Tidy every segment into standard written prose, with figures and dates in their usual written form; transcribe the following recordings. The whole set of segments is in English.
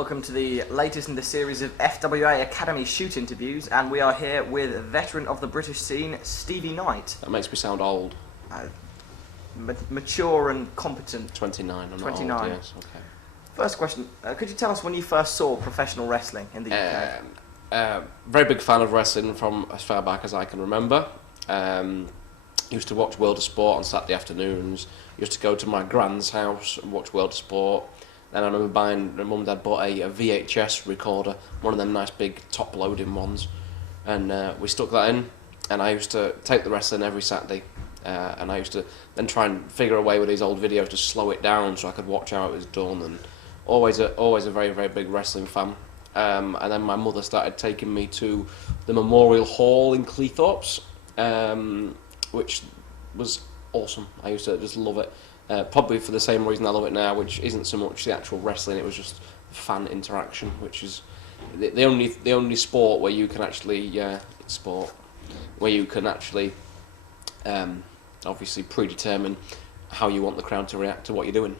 Welcome to the latest in the series of FWA Academy shoot interviews, and we are here with a veteran of the British scene, Stevie Knight. That makes me sound old. Mature and competent. 29, I'm 29. not old, yes, okay. First question, could you tell us when you first saw professional wrestling in the UK? Very big fan of wrestling from as far back as I can remember. Used to watch World of Sport on Saturday afternoons. Used to go to my grand's house and watch World of Sport. Then I remember buying, my mum and dad bought a VHS recorder, one of them nice big top-loading ones, and we stuck that in, and I used to tape the wrestling every Saturday, and I used to then try and figure a way with these old videos to slow it down so I could watch how it was done, and always a very, very big wrestling fan. And then my mother started taking me to the Memorial Hall in Cleethorpes, which was awesome. I used to just love it. Probably for the same reason I love it now, which isn't so much the actual wrestling, it was just fan interaction, which is the only sport where you can actually obviously predetermine how you want the crowd to react to what you're doing.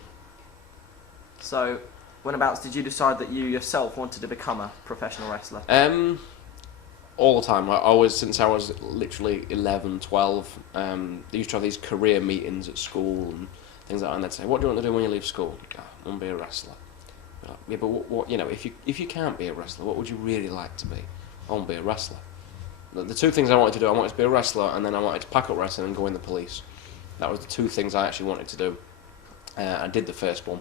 So, whenabouts did you decide that you yourself wanted to become a professional wrestler? All the time. I always, since I was literally 11, 12, they used to have these career meetings at school and things like that, and they'd say, "What do you want to do when you leave school?" "I want to be a wrestler." Like, yeah, but what, you know, if you can't be a wrestler, what would you really like to be? I want to be a wrestler. The two things I wanted to do, I wanted to be a wrestler, and then I wanted to pack up wrestling and go in the police. That was the two things I actually wanted to do. I did the first one,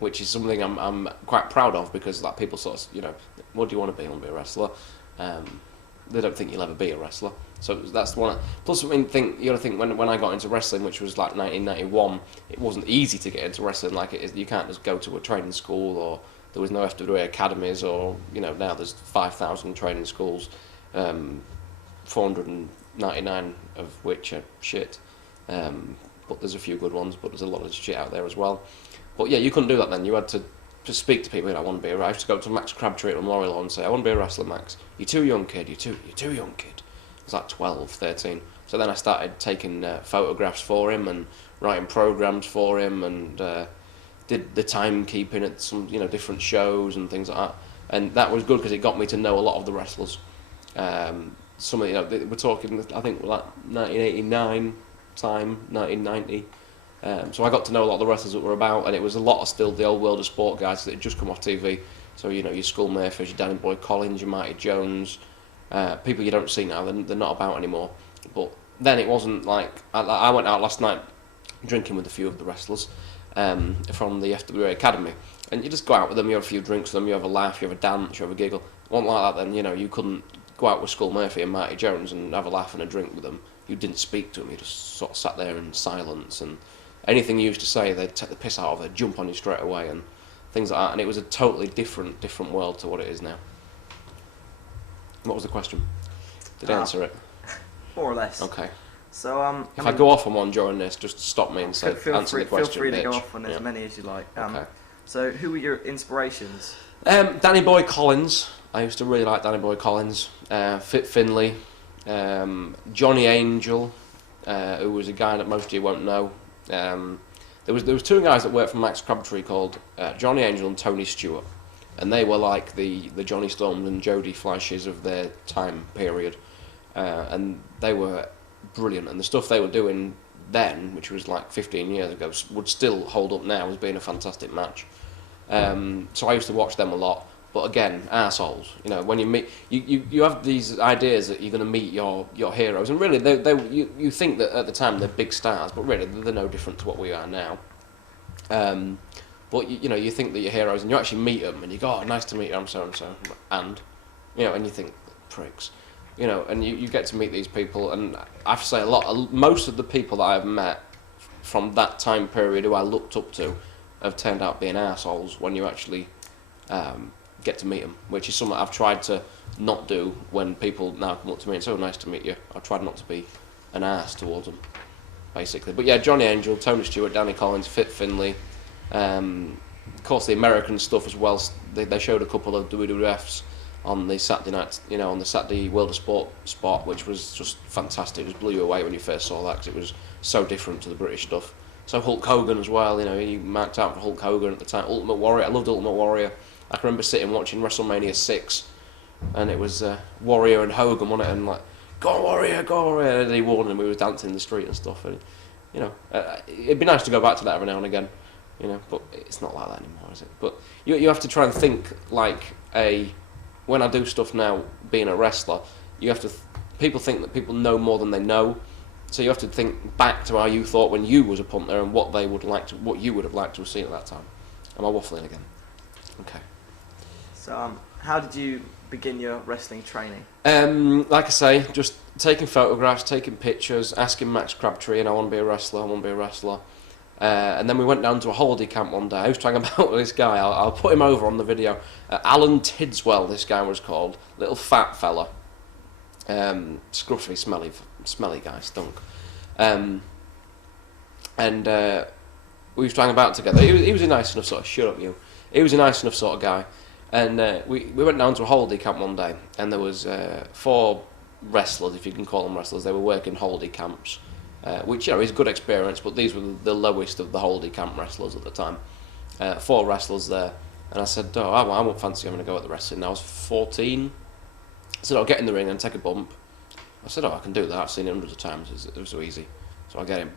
which is something I'm quite proud of, because like people sort of, you know, what do you want to be? I want to be a wrestler. They don't think you'll ever be a wrestler. So that's one. Plus, I mean, you got to think when I got into wrestling, which was like 1991, it wasn't easy to get into wrestling like it is. You can't just go to a training school, or there was no FWA academies, or, you know, now there's 5,000 training schools, 499 of which are shit. But there's a few good ones, but there's a lot of shit out there as well. But yeah, you couldn't do that then. You had to just speak to people. I want to be I used to go to Max Crabtree at Memorial and say, "I want to be a wrestler, Max." "You're too young, kid. You're too young, kid." I was like 12, 13. So then I started taking photographs for him and writing programs for him, and did the timekeeping at some, you know, different shows and things like that. And that was good because it got me to know a lot of the wrestlers. Some of, you know, we're talking, I think, like 1989 time, 1990. So I got to know a lot of the wrestlers that were about, and it was a lot of still the old World of Sport guys that had just come off TV. So, you know, your Skull Murphys, your Danny Boy Collins, your Mighty Jones, people you don't see now, they're not about anymore. But then it wasn't like, I went out last night drinking with a few of the wrestlers from the FWA Academy, and you just go out with them, you have a few drinks with them, you have a laugh, you have a dance, you have a giggle. It wasn't like that then, you know, you couldn't go out with Skull Murphy and Mighty Jones and have a laugh and a drink with them. You didn't speak to them, you just sort of sat there in silence, and anything you used to say, they'd take the piss out of, they'd jump on you straight away, and things like that. And it was a totally different world to what it is now. What was the question? Did I answer it? More or less. Okay. So, if I go off on one during this, just stop me and say, answer the question, feel free to bitch. go off on as many as you like. Okay. So, who were your inspirations? Danny Boy Collins. I used to really like Danny Boy Collins. Fit Finlay. Johnny Angel, who was a guy that most of you won't know. There was two guys that worked for Max Crabtree called Johnny Angel and Tony Stewart, and they were like the Johnny Storms and Jody Fleisches of their time period, and they were brilliant, and the stuff they were doing then, which was like 15 years ago, would still hold up now as being a fantastic match. So I used to watch them a lot. But again, arseholes. You know, when you meet, you have these ideas that you're going to meet your heroes, and really, you think that at the time they're big stars, but really they're no different to what we are now. But you know, you think that your heroes, and you actually meet them, and you go, "Oh, nice to meet you, I'm so and so," and you know, and you think, pricks, you know, and you get to meet these people, and I have to say, most of the people that I've met from that time period who I looked up to have turned out being arseholes when you actually get to meet them, which is something I've tried to not do when people now come up to me and say, "Oh, nice to meet you." I've tried not to be an arse towards them, basically. But yeah, Johnny Angel, Tony Stewart, Danny Collins, Fit Finlay, of course the American stuff as well. They showed a couple of WWFs on the Saturday night, you know, on the Saturday World of Sport spot, which was just fantastic. It just blew you away when you first saw that, because it was so different to the British stuff. So Hulk Hogan as well, you know, he marked out for Hulk Hogan at the time. Ultimate Warrior, I loved Ultimate Warrior. I can remember sitting watching WrestleMania 6, and it was Warrior and Hogan, wasn't it? And like, go Warrior, go Warrior, and he won, and we were dancing in the street and stuff. And you know, it'd be nice to go back to that every now and again, you know, but it's not like that anymore, is it? But you have to try and think like when I do stuff now, being a wrestler, you have to. People think that people know more than they know. So you have to think back to how you thought when you was a punter and what you would have liked to have seen at that time. Am I waffling again? Okay. So, how did you begin your wrestling training? Like I say, just taking photographs, taking pictures, asking Max Crabtree, and I want to be a wrestler, I want to be a wrestler. And then we went down to a holiday camp one day. I was talking about this guy, I'll put him over on the video. Alan Tidswell, this guy was called. Little fat fella. Scruffy, smelly guy, stunk. And we was talking about together. He was a nice enough sort of, shut up you. He was a nice enough sort of guy. And we went down to a holiday camp one day, and there was 4 wrestlers, if you can call them wrestlers. They were working holiday camps, which, you know, is a good experience, but these were the lowest of the holiday camp wrestlers at the time. 4 wrestlers there. And I said, oh, I won't fancy having a go at the wrestling. I was 14. I said, I'll get in the ring and take a bump. I said, I can do that. I've seen it hundreds of times. It was so easy. So I get in.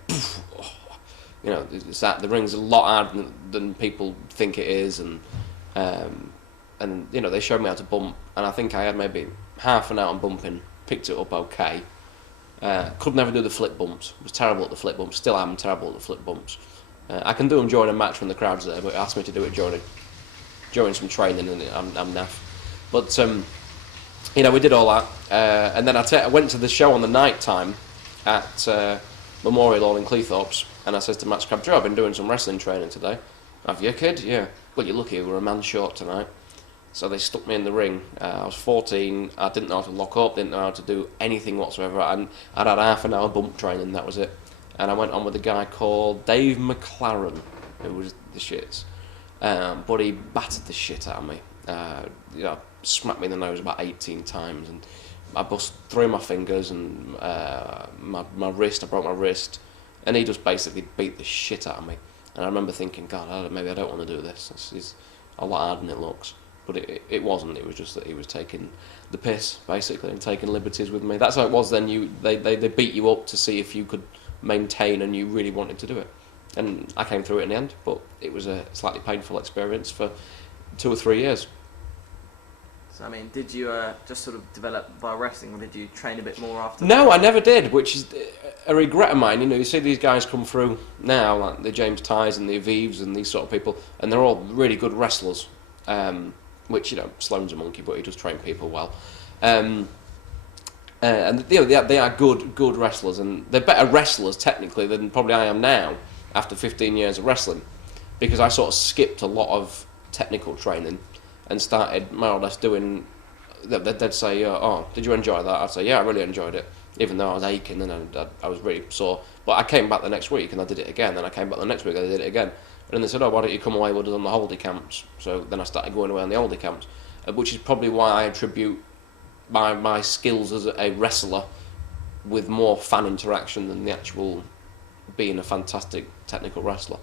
You know, it's that the ring's a lot harder than people think it is, and you know, they showed me how to bump, and I think I had maybe half an hour on bumping. Picked it up okay. Could never do the flip bumps. Was terrible at the flip bumps. Still am terrible at the flip bumps. I can do them during a match when the crowd's there, but it asked me to do it during some training, and I'm naff. But you know, we did all that, and then I went to the show on the night time at Memorial Hall in Cleethorpes, and I said to Max Crabtree, I've been doing some wrestling training today. Have you, kid? Yeah. Well, you're lucky, we were a man short tonight. So they stuck me in the ring. I was 14, I didn't know how to lock up, didn't know how to do anything whatsoever. I'd had half an hour bump training, that was it. And I went on with a guy called Dave McLaren, who was the shits. But he battered the shit out of me. You know, smacked me in the nose about 18 times, and I bust 3 of my fingers, and my wrist, I broke my wrist, and he just basically beat the shit out of me. And I remember thinking, God, maybe I don't want to do this. This is a lot harder than it looks. But it wasn't. It was just that he was taking the piss, basically, and taking liberties with me. That's how it was then. They beat you up to see if you could maintain and you really wanted to do it. And I came through it in the end, but it was a slightly painful experience for 2 or 3 years. So, I mean, did you just sort of develop via wrestling, or did you train a bit more after? No, I never did, which is a regret of mine. You know, you see these guys come through now, like the James Tys and the Avives and these sort of people, and they're all really good wrestlers, which, you know, Sloane's a monkey, but he does train people well. And you know, they are good wrestlers, and they're better wrestlers, technically, than probably I am now, after 15 years of wrestling, because I sort of skipped a lot of technical training and started more or less doing. They'd say, "Oh, did you enjoy that?" I'd say, "Yeah, I really enjoyed it," even though I was aching and I was really sore. But I came back the next week and I did it again. Then I came back the next week and I did it again. And then they said, "Oh, why don't you come away with us on the holiday camps?" So then I started going away on the holiday camps, which is probably why I attribute my skills as a wrestler with more fan interaction than the actual being a fantastic technical wrestler.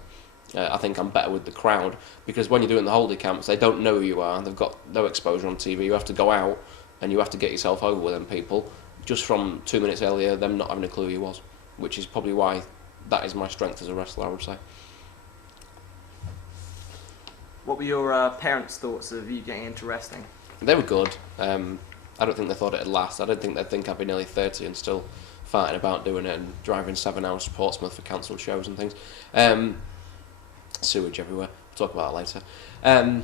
I think I'm better with the crowd, because when you're doing the holiday camps, they don't know who you are, they've got no exposure on TV. You have to go out and you have to get yourself over with them people just from 2 minutes earlier, them not having a clue who you was, which is probably why that is my strength as a wrestler, I would say. What were your parents' thoughts of you getting into wrestling? They were good. I don't think they thought it'd last. I don't think they'd think I'd be nearly 30 and still fighting about doing it and driving 7 hours to Portsmouth for cancelled shows and things. Sewage everywhere. We'll talk about that later.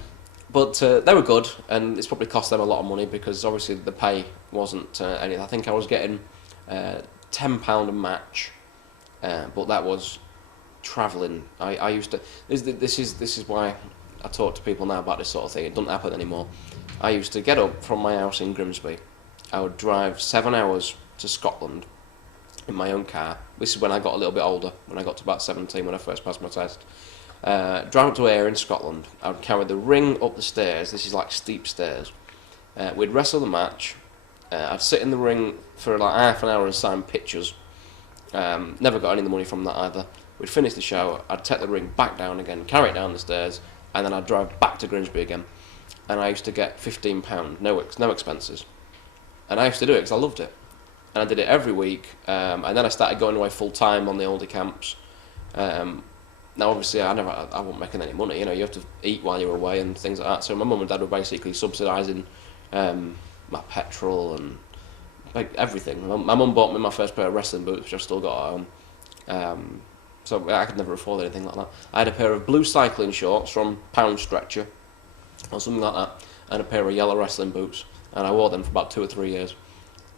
But they were good, and it's probably cost them a lot of money, because obviously the pay wasn't anything. I think I was getting £10 a match, but that was travelling. I used to. This is why I talk to people now about this sort of thing. It doesn't happen anymore. I used to get up from my house in Grimsby. I would drive 7 hours to Scotland in my own car. This is when I got a little bit older, when I got to about 17, when I first passed my test. Drive up to Ayr in Scotland. I would carry the ring up the stairs. This is like steep stairs. We'd wrestle the match. I'd sit in the ring for like half an hour and sign pictures. Never got any of the money from that either. We'd finish the show, I'd take the ring back down again, carry it down the stairs, and then I'd drive back to Grimsby again. And I used to get £15, no expenses. And I used to do it because I loved it. And I did it every week, and then I started going away full time on the oldie camps. Now, obviously, I wasn't making any money. You know, you have to eat while you're away and things like that. So my mum and dad were basically subsidising my petrol and like everything. My mum bought me my first pair of wrestling boots, which I've still got at home. So I could never afford anything like that. I had a pair of blue cycling shorts from Pound Stretcher, or something like that, and a pair of yellow wrestling boots, and I wore them for about 2 or 3 years.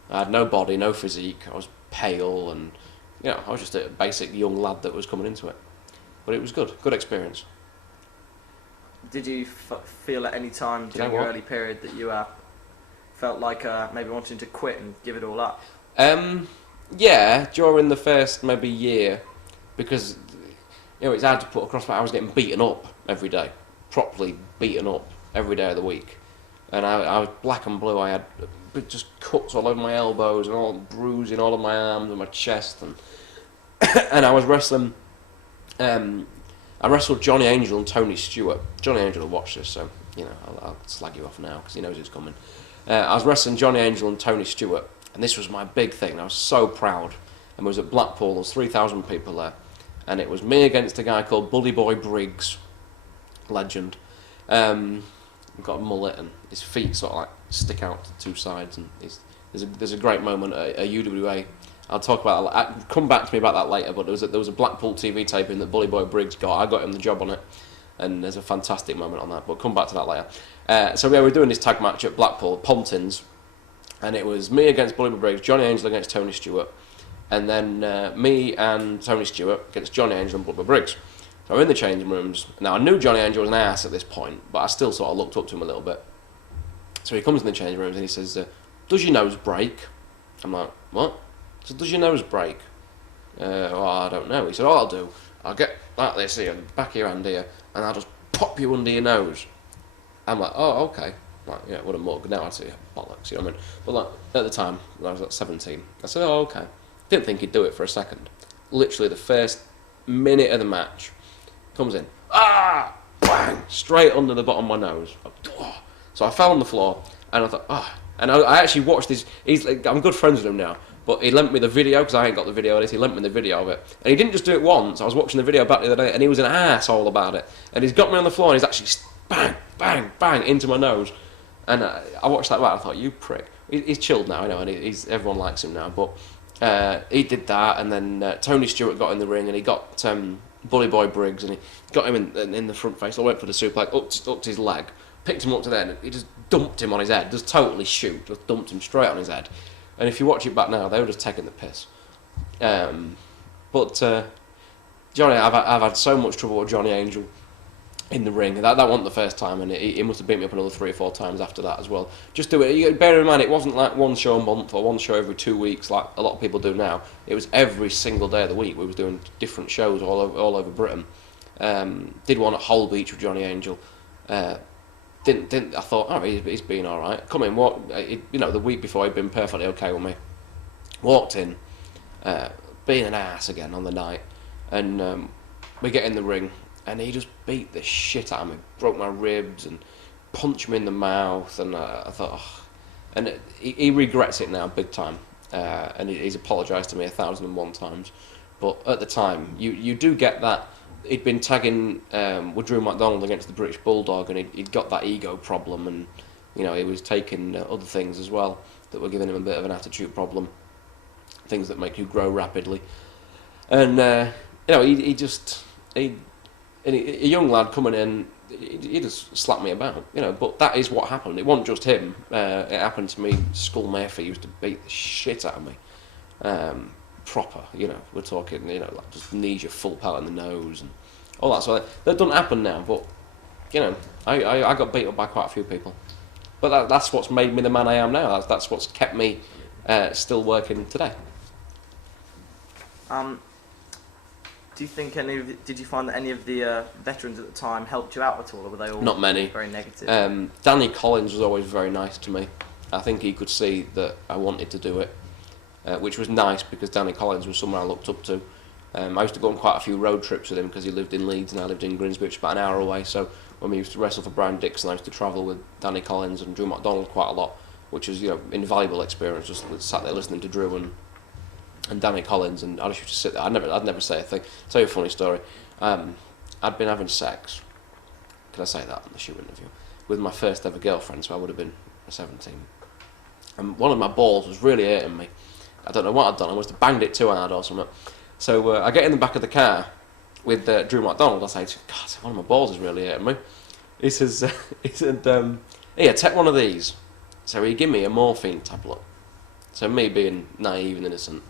I had no body, no physique. I was pale, and I was just a basic young lad that was coming into it. But it was good experience. Did you feel at any time during your early period that you felt like maybe wanting to quit and give it all up? Yeah, during the first maybe year, because it's hard to put across, but I was getting beaten up every day, properly beaten up every day of the week, and I was black and blue. I had just cuts all over my elbows and all bruising all of my arms and my chest, and and I was wrestling. I wrestled Johnny Angel and Tony Stewart. Johnny Angel will watch this, so I'll slag you off now because he knows it's coming. I was wrestling Johnny Angel and Tony Stewart, and this was my big thing. I was so proud. And it was at Blackpool. There was 3,000 people there, and it was me against a guy called Bully Boy Briggs, legend. He's got a mullet, and his feet sort of like stick out to two sides, and there's a great moment at UWA. I'll talk about that. Come back to me about that later. But there was a Blackpool TV taping that Bully Boy Briggs got. I got him the job on it, and there's a fantastic moment on that. But come back to that later. So we're doing this tag match at Blackpool, Pontins, and it was me against Bully Boy Briggs, Johnny Angel against Tony Stewart, and then me and Tony Stewart against Johnny Angel and Bully Boy Briggs. So we're in the changing rooms. Now I knew Johnny Angel was an ass at this point, but I still sort of looked up to him a little bit. So he comes in the changing rooms and he says, "Does your nose break?" I'm like, "What?" He said, "Does your nose break?" Well, I don't know. He said, "All I'll do, I'll get like this here, back of your hand here, and I'll just pop you under your nose." I'm like, "Oh, okay." Like, yeah, what a mug. Now I see bollocks, you know what I mean? But like, at the time, when I was like 17, I said, "Oh, okay." Didn't think he'd do it for a second. Literally the first minute of the match, comes in, bang, straight under the bottom of my nose. So I fell on the floor, and I thought, and I actually watched this. I'm good friends with him now, but he lent me the video, because I ain't got the video of this. He lent me the video of it, and he didn't just do it once. I was watching the video back the other day, and he was an asshole about it. And he's got me on the floor, and he's actually bang, bang, bang into my nose. And I watched that back. I thought, you prick. He's chilled now, and everyone likes him now. But he did that, and then Tony Stewart got in the ring, and he got Bully Boy Briggs, and he got him in the front face. I went for the suplex, up to his leg, picked him up to there, and he just dumped him on his head. Just totally just dumped him straight on his head. And if you watch it back now, they were just taking the piss. But Johnny, I've had so much trouble with Johnny Angel in the ring. That wasn't the first time, and he must have beat me up another 3 or 4 times after that as well. Just do it. Bear in mind, it wasn't like one show a month or one show every 2 weeks like a lot of people do now. It was every single day of the week. We was doing different shows all over Britain. Did one at Hull Beach with Johnny Angel. Didn't I thought, oh, he's been all right. Come in, the week before he'd been perfectly okay with me. Walked in, being an ass again on the night, and we get in the ring, and he just beat the shit out of me, broke my ribs and punched me in the mouth, and I thought, and he regrets it now big time, and he's apologised to me 1,001 times, but at the time, you do get that. He'd been tagging with Drew McDonald against the British Bulldog, and he'd got that ego problem, and he was taking other things as well that were giving him a bit of an attitude problem, things that make you grow rapidly, and a young lad coming in, he just slapped me about, but that is what happened. It wasn't just him. It happened to me. Skull Murphy used to beat the shit out of me. Proper, we're talking, like just knees you full pelt in the nose and all that. So that doesn't happen now, but I got beat up by quite a few people. But that's what's made me the man I am now. That's what's kept me still working today. Do you think did you find that any of the veterans at the time helped you out at all, or were they all not many? Very negative? Danny Collins was always very nice to me. I think he could see that I wanted to do it. Which was nice because Danny Collins was someone I looked up to. I used to go on quite a few road trips with him because he lived in Leeds and I lived in Grimsby, which is about an hour away. So when we used to wrestle for Brian Dixon, I used to travel with Danny Collins and Drew McDonald quite a lot, which was, you know, invaluable experience. Just sat there listening to Drew and Danny Collins, and I just used to sit there. I'd never say a thing. Tell you a funny story. I'd been having sex. Can I say that on the shoot interview? With my first ever girlfriend, so I would have been 17. And one of my balls was really hurting me. I don't know what I'd done. I must have banged it too hard or something. So I get in the back of the car with Drew McDonald. I say, God, one of my balls is really hurting me. He says, here, take one of these. So he gave me a morphine tablet. So me being naive and innocent,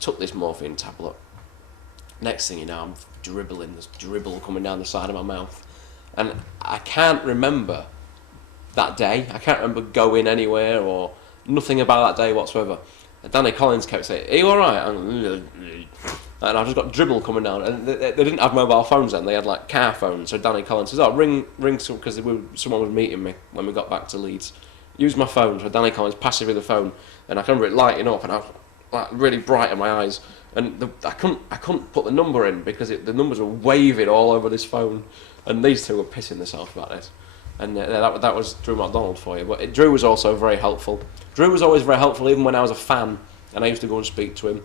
took this morphine tablet. Next thing you know, I'm dribbling. There's dribble coming down the side of my mouth. And I can't remember that day. I can't remember going anywhere or nothing about that day whatsoever. And Danny Collins kept saying, "Are you alright?" And I just got dribble coming down. And they didn't have mobile phones then, they had like car phones. So Danny Collins says, "Oh, ring some," because someone was meeting me when we got back to Leeds. Use my phone. So Danny Collins passed me the phone, and I can remember it lighting up, and I was like really bright in my eyes. And I couldn't put the number in because the numbers were waving all over this phone, and these two were pissing themselves about this. And that was Drew McDonald for you. But Drew was also very helpful. Drew was always very helpful, even when I was a fan, and I used to go and speak to him.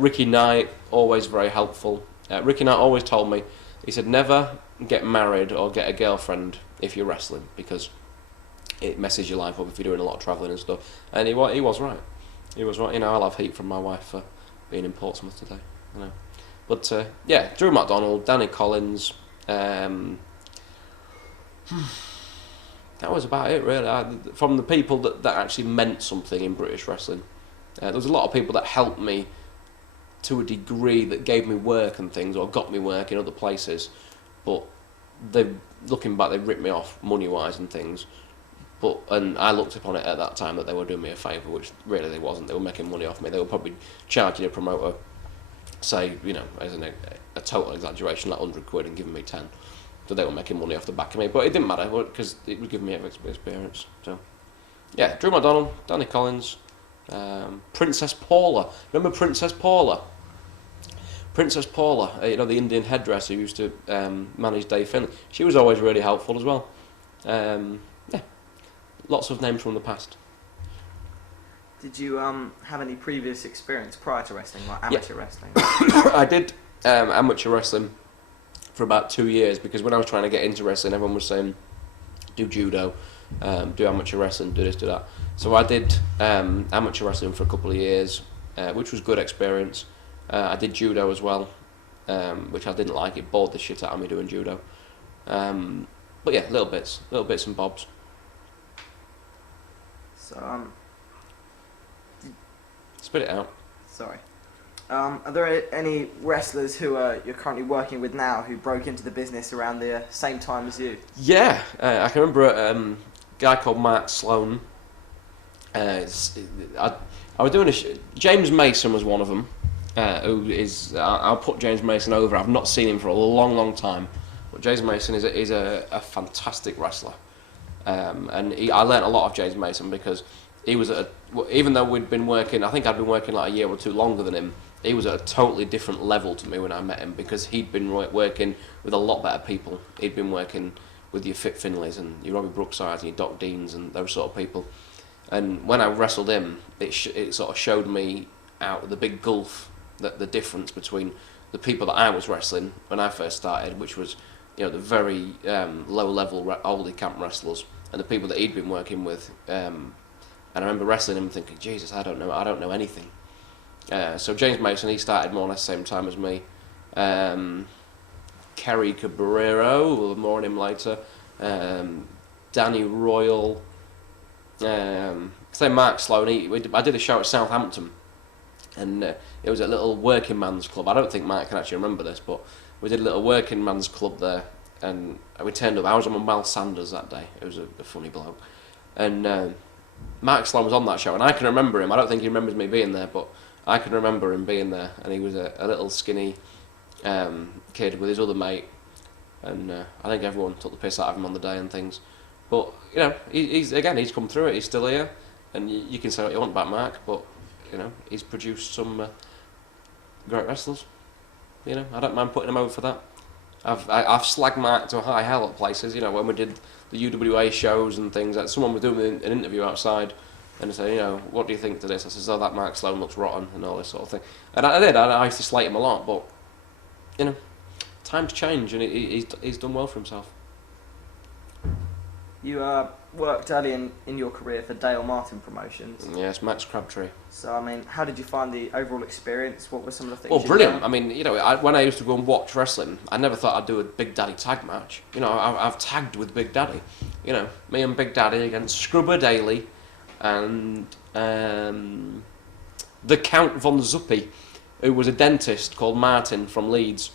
Ricky Knight, always very helpful. Ricky Knight always told me, he said, never get married or get a girlfriend if you're wrestling, because it messes your life up if you're doing a lot of travelling and stuff. And he was right. He was right. You know, I'll have heat from my wife for being in Portsmouth today. You know. But yeah, Drew McDonald, Danny Collins. That was about it, really. From the people that actually meant something in British wrestling. There was a lot of people that helped me to a degree, that gave me work and things, or got me work in other places. But looking back, they ripped me off money-wise and things. And I looked upon it at that time that they were doing me a favour, which really they wasn't. They were making money off me. They were probably charging a promoter, say, you know, as a total exaggeration, like 100 quid and giving me 10. So they were making money off the back of me. But it didn't matter, because it was giving me experience. So, yeah, Drew McDonald, Danny Collins, Princess Paula. Remember Princess Paula? Princess Paula, you know, the Indian hairdresser who used to manage Dave Finlay. She was always really helpful as well. Yeah, lots of names from the past. Did you have any previous experience prior to wrestling, like amateur wrestling? I did amateur wrestling for about 2 years, because when I was trying to get into wrestling, everyone was saying, do judo, do amateur wrestling, do this, do that. So I did amateur wrestling for a couple of years, which was good experience. I did judo as well, which I didn't like. It bored the shit out of me doing judo. But yeah, little bits and bobs. So, spit it out. Sorry. Are there any wrestlers who you're currently working with now who broke into the business around the same time as you? Yeah, I can remember a guy called Mark Sloan. I was doing James Mason was one of them. Who is? I'll put James Mason over. I've not seen him for a long time. But James Mason is a fantastic wrestler. And I learnt a lot of James Mason because he was even though we'd been working, I think I'd been working like a year or two longer than him. He was at a totally different level to me when I met him, because he'd been working with a lot better people. He'd been working with your Fit Finlays and your Robbie Brooksides and your Doc Deans and those sort of people. And when I wrestled him, it sort of showed me out the big gulf, that the difference between the people that I was wrestling when I first started, which was, you know, the very low level oldie camp wrestlers, and the people that he'd been working with. And I remember wrestling him and thinking, Jesus, I don't know anything. So James Mason, he started more or less the same time as me. Kerry Cabrero, we'll have more on him later. Danny Royal. Say Mark Sloan. I did a show at Southampton, and it was a little working man's club. I don't think Mark can actually remember this, but we did a little working man's club there, and we turned up. I was on with Mal Sanders that day. It was a funny bloke, and Mark Sloan was on that show, and I can remember him. I don't think he remembers me being there, but I can remember him being there, and he was a little skinny kid with his other mate, and I think everyone took the piss out of him on the day and things. But you know, he's come through it. He's still here, and you can say what you want about Mark, but you know, he's produced some great wrestlers. You know, I don't mind putting them over for that. I've slag marked to a high hell at places. You know, when we did the UWA shows and things, that someone was doing an interview outside, and they said, you know, what do you think to this? I said, oh, that Mark Sloan looks rotten and all this sort of thing. And I did. I used to slate him a lot, but you know, times change, and he's done well for himself. You worked early in your career for Dale Martin Promotions. Yes, Max Crabtree. So, I mean, how did you find the overall experience? What were some of the things Well, you brilliant. learned? I mean, you know, when I used to go and watch wrestling, I never thought I'd do a Big Daddy tag match. You know, I've tagged with Big Daddy. You know, me and Big Daddy against Scrubber Daly and the Count von Zuppy, who was a dentist called Martin from Leeds,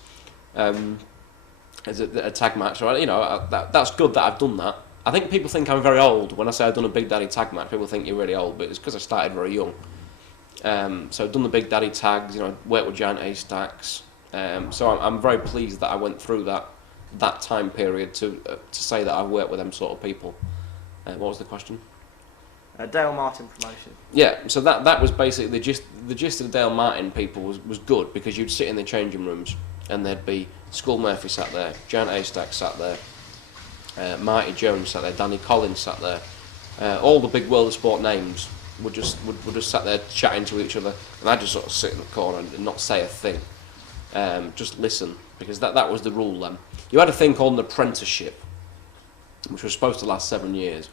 as a tag match. So, you know, that's good that I've done that. I think people think I'm very old. When I say I've done a Big Daddy tag match, people think you're really old, but it's because I started very young. So I've done the Big Daddy tags, you know, worked with Giant A Stacks. So I'm very pleased that I went through that time period to say that I worked with them sort of people. What was the question? Dale Martin Promotion. Yeah, so that was basically the gist of the Dale Martin people was good, because you'd sit in the changing rooms and there'd be Skull Murphy sat there, Giant A Stacks sat there, Marty Jones sat there, Danny Collins sat there, all the big World of Sport names would just sat there chatting to each other, and I'd just sort of sit in the corner and not say a thing, just listen, because that was the rule then. You had a thing called an apprenticeship, which was supposed to last 7 years,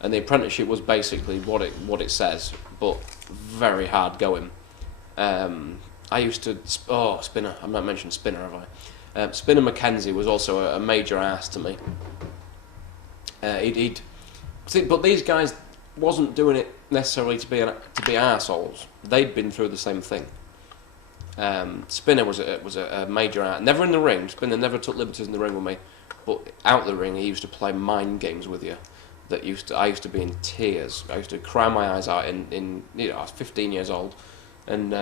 and the apprenticeship was basically what it says, but very hard going. I used to Spinner. I've not mentioned Spinner, have I? Spinner McKenzie was also a major ass to me. But these guys wasn't doing it necessarily to be arseholes. They'd been through the same thing. Spinner was a major ass. Never in the ring. Spinner never took liberties in the ring with me, but out the ring he used to play mind games with you. I used to be in tears. I used to cry my eyes out. In you know, I was 15 years old, and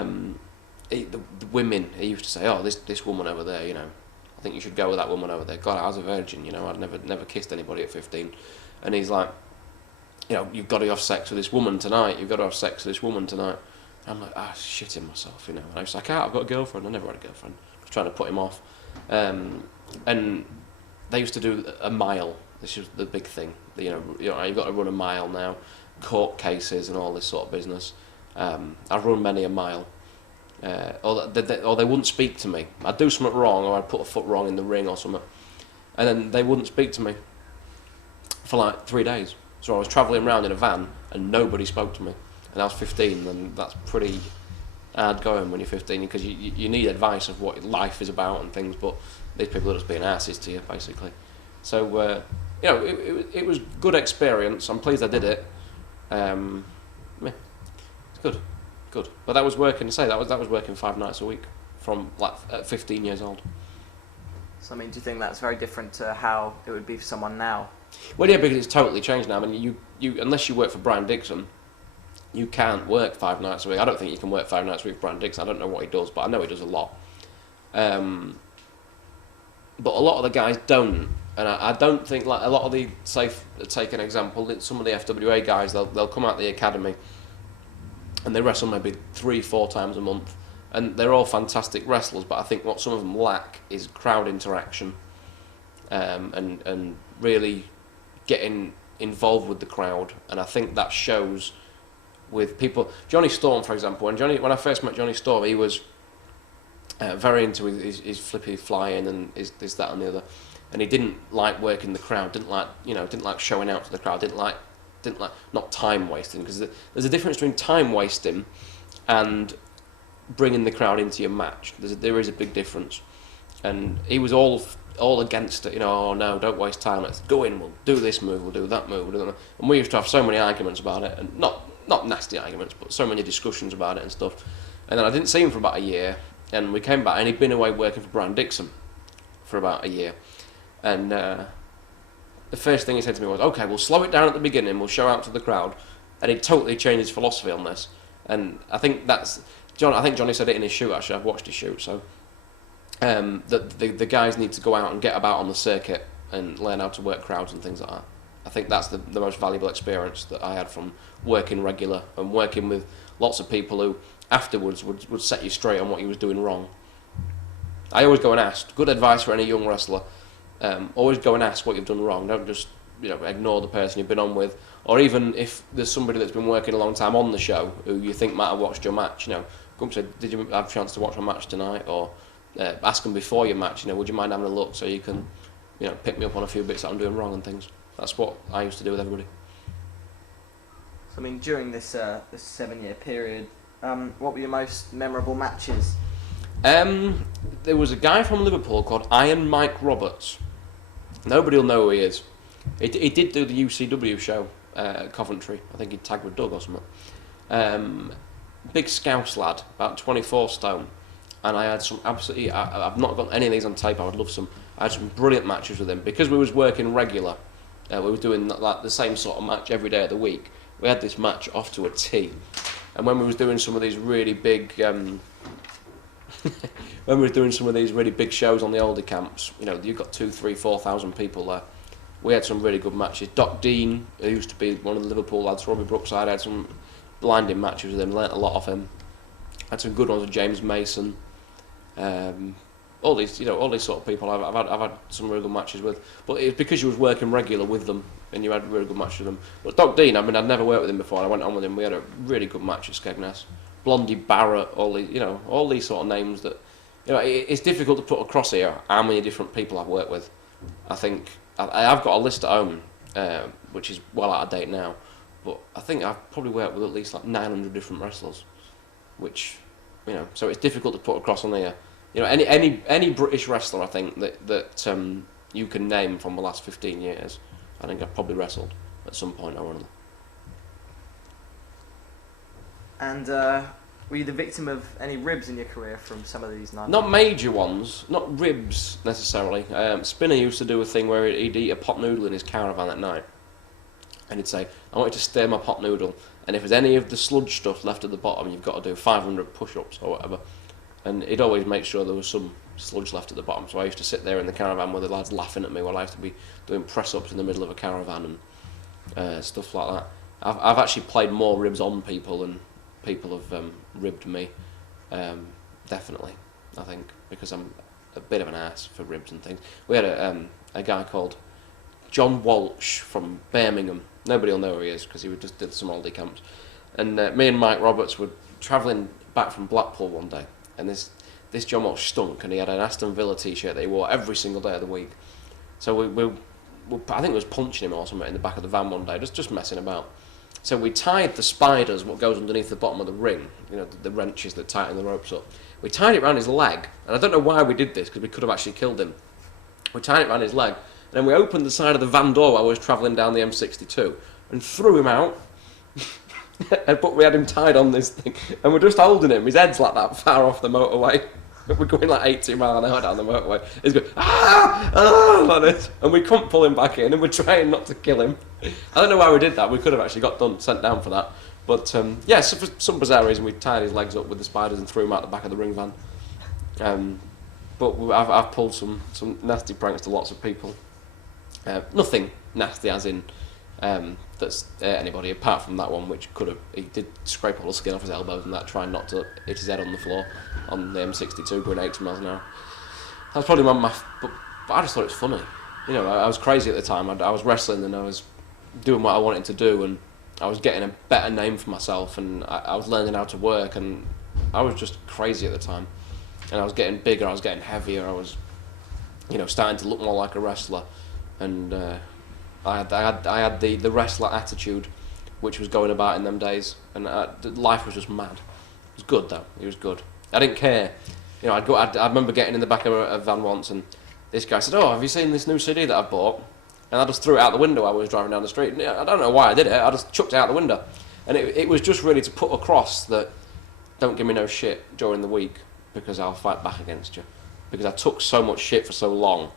the women, he used to say, oh, this woman over there, you know, I think you should go with that woman over there. God, I was a virgin, you know, I'd never kissed anybody at 15. And he's like, you know, you've got to have sex with this woman tonight. You've got to have sex with this woman tonight. And I'm like, shitting myself, you know. And I was like, I've got a girlfriend. I never had a girlfriend. I was trying to put him off. And they used to do a mile. This was the big thing. You know, you've got to run a mile now. Court cases and all this sort of business. I've run many a mile. Or they wouldn't speak to me. I'd do something wrong, or I'd put a foot wrong in the ring or something, and then they wouldn't speak to me for like 3 days. So I was travelling around in a van and nobody spoke to me, and I was 15, and that's pretty hard going when you're 15, because you need advice of what life is about and things, but these people are just being asses to you basically. So you know, it was good experience. I'm pleased I did it. Yeah, it's good. But that was working. That was working 5 nights a week from like at 15 years old. So, I mean, do you think that's very different to how it would be for someone now? Well, yeah, because it's totally changed now. I mean, you unless you work for Brian Dixon, you can't work 5 nights a week. I don't think you can work 5 nights a week for Brian Dixon. I don't know what he does, but I know he does a lot. But a lot of the guys don't, and I don't think, like a lot of the, say, take an example, some of the FWA guys, they'll come out the academy and they wrestle maybe 3-4 times a month, and they're all fantastic wrestlers, but I think what some of them lack is crowd interaction, and really getting involved with the crowd. And I think that shows with people. Johnny Storm, for example, when I first met Johnny Storm, he was very into his flippy flying and his this, that and the other, and he didn't like working the crowd, didn't like showing out to the crowd, didn't like not time wasting, because there's a difference between time wasting and bringing the crowd into your match. There is a big difference, and he was all against it. You know, oh no, don't waste time. Let's go in. We'll do this move. We'll do that move. We'll do that. And we used to have so many arguments about it, and not nasty arguments, but so many discussions about it and stuff. And then I didn't see him for about a year, and we came back, and he'd been away working for Brian Dixon for about a year, and the first thing he said to me was, okay, we'll slow it down at the beginning, we'll show out to the crowd. And he totally changed his philosophy on this. And I think Johnny said it in his shoot, actually. I've watched his shoot. So that the guys need to go out and get about on the circuit and learn how to work crowds and things like that. I think that's the most valuable experience that I had from working regular and working with lots of people who afterwards would set you straight on what you was doing wrong. I always go and ask. Good advice for any young wrestler. Always go and ask what you've done wrong. Don't just ignore the person you've been on with, or even if there's somebody that's been working a long time on the show who you think might have watched your match. Go and say, did you have a chance to watch my match tonight? Or ask them before your match. Would you mind having a look so you can pick me up on a few bits that I'm doing wrong and things. That's what I used to do with everybody. So during this 7-year period, what were your most memorable matches? There was a guy from Liverpool called Iron Mike Roberts. Nobody will know who he is. He did do the UCW show at Coventry. I think he tagged with Doug or something. Big scouse lad, about 24 stone. And I had some absolutely... I've not got any of these on tape. I would love some. I had some brilliant matches with him. Because we was working regular, we were doing like the same sort of match every day of the week. We had this match off to a T. And when we was doing some of these really big... when we were doing some of these really big shows on the oldie camps, you've got 2,000, 3,000, 4,000 people there. We had some really good matches. Doc Dean, who used to be one of the Liverpool lads, Robbie Brookside, had some blinding matches with him, learnt a lot off him. Had some good ones with James Mason. All these sort of people I've had some really good matches with. But it's because you was working regular with them and you had really good matches with them. But Doc Dean, I'd never worked with him before. I went on with him. We had a really good match at Skegness. Blondie Barrett, all these sort of names that, it's difficult to put across here how many different people I've worked with. I think I've got a list at home, which is well out of date now, but I think I've probably worked with at least like 900 different wrestlers, which, so it's difficult to put across on here. Any British wrestler I think that you can name from the last 15 years, I think I've probably wrestled at some point or another. And were you the victim of any ribs in your career from some of these nights? Not major ones, not ribs necessarily. Spinner used to do a thing where he'd eat a pot noodle in his caravan at night. And he'd say, I want you to stir my pot noodle, and if there's any of the sludge stuff left at the bottom, you've got to do 500 push-ups or whatever. And he'd always make sure there was some sludge left at the bottom. So I used to sit there in the caravan with the lads laughing at me while I used to be doing press-ups in the middle of a caravan and stuff like that. I've actually played more ribs on people than people have ribbed me, definitely, I think, because I'm a bit of an ass for ribs and things. We had a guy called John Walsh from Birmingham. Nobody will know who he is because he just did some oldie camps. And me and Mike Roberts were travelling back from Blackpool one day, and this John Walsh stunk, and he had an Aston Villa t-shirt that he wore every single day of the week. So we I think it was punching him or something in the back of the van one day, just messing about. So we tied the spiders, what goes underneath the bottom of the ring, the wrenches that tighten the ropes up. We tied it around his leg, and I don't know why we did this, because we could have actually killed him. We tied it around his leg, and then we opened the side of the van door while we was travelling down the M62, and threw him out, but we had him tied on this thing, and we're just holding him. His head's like that far off the motorway. We're going like 80 miles an hour down the motorway. He's going, like this. And we couldn't pull him back in, and we're trying not to kill him. I don't know why we did that. We could have actually got sent down for that. But so for some bizarre reason, we tied his legs up with the spiders and threw him out the back of the ring van. But I've pulled some nasty pranks to lots of people. Nothing nasty as in that's anybody apart from that one, which he did scrape all the skin off his elbows and that, trying not to hit his head on the floor on the M62 going 80 miles an hour. That was probably but I just thought it was funny. I was crazy at the time. I was wrestling and I was doing what I wanted to do, and I was getting a better name for myself, and I was learning how to work, and I was just crazy at the time. And I was getting bigger, I was getting heavier, I was starting to look more like a wrestler, and I had the wrestler attitude, which was going about in them days, and life was just mad. It was good though. It was good. I didn't care. I remember getting in the back of a van once, and this guy said, "Oh, have you seen this new CD that I've bought?" And I just threw it out the window while I was driving down the street. And I don't know why I did it. I just chucked it out the window, and it was just really to put across that don't give me no shit during the week, because I'll fight back against you. Because I took so much shit for so long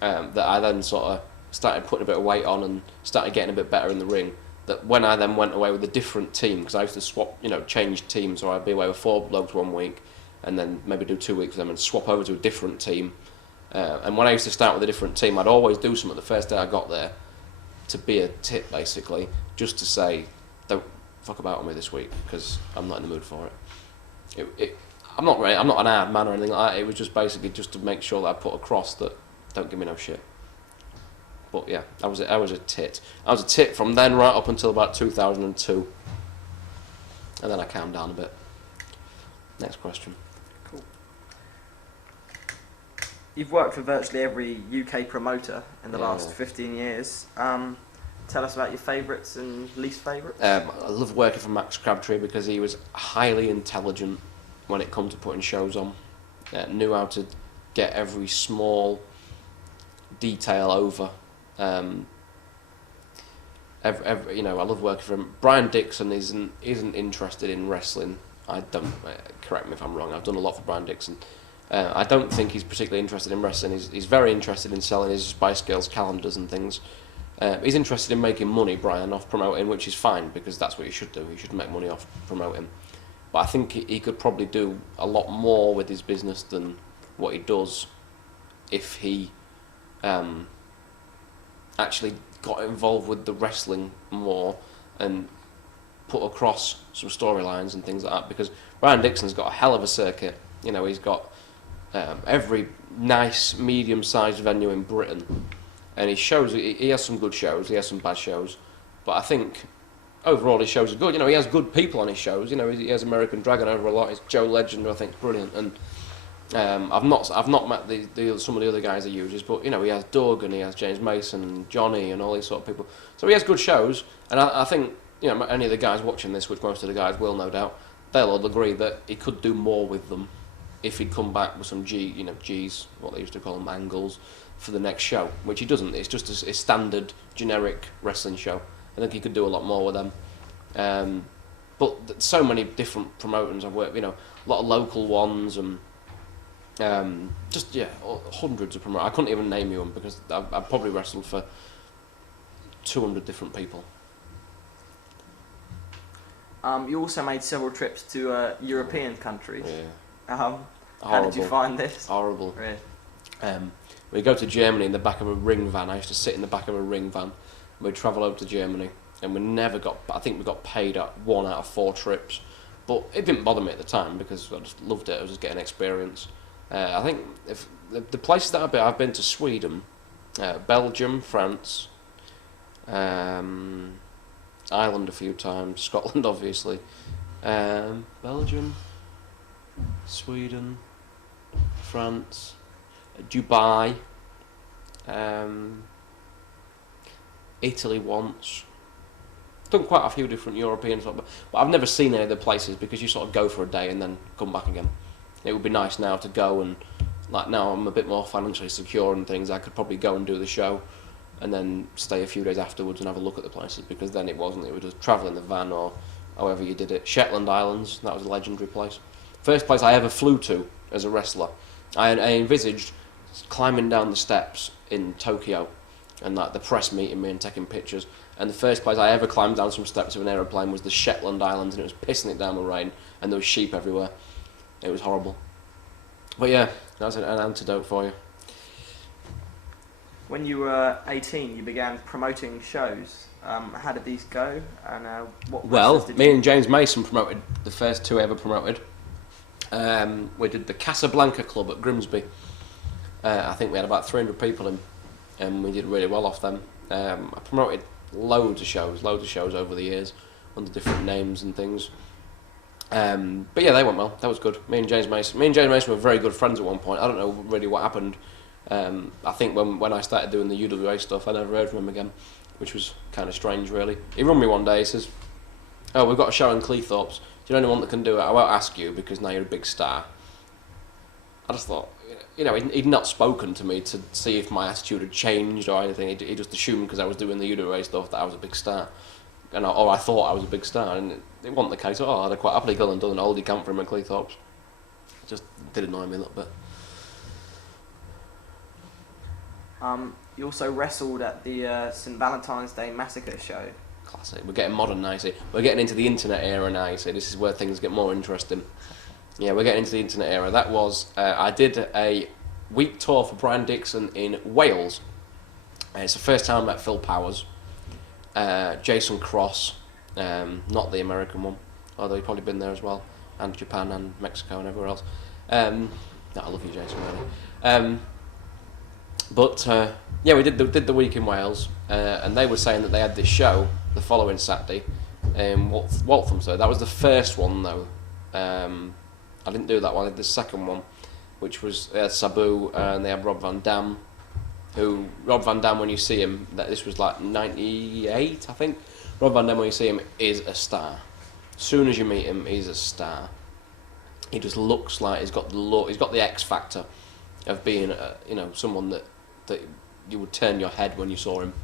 that I then sort of started putting a bit of weight on and started getting a bit better in the ring, that when I then went away with a different team, because I used to swap, change teams, so I'd be away with 4 blokes one week and then maybe do 2 weeks with them and swap over to a different team. And when I used to start with a different team, I'd always do something the first day I got there to be a tip, basically, just to say, don't fuck about with me this week, because I'm not in the mood for it. I'm not an hard man or anything like that. It was just basically just to make sure that I put across that don't give me no shit. But yeah, I was a tit. I was a tit from then right up until about 2002, and then I calmed down a bit. Next question. Cool. You've worked for virtually every UK promoter in the last 15 years. Tell us about your favourites and least favourites. I love working for Max Crabtree because he was highly intelligent when it come to putting shows on. Knew how to get every small detail over. You know, I love working for him. Brian Dixon isn't interested in wrestling. I don't. Correct me if I'm wrong. I've done a lot for Brian Dixon. I don't think he's particularly interested in wrestling. He's very interested in selling his Spice Girls calendars and things. He's interested in making money, Brian, off promoting, which is fine because that's what you should do. You should make money off promoting. But I think he could probably do a lot more with his business than what he does if he actually got involved with the wrestling more and put across some storylines and things like that. Because Brian Dixon's got a hell of a circuit. You know, he's got every nice medium-sized venue in Britain. And his shows, he has some good shows, he has some bad shows, but I think overall his shows are good. You know, he has good people on his shows. You know, he has American Dragon over a lot. He's Joe Legend, who I think is brilliant. And I've not met some of the other guys he uses, but you know, he has Doug and he has James Mason and Johnny and all these sort of people. So he has good shows, and I think, you know, any of the guys watching this, which most of the guys will no doubt, they'll all agree that he could do more with them if he'd come back with some G's, what they used to call them, angles, for the next show, which he doesn't. It's just a standard, generic wrestling show. I think he could do a lot more with them. But so many different promotions I've worked, you know, a lot of local ones and hundreds of promoters. I couldn't even name you them because I've probably wrestled for 200 different people. You also made several trips to European countries. Yeah. How did you find this? Horrible. Really? We'd go to Germany in the back of a ring van. I used to sit in the back of a ring van. We'd travel over to Germany, and we never got. I think we got paid at 1 out of 4 trips, but it didn't bother me at the time because I just loved it. I was just getting experience. I think if the places that I've been to Sweden, Belgium, France, Ireland a few times, Scotland obviously, Belgium, Sweden, France, Dubai, Italy once. Done quite a few different European stuff, but I've never seen any of the places because you sort of go for a day and then come back again. It would be nice now to go and, like now I'm a bit more financially secure and things, I could probably go and do the show and then stay a few days afterwards and have a look at the places, because then it was just travel in the van or however you did it. Shetland Islands, that was a legendary place. First place I ever flew to as a wrestler. I envisaged climbing down the steps in Tokyo and like the press meeting me and taking pictures, and the first place I ever climbed down some steps of an aeroplane was the Shetland Islands, and it was pissing it down with rain and there was sheep everywhere. It was horrible. But yeah, that's an antidote for you. When you were 18, you began promoting shows. How did these go? And what me and James Mason promoted the first 2 I ever promoted. We did the Casablanca Club at Grimsby. I think we had about 300 people in, and we did really well off them. I promoted loads of shows over the years under different names and things. But yeah, they went well. That was good. Me and James Mason were very good friends at one point. I don't know really what happened. I think when I started doing the UWA stuff, I never heard from him again, which was kind of strange, really. He rang me one day. He says, "Oh, we've got a show in Cleethorpes. Do you know anyone that can do it? I won't ask you because now you're a big star." I just thought, you know, he'd not spoken to me to see if my attitude had changed or anything. He just assumed because I was doing the UWA stuff that I was a big star. Or I thought I was a big star, and it wasn't the case. I'd have quite happily gone and done an oldie camp for him at Cleethorpes. It just did annoy me a little bit. You also wrestled at the St Valentine's Day Massacre show. Classic. We're getting modern now, you see. We're getting into the internet era now, you see. This is where things get more interesting. Yeah, we're getting into the internet era. That was, I did a week tour for Brian Dixon in Wales. It's the first time I met Phil Powers. Jason Cross, not the American one, although he'd probably been there as well. and Japan and Mexico and everywhere else. I love you, Jason, really. Yeah, we did the week in Wales, and they were saying that they had this show the following Saturday in Waltham. So that was the first one, though. I didn't do that one. I did the second one, which was Sabu, and they had Rob Van Dam. Rob Van Dam, when you see him, this was like 98, I think. Rob Van Dam, when you see him, is a star. As soon as you meet him, he's a star. He just looks like he's got the look. He's got the X factor of being, someone that you would turn your head when you saw him.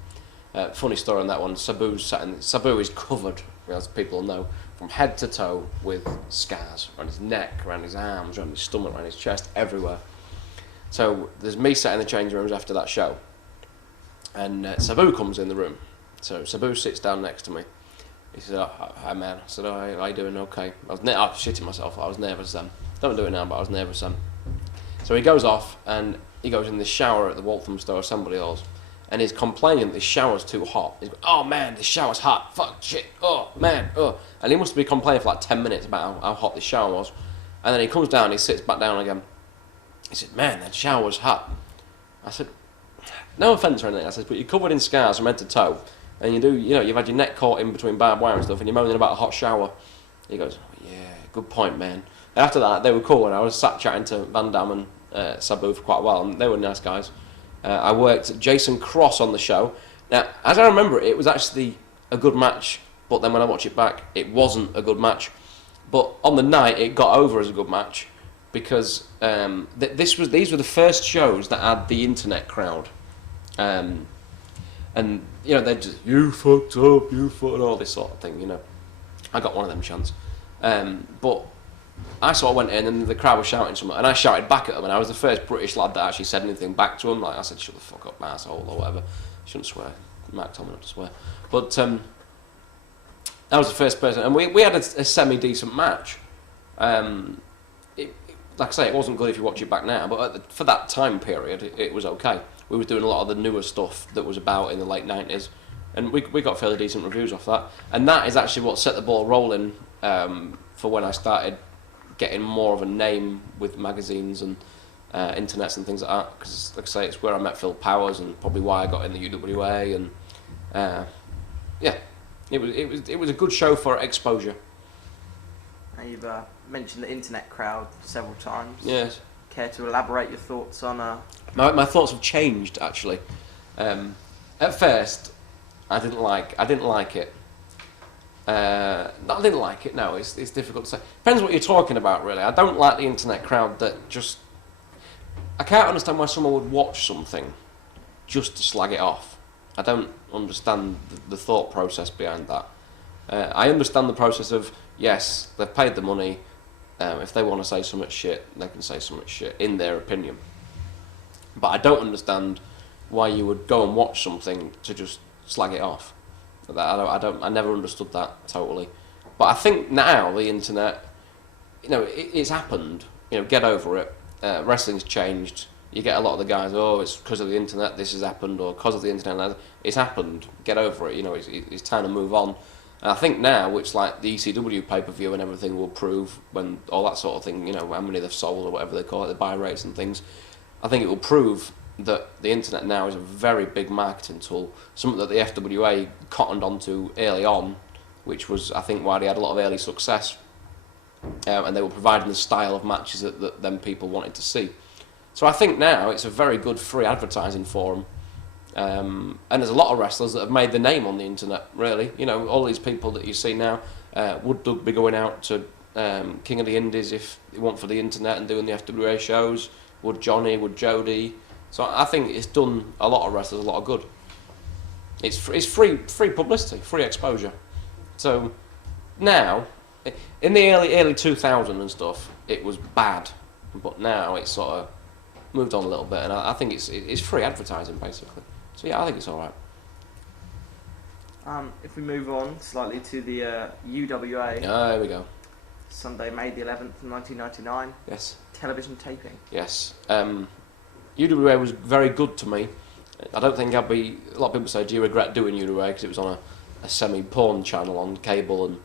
Funny story on that one. Sabu is covered, as people know, from head to toe with scars around his neck, around his arms, around his stomach, around his chest, everywhere. So there's me sat in the changing rooms after that show, and Sabu comes in the room. So Sabu sits down next to me. He said, "Hi man." I said, "Oh, how you doing?" Okay. I was shitting myself. I was nervous then. Don't do it now, but I was nervous then. So he goes off and he goes in the shower at the Walthamstow Assembly Halls, and he's complaining that the shower's too hot. He's going, "Oh man, the shower's hot. Fuck shit. Oh man. Oh." And he must be complaining for like 10 minutes about how hot the shower was. And then he comes down, he sits back down again. He said, "Man, that shower's hot." I said, "No offence or anything." I said, "But you're covered in scars from head to toe. And you've had your neck caught in between barbed wire and stuff, and you're moaning about a hot shower." He goes, "Yeah, good point, man." And after that, they were cool, and I was sat chatting to Van Dam and Sabu for quite a while, and they were nice guys. I worked Jason Cross on the show. Now, as I remember it was actually a good match, but then when I watch it back, it wasn't a good match. But on the night, it got over as a good match, because these were the first shows that had the internet crowd. And, they're just, "You fucked up, you fucked," all this sort of thing, I got one of them chants. But I sort of went in and the crowd was shouting something, and I shouted back at them, and I was the first British lad that actually said anything back to them. Like I said, "Shut the fuck up, asshole," or whatever. Shouldn't swear. Mark told me not to swear. But I was the first person, and we had a semi-decent match. Like I say, it wasn't good if you watch it back now, but for that time period, it was okay. We were doing a lot of the newer stuff that was about in the late 90s, and we got fairly decent reviews off that. And that is actually what set the ball rolling for when I started getting more of a name with magazines and internets and things like that. Because, like I say, it's where I met Phil Powers, and probably why I got in the UWA. And it was a good show for exposure. Now you've mentioned the internet crowd several times. Yes. Care to elaborate your thoughts on? My thoughts have changed actually. At first, I didn't like it. I didn't like it. No, it's difficult to say. Depends what you're talking about, really. I don't like the internet crowd that just. I can't understand why someone would watch something just to slag it off. I don't understand the thought process behind that. I understand the process of, yes, they've paid the money. If they want to say so much shit, they can say so much shit in their opinion. But I don't understand why you would go and watch something to just slag it off. I never understood that totally. But I think now the internet, it's happened. Get over it. Wrestling's changed. You get a lot of the guys, "Oh, it's because of the internet this has happened," or "because of the internet it's happened." Get over it. It's time to move on. And I think now, it's like the ECW pay-per-view and everything will prove, when all that sort of thing, how many they've sold or whatever they call it, the buy rates and things. I think it will prove that the internet now is a very big marketing tool, something that the FWA cottoned onto early on, which was, I think, why they had a lot of early success. And they were providing the style of matches that them people wanted to see. So I think now it's a very good free advertising forum. And there's a lot of wrestlers that have made their name on the internet, really. All these people that you see now, would Doug be going out to King of the Indies if it weren't for the internet and doing the FWA shows? Would Johnny, would Jody? So I think it's done a lot of wrestlers a lot of good. It's free publicity, free exposure. So now, in the early 2000s and stuff, it was bad, but now it's sort of moved on a little bit, and I think it's free advertising basically. So yeah, I think it's all right. If we move on slightly to the UWA. There we go. Sunday, May the 11th, 1999. Yes. Television taping. Yes. UWA was very good to me. I don't think I'd be. A lot of people say, "Do you regret doing UWA?" Because it was on a semi-porn channel on cable,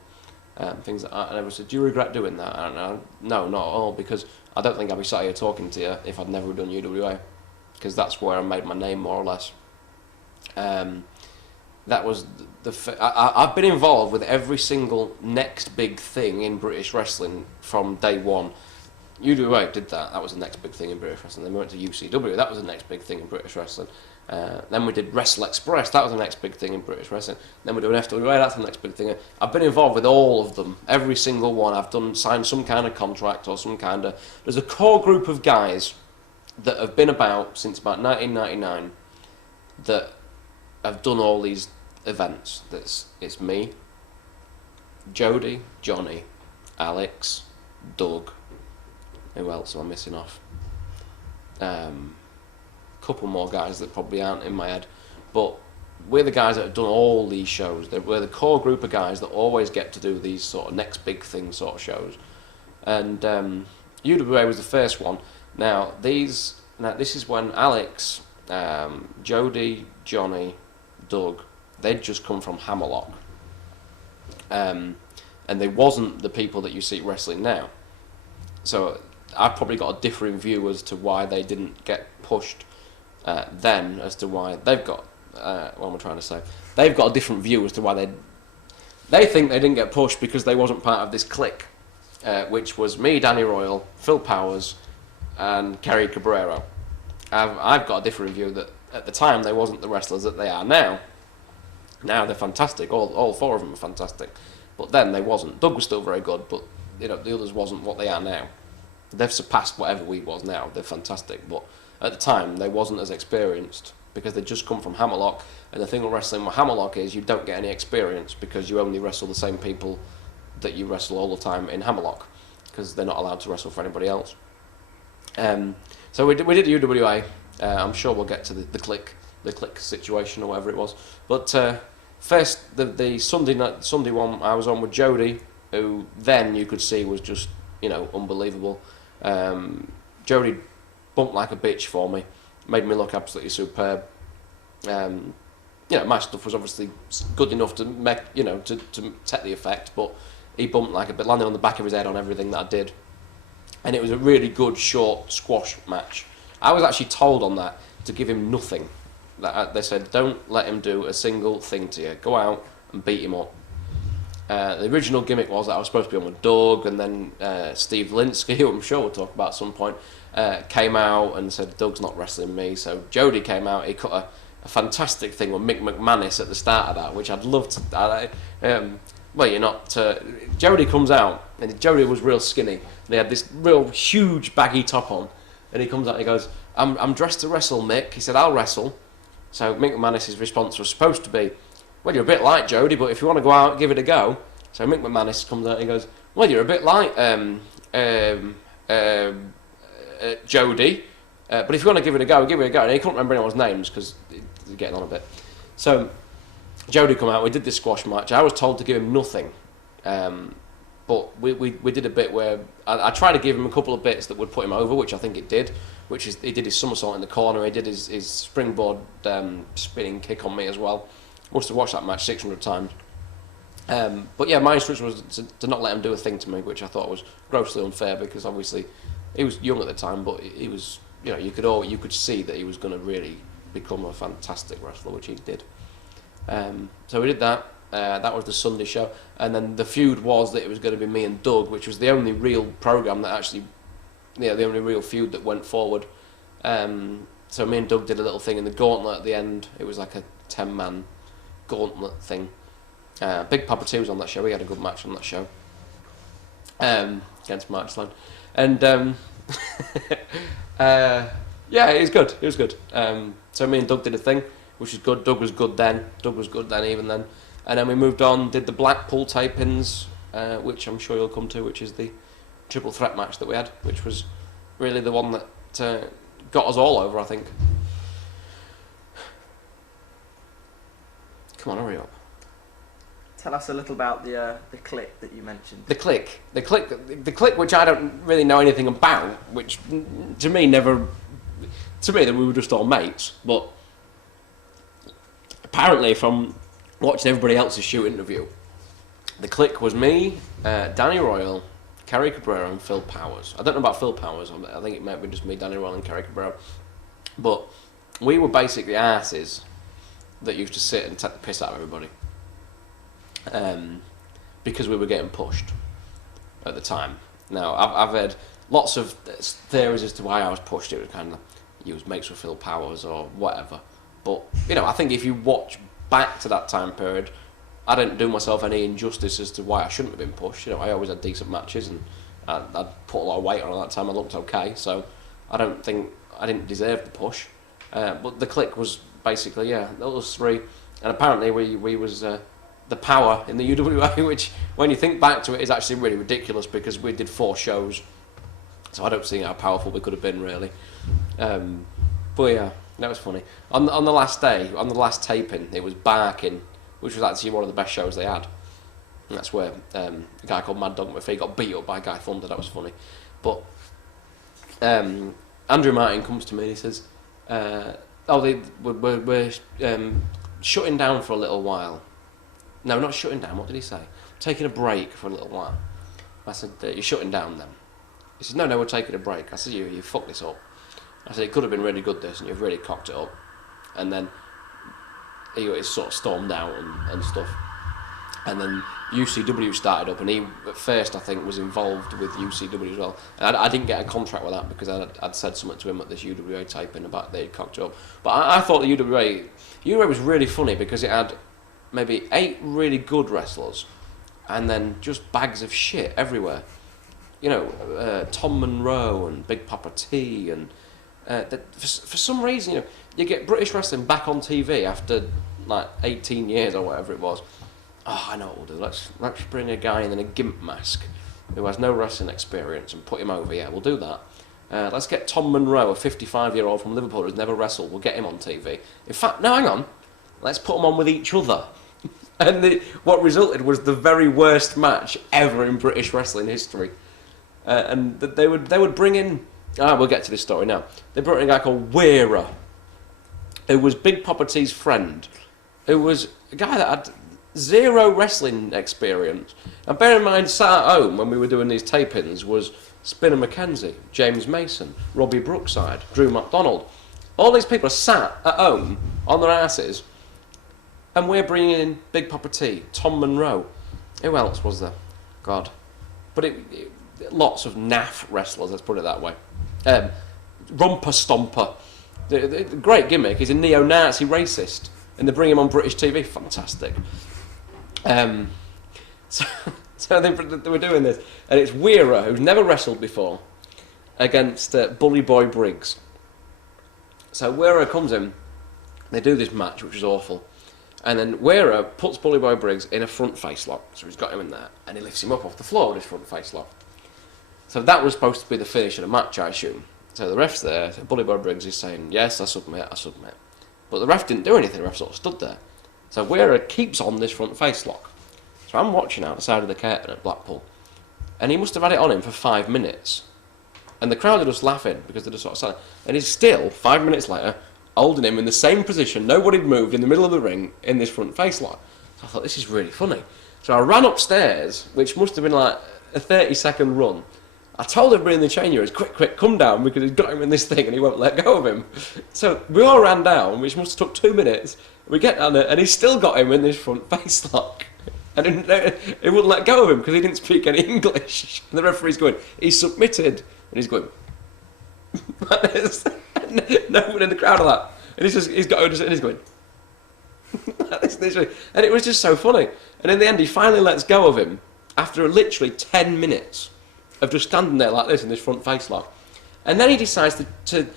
things like that. And everyone said, do you regret doing that? And no, not at all, because I don't think I'd be sat here talking to you if I'd never done UWA, because that's where I made my name, more or less. That was I've been involved with every single next big thing in British wrestling from day one. UWA did that. That was the next big thing in British wrestling. Then we went to UCW. That was the next big thing in British wrestling. Then we did Wrestle Express. That was the next big thing in British wrestling. Then we did an FWA. That's the next big thing. I've been involved with all of them. Every single one. I've signed some kind of contract or some kind of... There's a core group of guys that have been about since about 1999 that have done all these events. It's me, Jody, Johnny, Alex, Doug. Who else am I missing off? Couple more guys that probably aren't in my head, but we're the guys that have done all these shows. We're the core group of guys that always get to do these sort of next big thing sort of shows. And UWA was the first one. Now this is when Alex, Jody, Johnny, Doug, they'd just come from Hammerlock, and they wasn't the people that you see wrestling now. So I've probably got a differing view as to why they didn't get pushed then, as to why they've got. What am I trying to say? They've got a different view as to why they think they didn't get pushed because they wasn't part of this clique, which was me, Danny Royal, Phil Powers, and Kerry Cabrera. I've got a different view that at the time they wasn't the wrestlers that they are now. Now they're fantastic. All four of them are fantastic, but then they wasn't. Doug was still very good, but the others wasn't what they are now. They've surpassed whatever we was now. They're fantastic, but at the time they wasn't as experienced because they just come from Hammerlock. And the thing with wrestling with Hammerlock is you don't get any experience because you only wrestle the same people that you wrestle all the time in Hammerlock because they're not allowed to wrestle for anybody else. So we did UWA. I'm sure we'll get to the click situation or whatever it was. But first, the Sunday one I was on with Jody, who then you could see was just unbelievable. Jody bumped like a bitch for me, made me look absolutely superb. My stuff was obviously good enough to make to take the effect, but he bumped like a bit, landing on the back of his head on everything that I did, and it was a really good short squash match. I was actually told on that to give him nothing. They said don't let him do a single thing to you. Go out and beat him up. The original gimmick was that I was supposed to be on with Doug, and then Steve Linsky, who I'm sure we'll talk about at some point, came out and said Doug's not wrestling me. So Jody came out. He cut a fantastic thing with Mick McManus at the start of that, which I'd love to. Jody comes out, and Jody was real skinny, and he had this real huge baggy top on, and he comes out and he goes, I'm dressed to wrestle, Mick. He said, I'll wrestle. So Mick McManus' response was supposed to be, well, you're a bit light, Jody, but if you want to go out, give it a go. So Mick McManus comes out and he goes, well, you're a bit light, Jody, but if you want to give it a go, give it a go. And he couldn't remember anyone's names because he's getting on a bit. So Jody come out, we did this squash match. I was told to give him nothing, but we did a bit where I tried to give him a couple of bits that would put him over, which I think it did, which is he did his somersault in the corner, he did his springboard spinning kick on me as well. Must have watched that match 600 times. But yeah, my instruction was to not let him do a thing to me, which I thought was grossly unfair because obviously he was young at the time, but he was, you could see that he was going to really become a fantastic wrestler, which he did. So we did that. That was the Sunday show, and then the feud was that it was going to be me and Doug, which was the only real program that actually, the only real feud that went forward. So me and Doug did a little thing in the gauntlet at the end. It was like a 10-man gauntlet thing. Big Papa 2 was on that show. We had a good match on that show against Marchland, and yeah, it was good. It was good. So me and Doug did a thing, which was good. Doug was good then. Even then. And then we moved on, did the Blackpool tapings, which I'm sure you'll come to, which is the triple threat match that we had, which was really the one that got us all over, I think. Come on, hurry up. Tell us a little about the clique that you mentioned. The clique, which I don't really know anything about, which to me that we were just all mates, but apparently from watching everybody else's shoot interview, The clique was me, Danny Royal, Kerry Cabrera and Phil Powers. I don't know about Phil Powers, I think it might be just me, Danny Royal and Kerry Cabrera. But we were basically asses that used to sit and take the piss out of everybody. Because we were getting pushed at the time. Now, I've heard lots of theories as to why I was pushed. It was kind of, you was mates with Phil Powers or whatever. But, you know, I think if you watch back to that time period, I didn't do myself any injustice as to why I shouldn't have been pushed. You know, I always had decent matches and I'd put a lot of weight on at that time. I looked okay, so I don't think I didn't deserve the push. But the clique was basically, yeah, those three. And apparently we was the power in the UWA, which, when you think back to it, is actually really ridiculous because we did 4 shows. So I don't see how powerful we could have been, really. But yeah, that was funny. On the last day, on the last taping, it was Barking, which was actually one of the best shows they had. And that's where a guy called Mad Dog McPhee got beat up by Guy Thunder. That was funny. But Andrew Martin comes to me and he says, we're shutting down for a little while. No, not shutting down, what did he say? Taking a break for a little while. I said, you're shutting down then? He said, no, we're taking a break. I said, you fucked this up. I said, it could have been really good, this, and you've really cocked it up. And then he sort of stormed out and stuff. And then UCW started up, and he, at first, I think, was involved with UCW as well. And I didn't get a contract with that because I'd said something to him at this UWA taping about they'd cocked it up. But I thought the UWA was really funny because it had maybe 8 really good wrestlers, and then just bags of shit everywhere. You know, Tom Monroe and Big Papa T, and for some reason, you know, you get British wrestling back on TV after like 18 years or whatever it was. Oh, I know what we'll do. Let's bring a guy in a gimp mask who has no wrestling experience and put him over. Yeah, we'll do that. Let's get Tom Monroe, a 55-year-old from Liverpool who's never wrestled. We'll get him on TV. In fact, no, hang on. Let's put them on with each other. And what resulted was the very worst match ever in British wrestling history. And they would bring in... we'll get to this story now. They brought in a guy called Wearer, who was Big Papa T's friend, who was a guy that had 0 wrestling experience. And bear in mind, sat at home when we were doing these tapings was Spinner McKenzie, James Mason, Robbie Brookside, Drew McDonald. All these people are sat at home on their asses, and we're bringing in Big Papa T, Tom Monroe. Who else was there? God. But lots of naff wrestlers, let's put it that way. Romper Stomper. The great gimmick, he's a neo-Nazi racist, and they bring him on British TV. Fantastic. So they were doing this, and it's Wearer, who's never wrestled before, against Bully Boy Briggs. So Wearer comes in, they do this match, which is awful. And then Wearer puts Bully Boy Briggs in a front face lock. So he's got him in there, and he lifts him up off the floor with his front face lock. So that was supposed to be the finish of the match, I assume. So the ref's there, so Bully Boy Briggs is saying, yes, I submit. But the ref didn't do anything, the ref sort of stood there. So Wearer keeps on this front face lock. So I'm watching out the side of the curtain at Blackpool, and he must have had it on him for 5 minutes. And the crowd are just laughing, because they're just sort of silent. And he's still, 5 minutes later, holding him in the same position, nobody'd moved, in the middle of the ring, in this front face lock. So I thought, this is really funny. So I ran upstairs, which must have been like a 30-second run. I told everybody in the change rooms, quick, come down, because he's got him in this thing and he won't let go of him. So we all ran down, which must have took 2 minutes. We get down there, and he's still got him in this front face lock. And he wouldn't let go of him, because he didn't speak any English. And the referee's going, he's submitted. And he's going... No one in the crowd of that, and he's got and he's going and it was just so funny. And in the end, he finally lets go of him after literally 10 minutes of just standing there like this in this front face lock. And then he decides to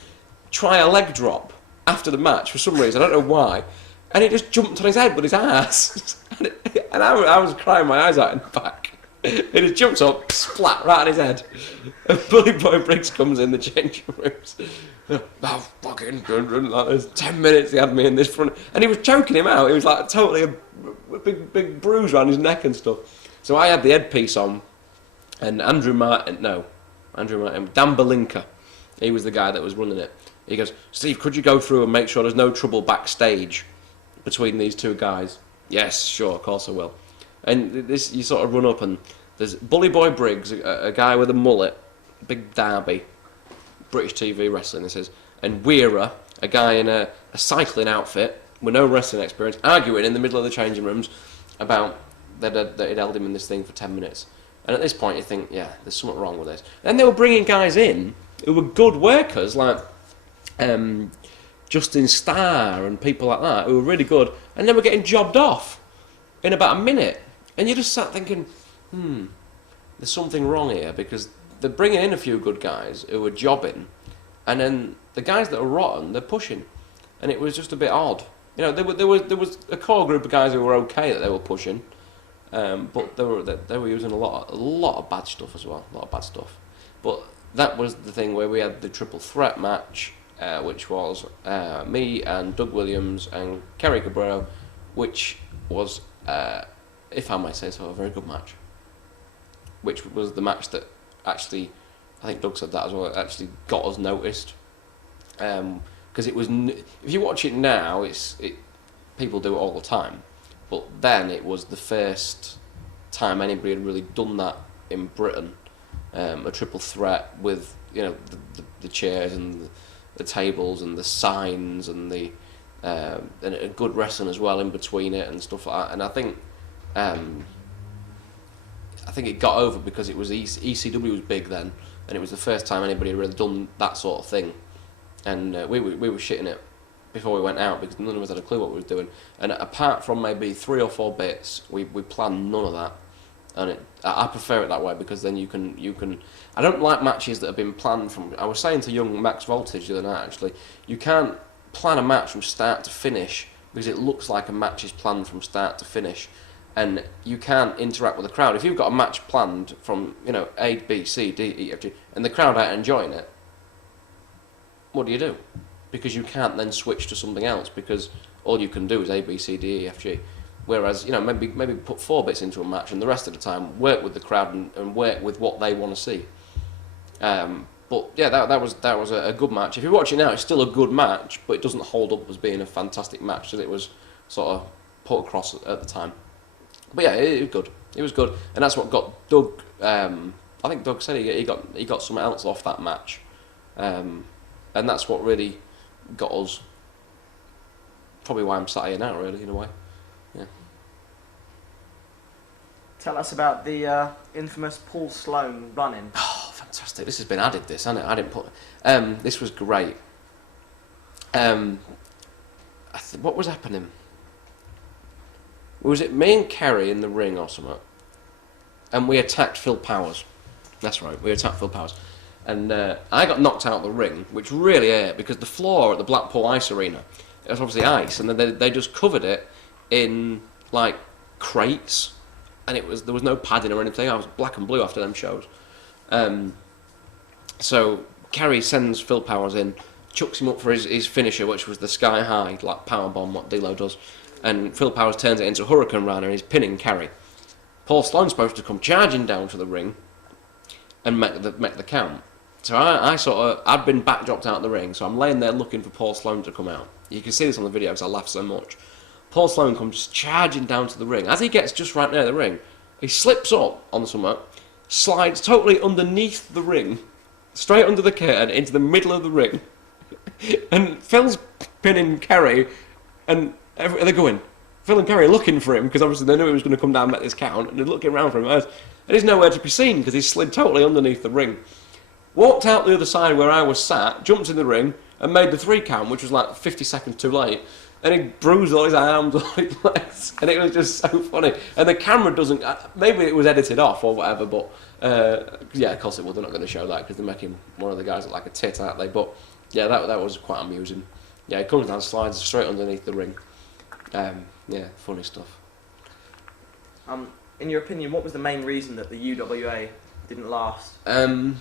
try a leg drop after the match for some reason, I don't know why, and he just jumped on his head with his ass. and I was crying my eyes out in the back. He just jumps up, splat, right on his head. And Bully Boy Briggs comes in the changing rooms. Oh, fucking like this. 10 minutes he had me in this front. And he was choking him out. He was like totally a big bruise around his neck and stuff. So I had the headpiece on. And Dan Belinka, he was the guy that was running it. He goes, Steve, could you go through and make sure there's no trouble backstage between these two guys? Yes, sure, of course I will. And this, you sort of run up and there's Bully Boy Briggs, a guy with a mullet, big derby, British TV wrestling this is, and Weira, a guy in a cycling outfit with no wrestling experience, arguing in the middle of the changing rooms about that he'd held him in this thing for 10 minutes. And at this point you think, yeah, there's something wrong with this. Then they were bringing guys in who were good workers, like Justin Starr and people like that, who were really good, and they were getting jobbed off in about a minute. And you just sat thinking, there's something wrong here, because they're bringing in a few good guys who are jobbing, and then the guys that are rotten, they're pushing. And it was just a bit odd. You know, there was a core group of guys who were okay that they were pushing, but they were using a lot of bad stuff as well, a lot of bad stuff. But that was the thing where we had the triple threat match, which was me and Doug Williams and Kerry Cabrero, which was, if I might say so, a very good match. Which was the match that actually, I think Doug said that as well, actually got us noticed. Because it was, if you watch it now, people do it all the time, but then it was the first time anybody had really done that in Britain, a triple threat with, you know, the chairs and the tables and the signs and and a good wrestling as well in between it and stuff like that. And I think it got over because it was ECW was big then, and it was the first time anybody had really done that sort of thing. And we were shitting it before we went out because none of us had a clue what we were doing. And apart from maybe 3 or 4 bits, we planned none of that. And I prefer it that way because then you can. I don't like matches that have been planned from. I was saying to young Max Voltage the other night actually, you can't plan a match from start to finish because it looks like a match is planned from start to finish, and you can't interact with the crowd. If you've got a match planned from, you know, A, B, C, D, E, F, G, and the crowd aren't enjoying it, what do? Because you can't then switch to something else because all you can do is A, B, C, D, E, F, G. Whereas, you know, maybe put 4 bits into a match and the rest of the time work with the crowd and work with what they want to see. But yeah, that was a good match. If you watch it now, it's still a good match, but it doesn't hold up as being a fantastic match that it was sort of put across at the time. But yeah, it was good. It was good, and that's what got Doug. I think Doug said he got something else off that match. And that's what really got us. Probably why I'm sat here now, really, in a way. Yeah. Tell us about the infamous Paul Sloan run-in. Oh, fantastic! This has been added. This, hasn't it? I didn't put. This was great. What was happening? Was it me and Kerry in the ring or something? And we attacked Phil Powers. That's right. We attacked Phil Powers. And I got knocked out of the ring, which really hurt because the floor at the Blackpool Ice Arena, it was obviously ice, and then they just covered it in like crates, and there was no padding or anything. I was black and blue after them shows. So Kerry sends Phil Powers in, chucks him up for his finisher, which was the sky high like power bomb, what D'Lo does, and Phil Powers turns it into a Hurricane Rana and he's pinning Kerry. Paul Sloan's supposed to come charging down to the ring and make the count. So I'd been backdropped out of the ring, so I'm laying there looking for Paul Sloan to come out. You can see this on the video because I laugh so much. Paul Sloan comes charging down to the ring. As he gets just right near the ring, he slips up on something, slides totally underneath the ring, straight under the curtain, into the middle of the ring, and Phil's pinning Kerry, and they're going. Phil and Kerry are looking for him, because obviously they knew he was going to come down and make this count, and they're looking around for him, and he's nowhere to be seen, because he's slid totally underneath the ring. Walked out the other side where I was sat, jumped in the ring, and made the 3 count, which was like 50 seconds too late. And he bruised all his arms, all his legs, and it was just so funny. And the camera doesn't, maybe it was edited off or whatever, but yeah, of course it would. They're not going to show that because they're making one of the guys look like a tit, aren't they? But yeah, that was quite amusing. Yeah, he comes down, slides straight underneath the ring. Yeah, funny stuff. In your opinion, what was the main reason that the UWA didn't last? I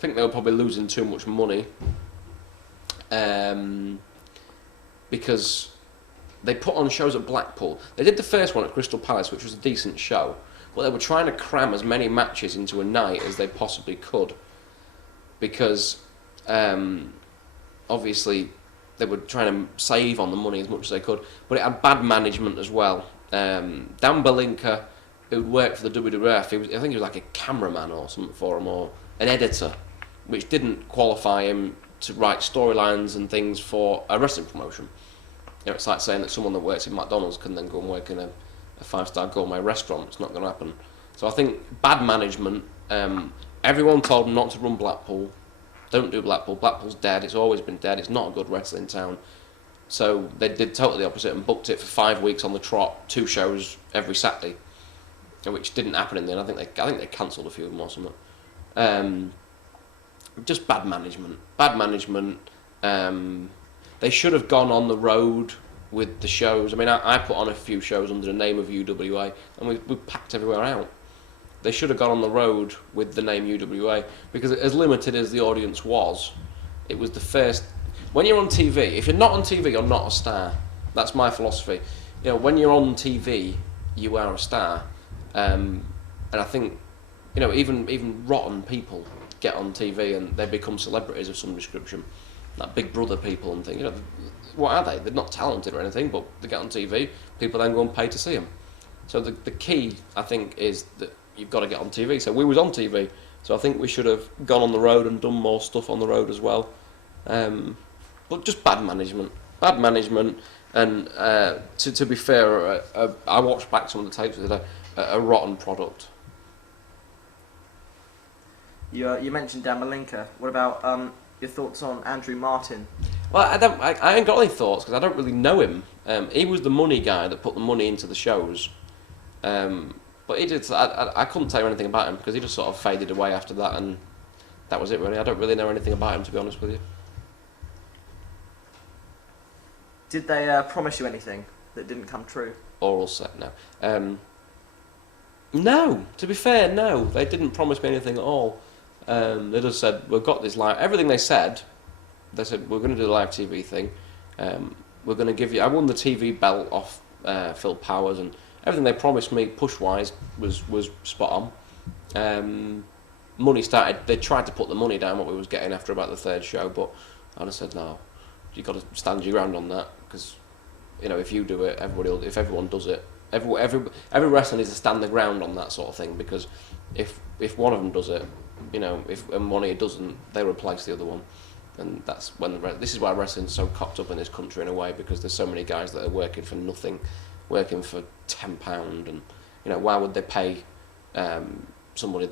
think they were probably losing too much money because they put on shows at Blackpool. They did the first one at Crystal Palace, which was a decent show, but they were trying to cram as many matches into a night as they possibly could because obviously they were trying to save on the money as much as they could, but it had bad management as well. Dan Belinka, who worked for the WWF, I think he was like a cameraman or something for him, or an editor, which didn't qualify him to write storylines and things for a wrestling promotion. It's like saying that someone that works in McDonald's can then go and work in a 5-star gourmet restaurant. It's not going to happen. So I think bad management. Everyone told them not to run Blackpool. Don't do Blackpool. Blackpool's dead. It's always been dead. It's not a good wrestling town. So they did totally the opposite and booked it for 5 weeks on the trot, 2 shows every Saturday, which didn't happen in the end. I think they cancelled a few of them or something. Just bad management. Bad management. They should have gone on the road with the shows. I mean, I put on a few shows under the name of UWA, and we packed everywhere out. They should have gone on the road with the name UWA, because as limited as the audience was, it was the first... When you're on TV, if you're not on TV, you're not a star. That's my philosophy. When you're on TV, you are a star. And I think, even rotten people get on TV and they become celebrities of some description. Like Big Brother people and things. What are they? They're not talented or anything, but they get on TV. People then go and pay to see them. So the key, I think, is that you've got to get on TV. So we was on TV, so I think we should have gone on the road and done more stuff on the road as well. But just bad management. Bad management, and to be fair, I watched back some of the tapes today. A rotten product. You mentioned Dan Malinka. What about your thoughts on Andrew Martin? Well, I ain't got any thoughts because I don't really know him. He was the money guy that put the money into the shows. But he did. I couldn't tell you anything about him because he just sort of faded away after that, and that was it really. I don't really know anything about him, to be honest with you. Did they promise you anything that didn't come true? Oral set, no. No, to be fair, no. They didn't promise me anything at all. They just said, we've got this live... Everything they said, we're going to do the live TV thing. We're going to give you... I won the TV belt off Phil Powers, and everything they promised me, push-wise, was spot on. Money started... They tried to put the money down, what we was getting after about the 3rd show, but I just said, no, you've got to stand your ground on that, because, if you do it, if everyone does it, every wrestler needs to stand the ground on that sort of thing, because if one of them does it, if one of you doesn't, they replace the other one, and that's when this is why wrestling's so cocked up in this country in a way, because there's so many guys that are working for nothing, working for £10, and why would they pay somebody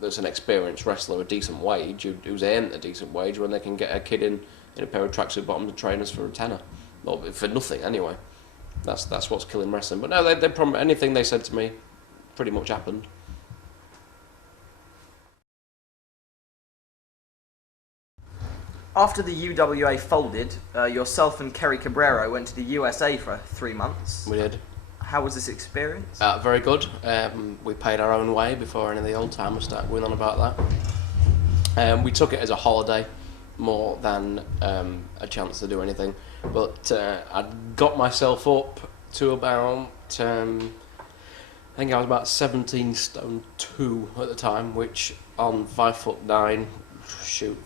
that's an experienced wrestler a decent wage, who's earned a decent wage, when they can get a kid in a pair of tracksuit bottoms and trainers for a tenner, or for nothing anyway. That's what's killing wrestling. But no, they anything they said to me pretty much happened. After the UWA folded, yourself and Kerry Cabrera went to the USA for 3 months. We did. How was this experience? Very good. We paid our own way before any of the old timers started going on about that. We took it as a holiday more than a chance to do anything. But I got myself up to about, I think I was about 17 stone 2 at the time, which on 5'9",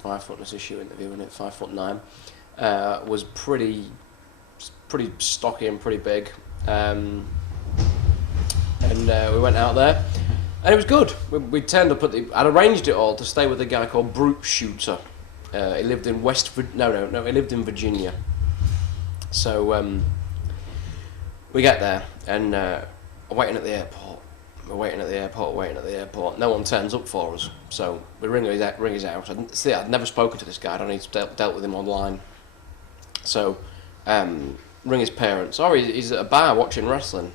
5 foot, that's a shoe interview, isn't it? 5'9", was pretty stocky and pretty big. And we went out there, and it was good. We turned up I'd arranged it all to stay with a guy called Brute Shooter. He lived in he lived in Virginia. So we get there, and waiting at the airport. No one turns up for us, so we ring his house. I'd never spoken to this guy. I'd only dealt with him online. So ring his parents. Oh, he's at a bar watching wrestling.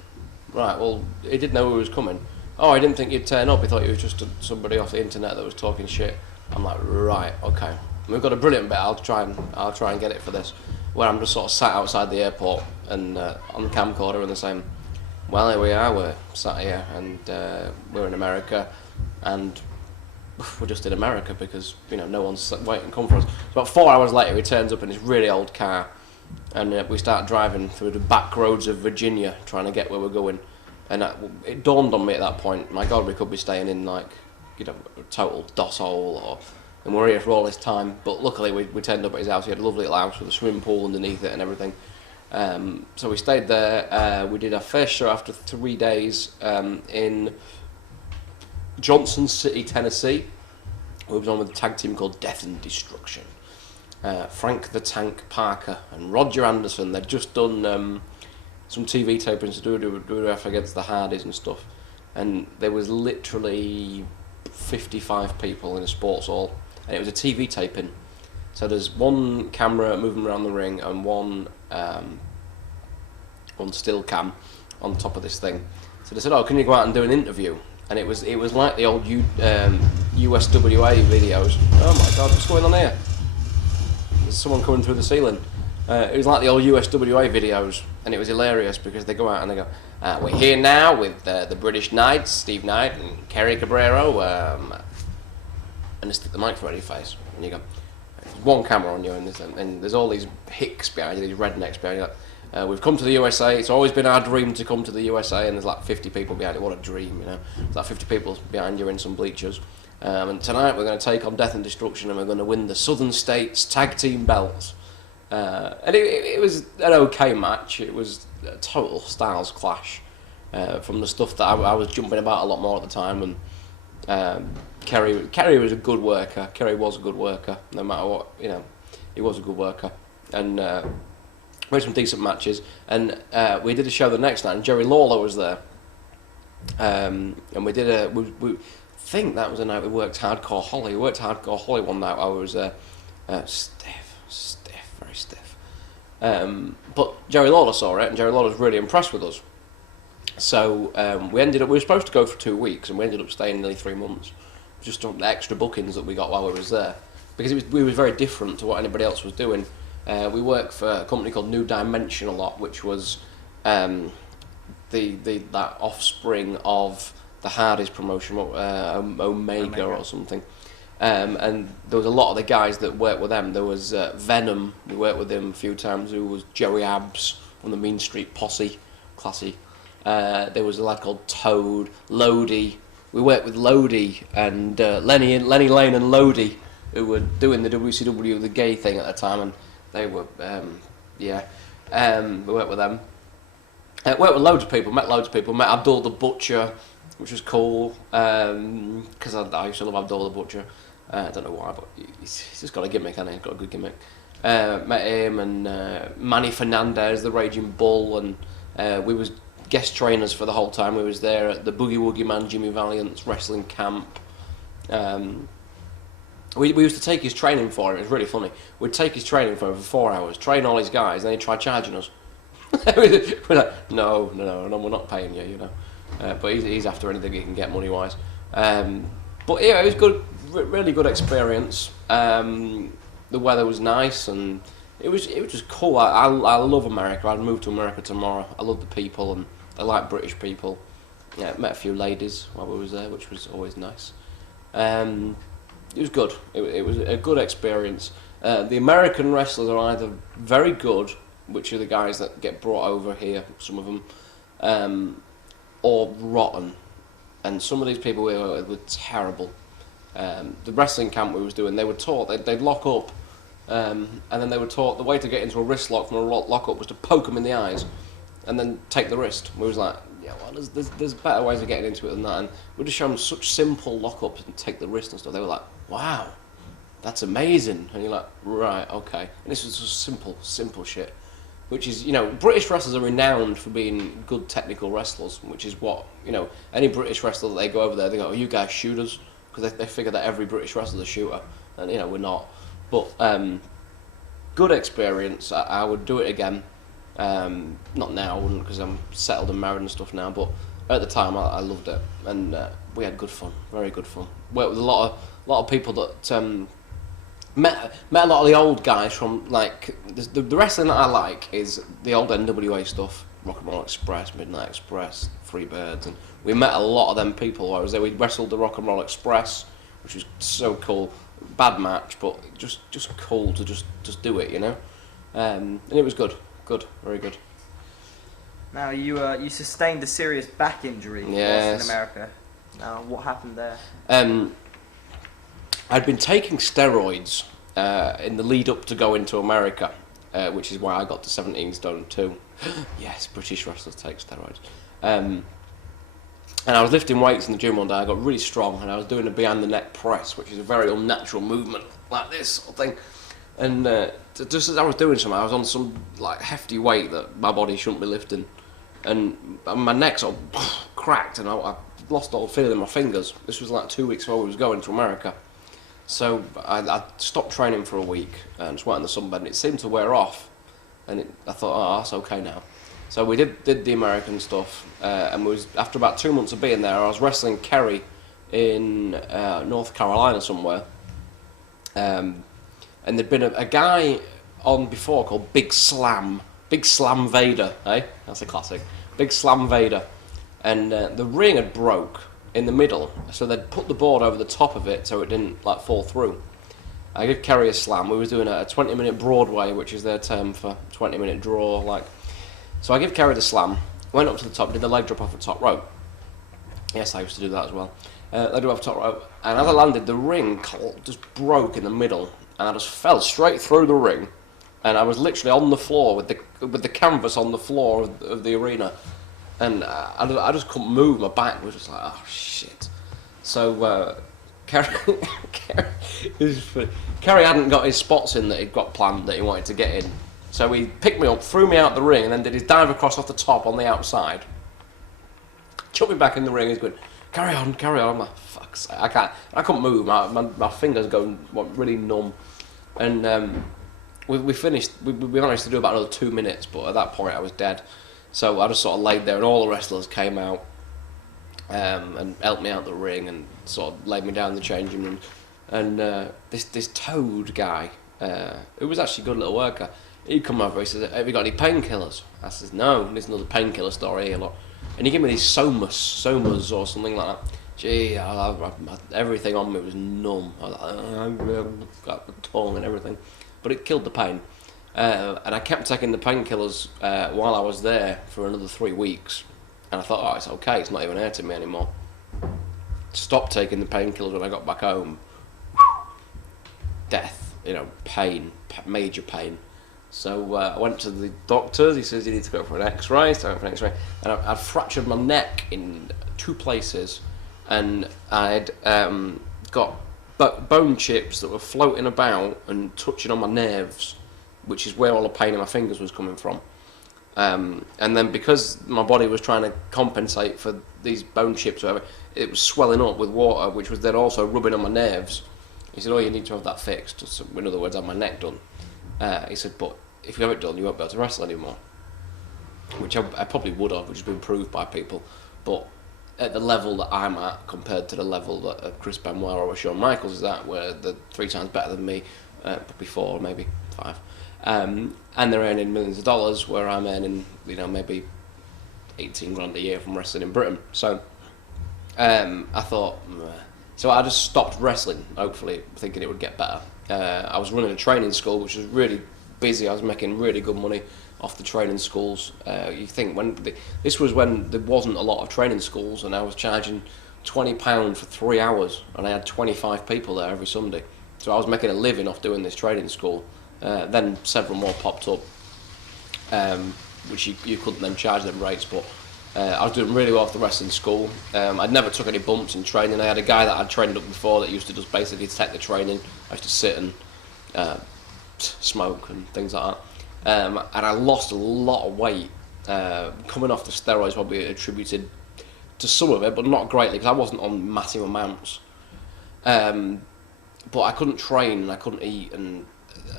Right, well, he didn't know who was coming. Oh, I didn't think you'd turn up. He thought you was just somebody off the internet that was talking shit. I'm like, right, okay. We've got a brilliant bit. I'll try and get it for this. Where I'm just sort of sat outside the airport and on the camcorder and they're saying, well, here we are, we're sat here and we're in America and we're just in America because, no one's waiting to come for us. About 4 hours later, he turns up in his really old car and we start driving through the back roads of Virginia trying to get where we're going. And it dawned on me at that point, my God, we could be staying in a total DOS hole or and we were here for all this time. But luckily we turned up at his house. He had a lovely little house with a swimming pool underneath it and everything. So we stayed there. We did our first show after 3 days in Johnson City, Tennessee. We was on with a tag team called Death and Destruction. Frank the Tank Parker and Roger Anderson. They'd just done some TV tapings to do against the Hardys and stuff. And there was literally 55 people in a sports hall. And it was a TV taping. So there's one camera moving around the ring and one still cam on top of this thing. So they said, "Oh, can you go out and do an interview?" And it was like the old USWA videos. Oh my God, what's going on here? There's someone coming through the ceiling. It was like the old USWA videos, and it was hilarious because they go out and they go, "We're here now with the British Knights, Steve Knight and Kerry Cabrero," and they stick the microphone in your face, and you go, "There's one camera on you, and there's all these hicks behind you, these rednecks behind you. Like, we've come to the USA. It's always been our dream to come to the USA," and there's like 50 people behind you. What a dream, you know! There's like 50 people behind you in some bleachers. And tonight we're going to take on Death and Destruction, and we're going to win the Southern States Tag Team belts. And it was an okay match. It was a total styles clash from the stuff that I was jumping about a lot more at the time. And Kerry was a good worker. Kerry was a good worker, no matter what, you know. He was a good worker, and we had some decent matches. And we did a show the next night, and Jerry Lawler was there. And we did we think that was the night we worked Hardcore Holly. We worked Hardcore Holly one night. I was stiff, very stiff. But Jerry Lawler saw it, and Jerry Lawler was really impressed with us. So we were supposed to go for 2 weeks, and we ended up staying nearly 3 months, just on the extra bookings that we got while we was there, because we were very different to what anybody else was doing. We worked for a company called New Dimension a lot, which was that offspring of the Hardys promotion, Omega or something. And there was a lot of the guys that worked with them. There was Venom, we worked with him a few times, who was Joey Abs from the Mean Street Posse, classy. There was a lad called Toad, Lodi. We worked with Lodi and Lenny Lane and Lodi, who were doing the WCW, the gay thing at the time, and they were, we worked with them. Worked with loads of people, met loads of people, met Abdul the Butcher, which was cool, because I used to love Abdul the Butcher. I don't know why, but he's just got a gimmick, hasn't he? He's got a good gimmick. Met him and Manny Fernandez, the Raging Bull, and we was guest trainers for the whole time. We was there at the Boogie Woogie Man, Jimmy Valiant's wrestling camp. We used to take his training for him. It was really funny. We'd take his training for him for 4 hours, train all his guys, and then he'd try charging us. We're like, no, we're not paying you, you know. But he's after anything he can get money-wise. But yeah, it was good, really good experience. The weather was nice, and it was just cool. I love America. I'd move to America tomorrow. I love the people, and I like British people. Yeah, met a few ladies while we was there, which was always nice. It was good. It was a good experience. The American wrestlers are either very good, which are the guys that get brought over here, some of them, or rotten. And some of these people we were terrible. The wrestling camp we was doing, they were taught they'd lock up, and then they were taught the way to get into a wrist lock from a lock up was to poke them in the eyes, and then take the wrist. We was like, yeah, well, there's better ways of getting into it than that. And we just showed them such simple lock ups and take the wrist and stuff. They were like, wow, that's amazing. And you're like, right, okay. And this was just simple shit. Which is, you know, British wrestlers are renowned for being good technical wrestlers, which is what, you know, any British wrestler that they go over there, they go, oh, you guys shooters, because they figure that every British wrestler's a shooter, and, you know, we're not. But good experience. I would do it again. Not now, I wouldn't, because I'm settled and married and stuff now, but at the time I loved it, and we had good fun, very good fun. Worked with a lot of people that met a lot of the old guys from, like, the wrestling that I like is the old NWA stuff, Wrestle Express, Midnight Express, Freebirds, and we met a lot of them people while I was there. We wrestled the Wrestle Express, which was so cool. Bad match, but just cool to just do it, you know. And it was good, very good. Now you sustained a serious back injury whilst in America. Now what happened there? I'd been taking steroids in the lead up to going to America, which is why I got to 17 stone too. Yes, British wrestlers take steroids. And I was lifting weights in the gym one day. I got really strong, and I was doing a behind the neck press, which is a very unnatural movement, like this sort of thing. And just as I was doing something, I was on some like hefty weight that my body shouldn't be lifting, and my neck sort of cracked, and I lost all feeling in my fingers. This was like 2 weeks before we was going to America. So I stopped training for a week and just went in the sunbed, and it seemed to wear off. And I thought, oh, that's okay now. So we did the American stuff, and after about 2 months of being there, I was wrestling Kerry in North Carolina somewhere. And there'd been a guy on before called Big Slam Vader, eh? That's a classic. Big Slam Vader. And the ring had broke in the middle, so they'd put the board over the top of it so it didn't like fall through. I gave Kerry a slam. We was doing a 20-minute Broadway, which is their term for 20-minute draw, like. So I give Kerry the slam, went up to the top, did the leg drop off the top rope. Yes, I used to do that as well. Leg drop off the top rope, and as I landed, the ring just broke in the middle, and I just fell straight through the ring, and I was literally on the floor with the canvas on the floor of the arena, and I just couldn't move. My back was just like, oh shit. So Kerry hadn't got his spots in that he'd got planned that he wanted to get in. So he picked me up, threw me out the ring, and then did his dive across off the top on the outside. Chucked me back in the ring. He's going, carry on. I'm like, fuck's sake, I couldn't move. My fingers went really numb. And we finished. We managed to do about another 2 minutes, but at that point I was dead. So I just sort of laid there, and all the wrestlers came out and helped me out the ring, and sort of laid me down in the changing room. And this Toad guy, who was actually a good little worker. He'd come over, he says, have you got any painkillers? I says, no, there's another painkiller story here, look. And he gave me these somas or something like that. Gee, everything on me was numb. I was like, got the tongue and everything. But it killed the pain. And I kept taking the painkillers while I was there for another 3 weeks. And I thought, oh, it's okay, it's not even hurting me anymore. Stopped taking the painkillers when I got back home. Death, pain, major pain. So I went to the doctors. He says you need to go for an X-ray. So I went for an X-ray, and I'd fractured my neck in 2 places, and I'd got bone chips that were floating about and touching on my nerves, which is where all the pain in my fingers was coming from. And then because my body was trying to compensate for these bone chips, or whatever, it was swelling up with water, which was then also rubbing on my nerves. He said, oh, you need to have that fixed. So in other words, have my neck done. He said, but if you have it done, you won't be able to wrestle anymore. Which I probably would have, which has been proved by people. But at the level that I'm at, compared to the level that Chris Benoit or Shawn Michaels is at, where they're 3 times better than me, probably 4, maybe 5. And they're earning millions of dollars, where I'm earning, maybe 18 grand a year from wrestling in Britain. So I thought, so I just stopped wrestling, hopefully, thinking it would get better. I was running a training school, which was really busy. I was making really good money off the training schools. You think this was when there wasn't a lot of training schools, and I was charging £20 for 3 hours, and I had 25 people there every Sunday. So I was making a living off doing this training school. Then several more popped up, which you couldn't then charge them rates, but I was doing really well off the wrestling school. I'd never took any bumps in training. I had a guy that I'd trained up before that used to just basically take the training. I used to sit and smoke and things like that. And I lost a lot of weight. Coming off the steroids probably attributed to some of it, but not greatly, because I wasn't on massive amounts. But I couldn't train, and I couldn't eat, and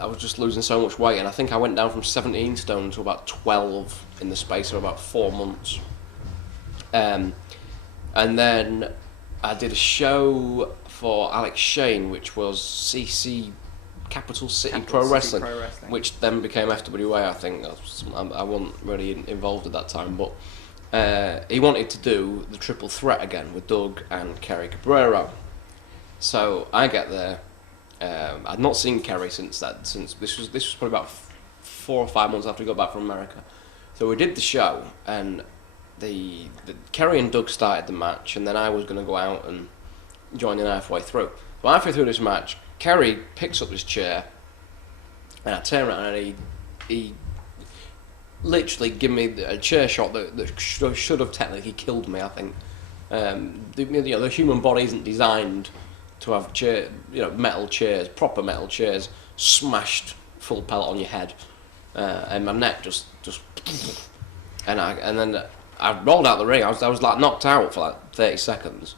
I was just losing so much weight. And I think I went down from 17 stone to about 12 in the space of about 4 months. And then I did a show for Alex Shane, which was CC Capital City Pro Wrestling, which then became FWA. I think I wasn't really involved at that time, but he wanted to do the triple threat again with Doug and Kerry Cabrera. So I get there. I'd not seen Kerry since this was probably about 4 or 5 months after we got back from America. So we did the show, and the Kerry and Doug started the match, and then I was going to go out and joining halfway through. So halfway through this match, Kerry picks up his chair, and I turn around and he literally give me a chair shot that should have technically killed me, I think. The human body isn't designed to have metal chairs, proper metal chairs, smashed full pellet on your head, and my neck just and then I rolled out the ring. I was like knocked out for like 30 seconds.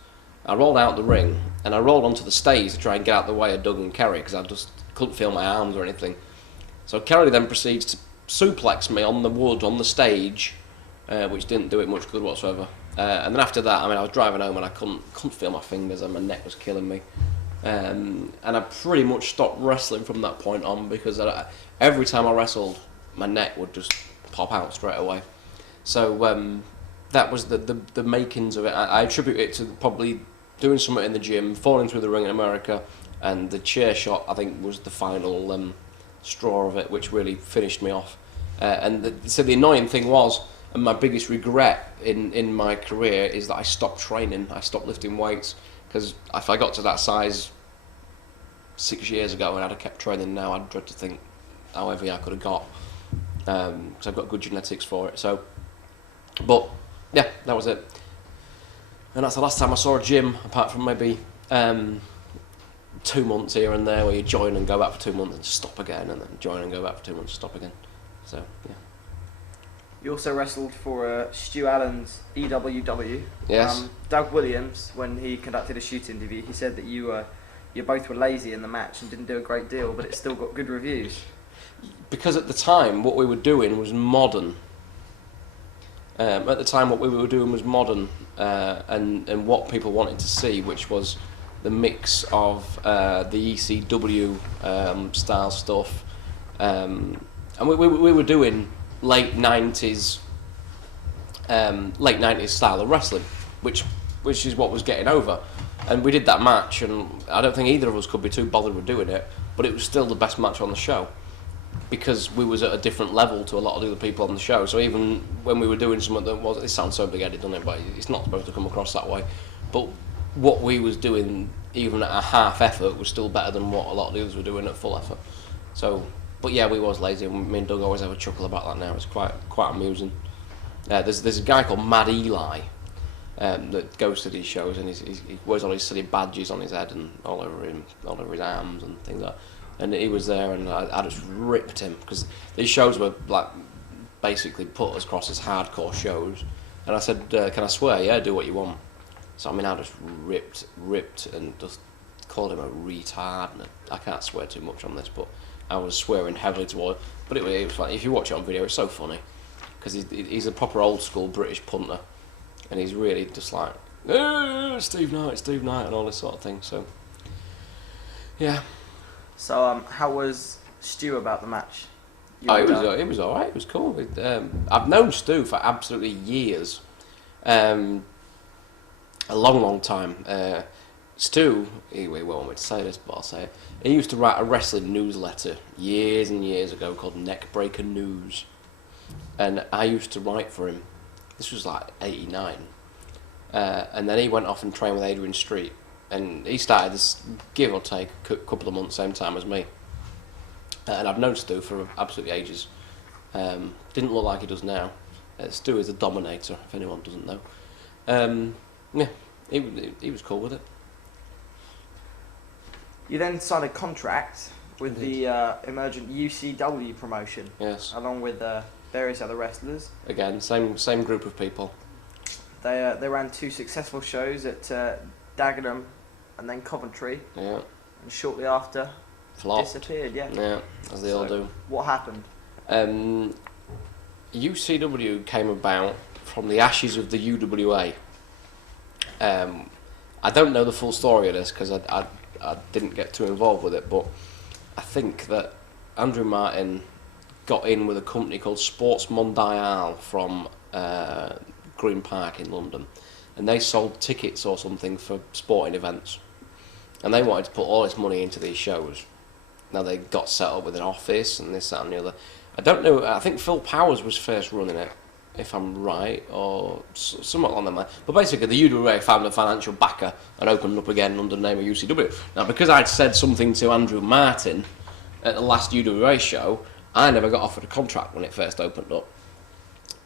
I rolled out the ring and I rolled onto the stage to try and get out the way of Doug and Kerry because I just couldn't feel my arms or anything. So Kerry then proceeds to suplex me on the wood on the stage, which didn't do it much good whatsoever. And then after that, I was driving home and I couldn't feel my fingers and my neck was killing me. And I pretty much stopped wrestling from that point on because every time I wrestled, my neck would just pop out straight away. So that was the makings of it. I attribute it to probably doing something in the gym, falling through the ring in America, and the chair shot, I think, was the final straw of it, which really finished me off. So the annoying thing was, and my biggest regret in my career is that I stopped training. I stopped lifting weights, because if I got to that size 6 years ago and I'd have kept training now, I'd dread to think how heavy I could have got, because I've got good genetics for it. So, but yeah, that was it. And that's the last time I saw a gym, apart from maybe 2 months here and there where you join and go back for 2 months and stop again, and then join and go back for 2 months and stop again. So, yeah. You also wrestled for Stu Allen's EWW. Yes. Doug Williams, when he conducted a shoot interview, he said that you both were lazy in the match and didn't do a great deal, but it still got good reviews. Because at the time, what we were doing was modern. And what people wanted to see, which was the mix of the ECW style stuff, and we were doing late 90s style of wrestling, which is what was getting over. And we did that match, and I don't think either of us could be too bothered with doing it, but it was still the best match on the show, because we was at a different level to a lot of the other people on the show. So even when we were doing something that was, it sounds so big-headed, doesn't it, but it's not supposed to come across that way, but what we was doing, even at a half effort, was still better than what a lot of the others were doing at full effort. So, but yeah, we was lazy, and me and Doug always have a chuckle about that now. It's quite amusing. There's a guy called Mad Eli that goes to these shows, and he wears all these silly badges on his head and all over his arms and things like that. And he was there, and I just ripped him, because these shows were like basically put us across as hardcore shows. And I said, "Can I swear? Yeah, do what you want." So I just ripped, and just called him a retard. And I can't swear too much on this, but I was swearing heavily toward. But it was funny. If you watch it on video, it's so funny, because he's a proper old school British punter, and he's really just like Steve Knight, and all this sort of thing. So yeah. So how was Stu about the match? It was alright. It was cool. I've known Stu for absolutely years, a long time. Stu, he won't want me to say this, but I'll say it. He used to write a wrestling newsletter years and years ago called Neckbreaker News, and I used to write for him. This was like '89, and then he went off and trained with Adrian Street. And he started this, give or take, a couple of months, same time as me. And I've known Stu for absolutely ages. Didn't look like he does now. Stu is a dominator, if anyone doesn't know. Yeah, he was cool with it. You then signed a contract with the emergent UCW promotion. Yes. Along with various other wrestlers. Again, same group of people. They ran 2 successful shows at Dagenham and then Coventry. Yeah. And shortly after, flopped. Disappeared, yeah. Yeah, as they all do. What happened? UCW came about from the ashes of the UWA. I don't know the full story of this, because I didn't get too involved with it, but I think that Andrew Martin got in with a company called Sports Mondial from Green Park in London, and they sold tickets or something for sporting events, and they wanted to put all this money into these shows. Now they got set up with an office and this, that and the other. I don't know, I think Phil Powers was first running it, if I'm right, or somewhat along that line. But basically, the UWA found a financial backer and opened up again under the name of UCW. Now, because I'd said something to Andrew Martin at the last UWA show, I never got offered a contract when it first opened up.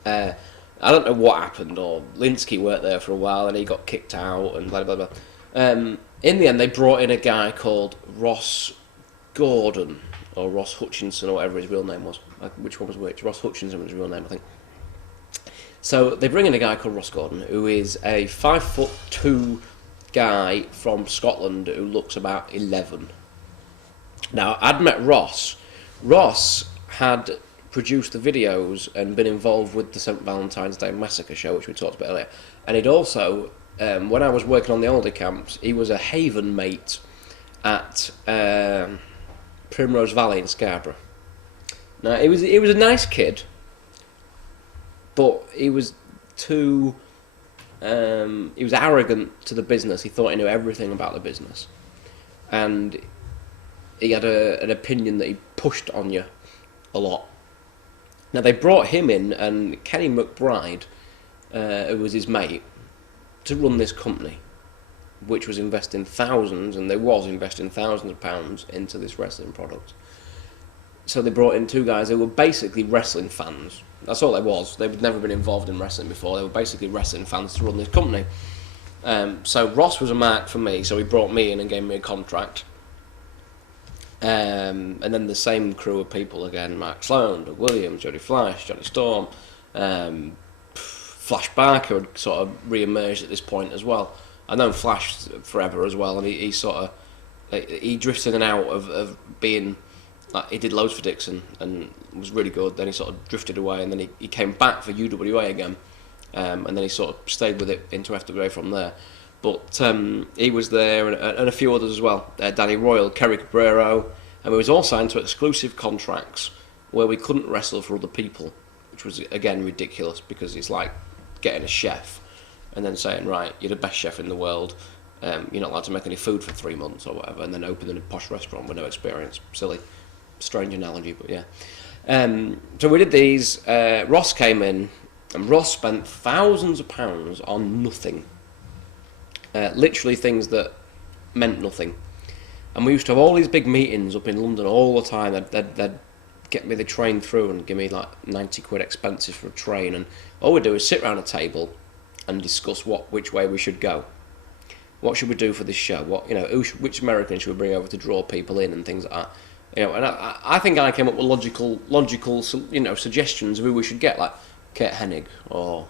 I don't know what happened, or Linsky worked there for a while and he got kicked out and blah, blah, blah. In the end, they brought in a guy called Ross Gordon, or Ross Hutchinson, or whatever his real name was. Which one was which? Ross Hutchinson was his real name, I think. So they bring in a guy called Ross Gordon, who is a 5'2" guy from Scotland who looks about 11. Now, I'd met Ross. Ross had produced the videos and been involved with the St Valentine's Day Massacre show, which we talked about earlier. And he'd also, when I was working on the holiday camps, he was a haven mate at Primrose Valley in Scarborough. Now, he was a nice kid, but he was too... he was arrogant to the business. He thought he knew everything about the business. And he had an opinion that he pushed on you a lot. Now, they brought him in, and Kenny McBride, who was his mate, to run this company, which was investing thousands, and they was investing thousands of pounds into this wrestling product. So they brought in two guys who were basically wrestling fans. That's all they was. They'd never been involved in wrestling before. They were basically wrestling fans to run this company. So Ross was a mark for me, so he brought me in and gave me a contract. And then the same crew of people again: Mark Sloan, Doug Williams, Jody Flash, Johnny Storm, Flash Barker had sort of re-emerged at this point as well. I've known Flash forever as well, and he sort of he drifted in and out of being like, he did loads for Dixon and was really good. Then he sort of drifted away, and then he came back for UWA again, and then he sort of stayed with it into FWA from there. But he was there, and a few others as well. Danny Royal, Kerry Cabrero, and we was all signed to exclusive contracts where we couldn't wrestle for other people, which was, again, ridiculous, because it's like getting a chef and then saying, right, you're the best chef in the world, you're not allowed to make any food for 3 months or whatever, and then opening a posh restaurant with no experience. Silly. Strange analogy, but yeah. So we did these. Ross came in, and Ross spent thousands of pounds on nothing. Literally things that meant nothing. And we used to have all these big meetings up in London all the time. They'd get me the train through and give me like 90 quid expenses for a train, and all we'd do is sit around a table and discuss which way we should go. What should we do for this show? Which Americans should we bring over to draw people in and things like that. And I think I came up with logical suggestions of who we should get, like Kurt Hennig or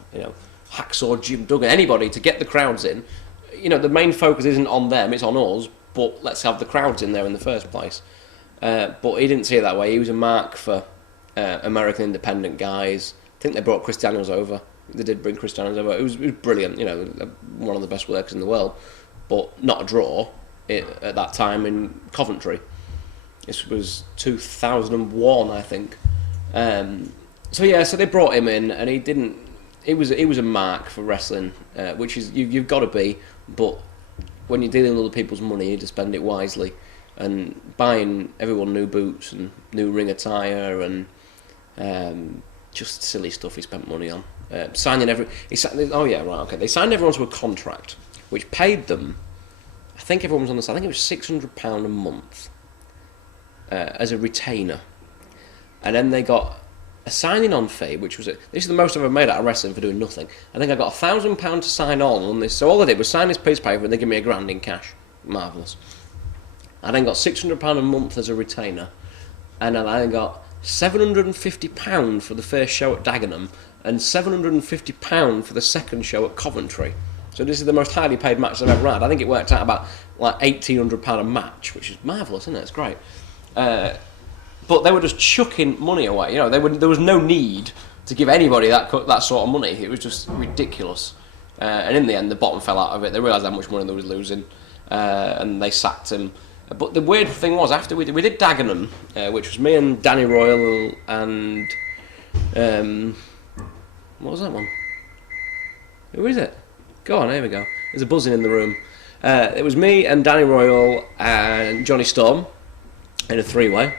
Hacksaw Jim Duggan, anybody to get the crowds in. The main focus isn't on them, it's on us, but let's have the crowds in there in the first place. But he didn't see it that way. He was a mark for American independent guys. I think they brought Chris Daniels over. They did bring Chris Daniels over. It was brilliant, one of the best workers in the world, but not a draw at that time in Coventry. This was 2001, I think. So they brought him in, and he didn't. He was a mark for wrestling, which is you've got to be. But when you're dealing with other people's money, you need to spend it wisely. And buying everyone new boots and new ring attire and just silly stuff he spent money on. Signing They signed everyone to a contract, which paid them. I think everyone was on the side. I think it was £600 a month as a retainer, and then they got a signing on fee, which was this is the most I've ever made out of wrestling for doing nothing. I think I got £1,000 to sign on this. So all I did was sign this piece of paper and they give me £1,000 in cash. Marvellous. I then got £600 a month as a retainer, and then I got £750 for the first show at Dagenham and £750 for the second show at Coventry. So this is the most highly paid match I've ever had. I think it worked out about like £1,800 a match, which is marvellous, isn't it? It's great. But they were just chucking money away. There was no need to give anybody that sort of money. It was just ridiculous. And in the end, the bottom fell out of it. They realised how much money they was losing, and they sacked him. But the weird thing was, after we did Dagenham, which was me and Danny Royal and what was that one? Who is it? Go on, here we go. There's a buzzing in the room. It was me and Danny Royal and Johnny Storm in a three-way.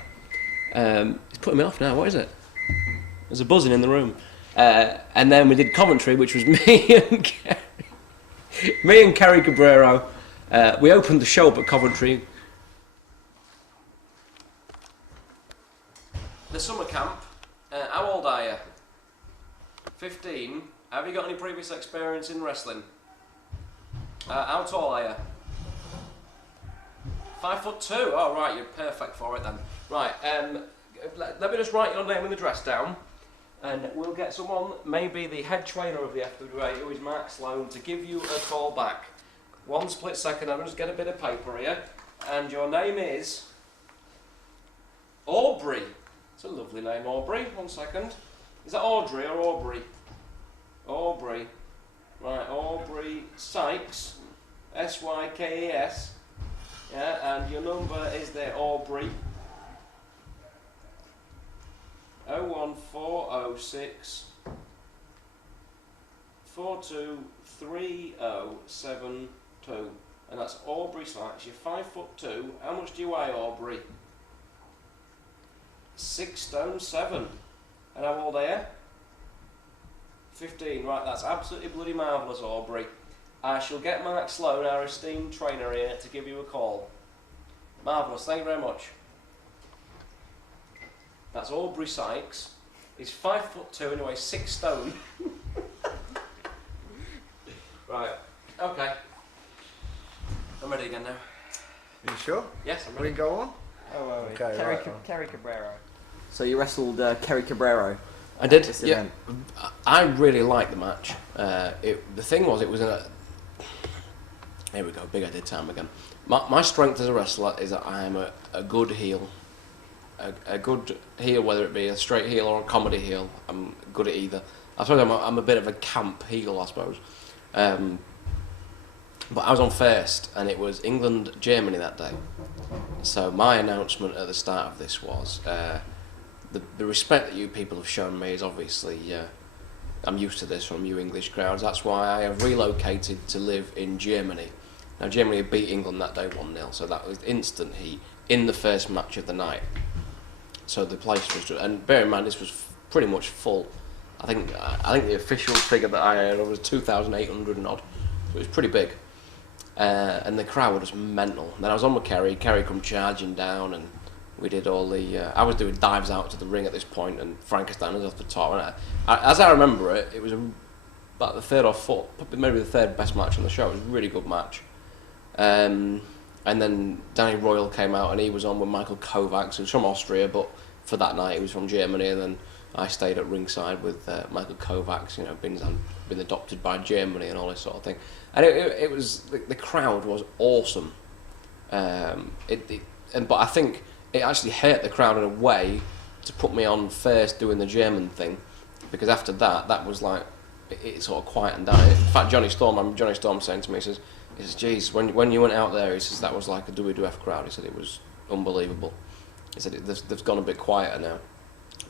He's putting me off now. What is it? There's a buzzing in the room. And then we did commentary, which was me and Kerry Cabrero. We opened the show up at Coventry. The summer camp. How old are you? 15. Have you got any previous experience in wrestling? How tall are you? 5'2". Oh, right, you're perfect for it then. Right, let me just write your name and address down, and we'll get someone, maybe the head trainer of the FWA, who is Mark Sloan, to give you a call back. One split second, I'm just get a bit of paper here, and your name is Aubrey. It's a lovely name, Aubrey. 1 second. Is that Audrey or Aubrey? Aubrey. Right, Aubrey Sykes. S-Y-K-E-S. Yeah, and your number is there, Aubrey. 01406 423072. And that's Aubrey Sykes. You're 5'2". How much do you weigh, Aubrey? 6 stone 7. And how old are you? 15. Right, that's absolutely bloody marvellous, Aubrey. I shall get Mark Sloan, our esteemed trainer here, to give you a call. Marvellous, thank you very much. That's Aubrey Sykes. He's 5'2" and he weighs 6 stone. Right, okay. I'm ready again now. Are you sure? Yes, I'm We ready. can go on? Oh, well, Okay, Kerry Cabrero. So you wrestled Kerry Cabrero. I did. This Yeah, event. I really liked the match. The thing was, it was in a. Here we go, big idea time again. My strength as a wrestler is that I am a good heel. A good heel, whether it be a straight heel or a comedy heel, I'm good at either. I suppose I'm a bit of a camp heel, I suppose. But I was on first, and it was England-Germany that day. So my announcement at the start of this was, the respect that you people have shown me is obviously, I'm used to this from you English crowds. That's why I have relocated to live in Germany. Now Germany beat England that day 1-0, so that was instant heat in the first match of the night. So the place was, and bear in mind this was pretty much full. I think the official figure that I heard was 2,800 and odd. So it was pretty big, and the crowd was mental. And then I was on with Kerry. Kerry come charging down, and we did all the. I was doing dives out to the ring at this point, and Frankenstein was off the top. And as I remember it, it was about the third or fourth, maybe the third best match on the show. It was a really good match. And then Danny Royal came out, and he was on with Michael Kovacs, who's from Austria, but for that night he was from Germany. And then I stayed at ringside with Michael Kovacs, you know, been adopted by Germany and all this sort of thing. And it was the crowd was awesome. But I think it actually hurt the crowd in a way to put me on first doing the German thing, because after that was like it sort of quietened down. In fact, Johnny Storm saying to me, he says, geez, when you went out there, he says, that was like a WWF crowd. He said it was unbelievable. He said they've gone a bit quieter now.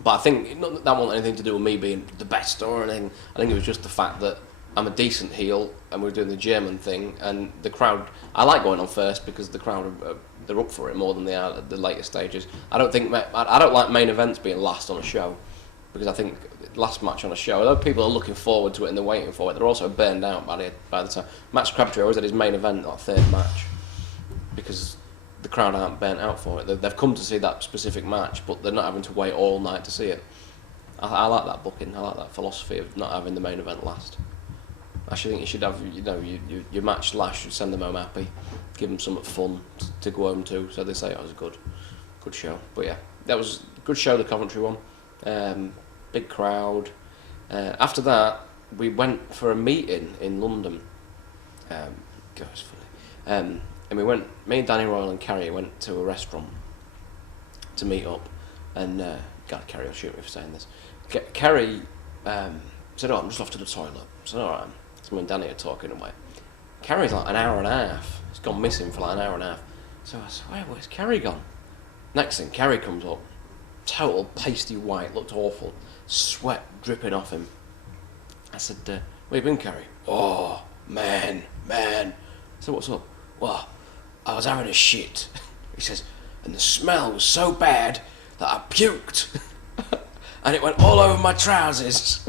But I think that wasn't anything to do with me being the best or anything. I think it was just the fact that I'm a decent heel, and we're doing the German thing, and the crowd. I like going on first because the crowd they're up for it more than they are at the later stages. I don't like main events being last on a show, because I think last match on a show, although people are looking forward to it and they're waiting for it, they're also burned out by the time. Max Crabtree always had his main event, like third match, because the crowd aren't burnt out for it. They've come to see that specific match, but they're not having to wait all night to see it. I like that booking. I like that philosophy of not having the main event last. I actually think you should have, your match last. Should send them home happy, give them something fun to go home to, so they say it was a good show. But yeah, that was a good show, the Coventry one. Big crowd. After that, we went for a meeting in London. God, it's funny. And we went, me and Danny Royal and Kerry went to a restaurant to meet up. And, God, Kerry will shoot me for saying this. Kerry said, I'm just off to the toilet. I said, alright. So me and Danny are talking away. Kerry's like an hour and a half. He's gone missing for like an hour and a half. So I said, where's Kerry gone? Next thing, Kerry comes up. Total pasty white, looked awful. Sweat dripping off him. I said, where you been, Kerry? Oh, man. So what's up? Well, I was having a shit. He says, and the smell was so bad that I puked. and it went all over my trousers.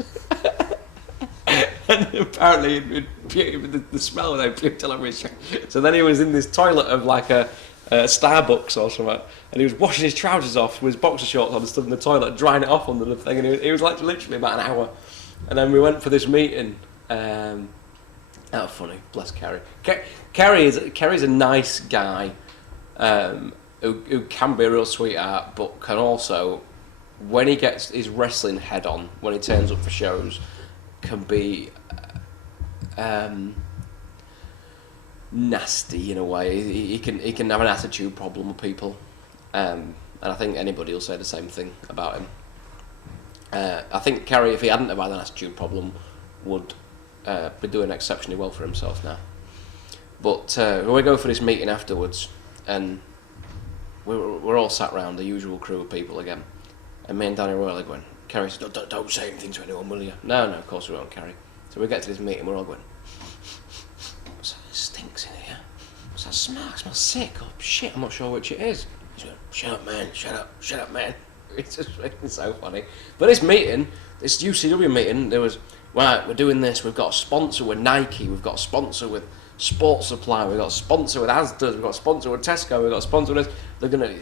And apparently the smell of it puked all over his trousers. So then he was in this toilet of like a Starbucks or something, and he was washing his trousers off with his boxer shorts on and stood in the toilet drying it off under the thing, and it was like literally about an hour. And then we went for this meeting. That was funny, bless Kerry. Kerry's a nice guy who can be a real sweetheart, but can also, when he gets his wrestling head on, when he turns up for shows, can be nasty in a way. He can have an attitude problem with people, and I think anybody will say the same thing about him. I think Kerry, if he hadn't have had an attitude problem, would be doing exceptionally well for himself now. But we go for this meeting afterwards, and we're all sat round, the usual crew of people again, and me and Danny Royal are going, Kerry said, don't say anything to anyone, will you? No, of course we won't, Kerry. So we get to this meeting, we're all going, it stinks in here. What's that smell? It smells sick. Oh shit, I'm not sure which it is. He's going, shut up man. It's just so funny. But this meeting, this UCW meeting, there was, right, we're doing this, we've got a sponsor with Nike, we've got a sponsor with Sports Supply, we've got a sponsor with Asda, we've got a sponsor with Tesco, we've got a sponsor with this. They're gonna,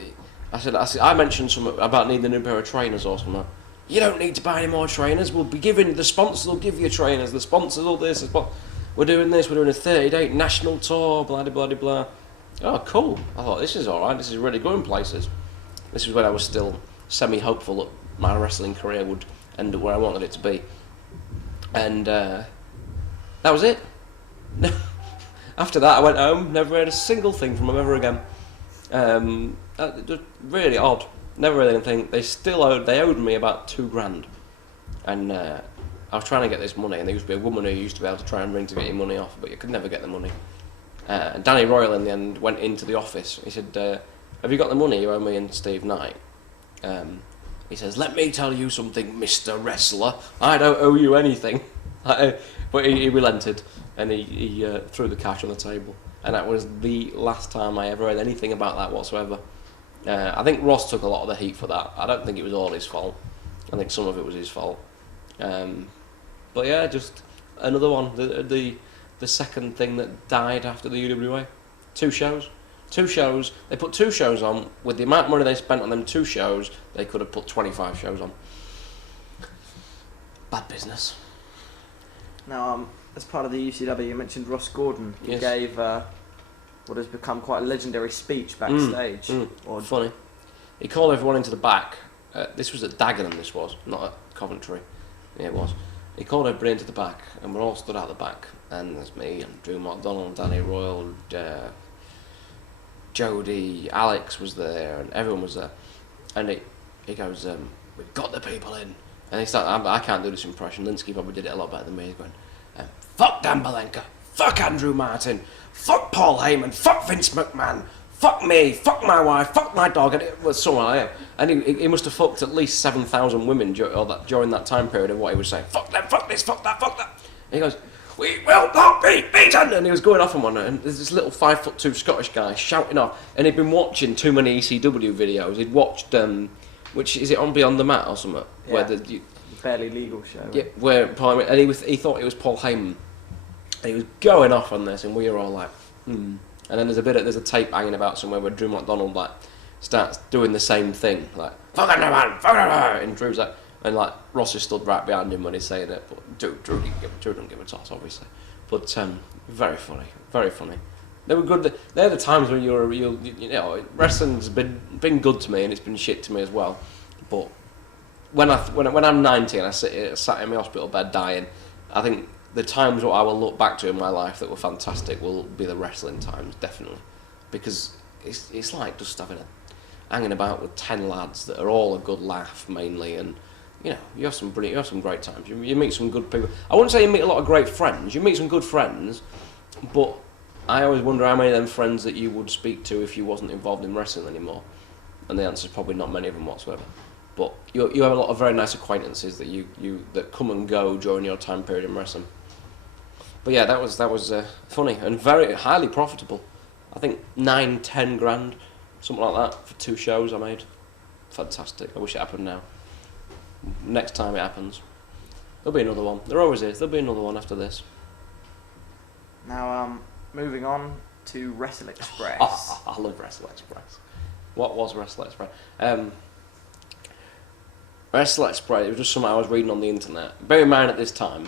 I mentioned something about needing a new pair of trainers or something. You don't need to buy any more trainers, we'll be giving, the sponsors will give you trainers, the sponsors will this, we're doing this, we're doing a 30-day national tour, blah, blah, blah, blah. Oh, cool. I thought, this is alright, this is really going places. This is when I was still semi-hopeful that my wrestling career would end up where I wanted it to be. And that was it. After that, I went home, never heard a single thing from them ever again. Just really odd. Never heard anything. They owed me about $2,000. And I was trying to get this money, and there used to be a woman who used to be able to try and ring to get your money off, but you could never get the money. And Danny Royal in the end went into the office. He said, have you got the money you owe me and Steve Knight? He says, let me tell you something, Mr. Wrestler. I don't owe you anything. But he relented, and he threw the cash on the table. And that was the last time I ever heard anything about that whatsoever. I think Ross took a lot of the heat for that. I don't think it was all his fault. I think some of it was his fault. But yeah, just another one. The second thing that died after the UWA. 2 shows. They put 2 shows on. With the amount of money they spent on them 2 shows, they could have put 25 shows on. Bad business. Now, as part of the UCW, you mentioned Ross Gordon. He gave what has become quite a legendary speech backstage. Funny. He called everyone into the back. This was at Dagenham, this was, not at Coventry. Yeah, it was. He called everybody into the back, and we're all stood out the back. And there's me, and Drew McDonald, Danny Royal, Jody, Alex was there, and everyone was there. And he goes, we've got the people in. And he started, I can't do this impression, Linsky probably did it a lot better than me. He's going, fuck Dan Belenka, fuck Andrew Martin, fuck Paul Heyman, fuck Vince McMahon, fuck me, fuck my wife, fuck my dog, and it was someone like him. And he must have fucked at least 7,000 women during that time period of what he was saying. Fuck them, fuck this, fuck that, fuck that. And he goes, we will not be beaten! And he was going off on one, and there's this little 5'2" Scottish guy shouting off, and he'd been watching too many ECW videos. He'd watched, which, is it on Beyond the Mat or something? Yeah, where Fairly Legal show. Yeah, where Paul, and he thought it was Paul Heyman, and he was going off on this, and we were all like, And then there's a tape hanging about somewhere where Drew McDonald like starts doing the same thing, like fuck it, man, fuck it, and Drew's like, and like Ross is stood right behind him when he's saying it, but Drew didn't give a toss, obviously, but very funny, very funny. They were good. They're the times when you know, wrestling's been good to me, and it's been shit to me as well, but. When I'm 90 and I sat in my hospital bed dying, I think the times what I will look back to in my life that were fantastic will be the wrestling times, definitely, because it's like just hanging about with 10 lads that are all a good laugh mainly, and you know you have some great times. You meet some good people. I wouldn't say you meet a lot of great friends. You meet some good friends, but I always wonder how many of them friends that you would speak to if you wasn't involved in wrestling anymore, and the answer is probably not many of them whatsoever. But you have a lot of very nice acquaintances that come and go during your time period in wrestling. But yeah, that was funny and very highly profitable. I think 9-10 grand, something like that, for 2 shows I made. Fantastic. I wish it happened now. Next time it happens, there'll be another one. There always is. There'll be another one after this. Now, moving on to Wrestle Express. I love Wrestle Express. What was Wrestle Express? Wrestle Express, it was just something I was reading on the internet. Bear in mind at this time,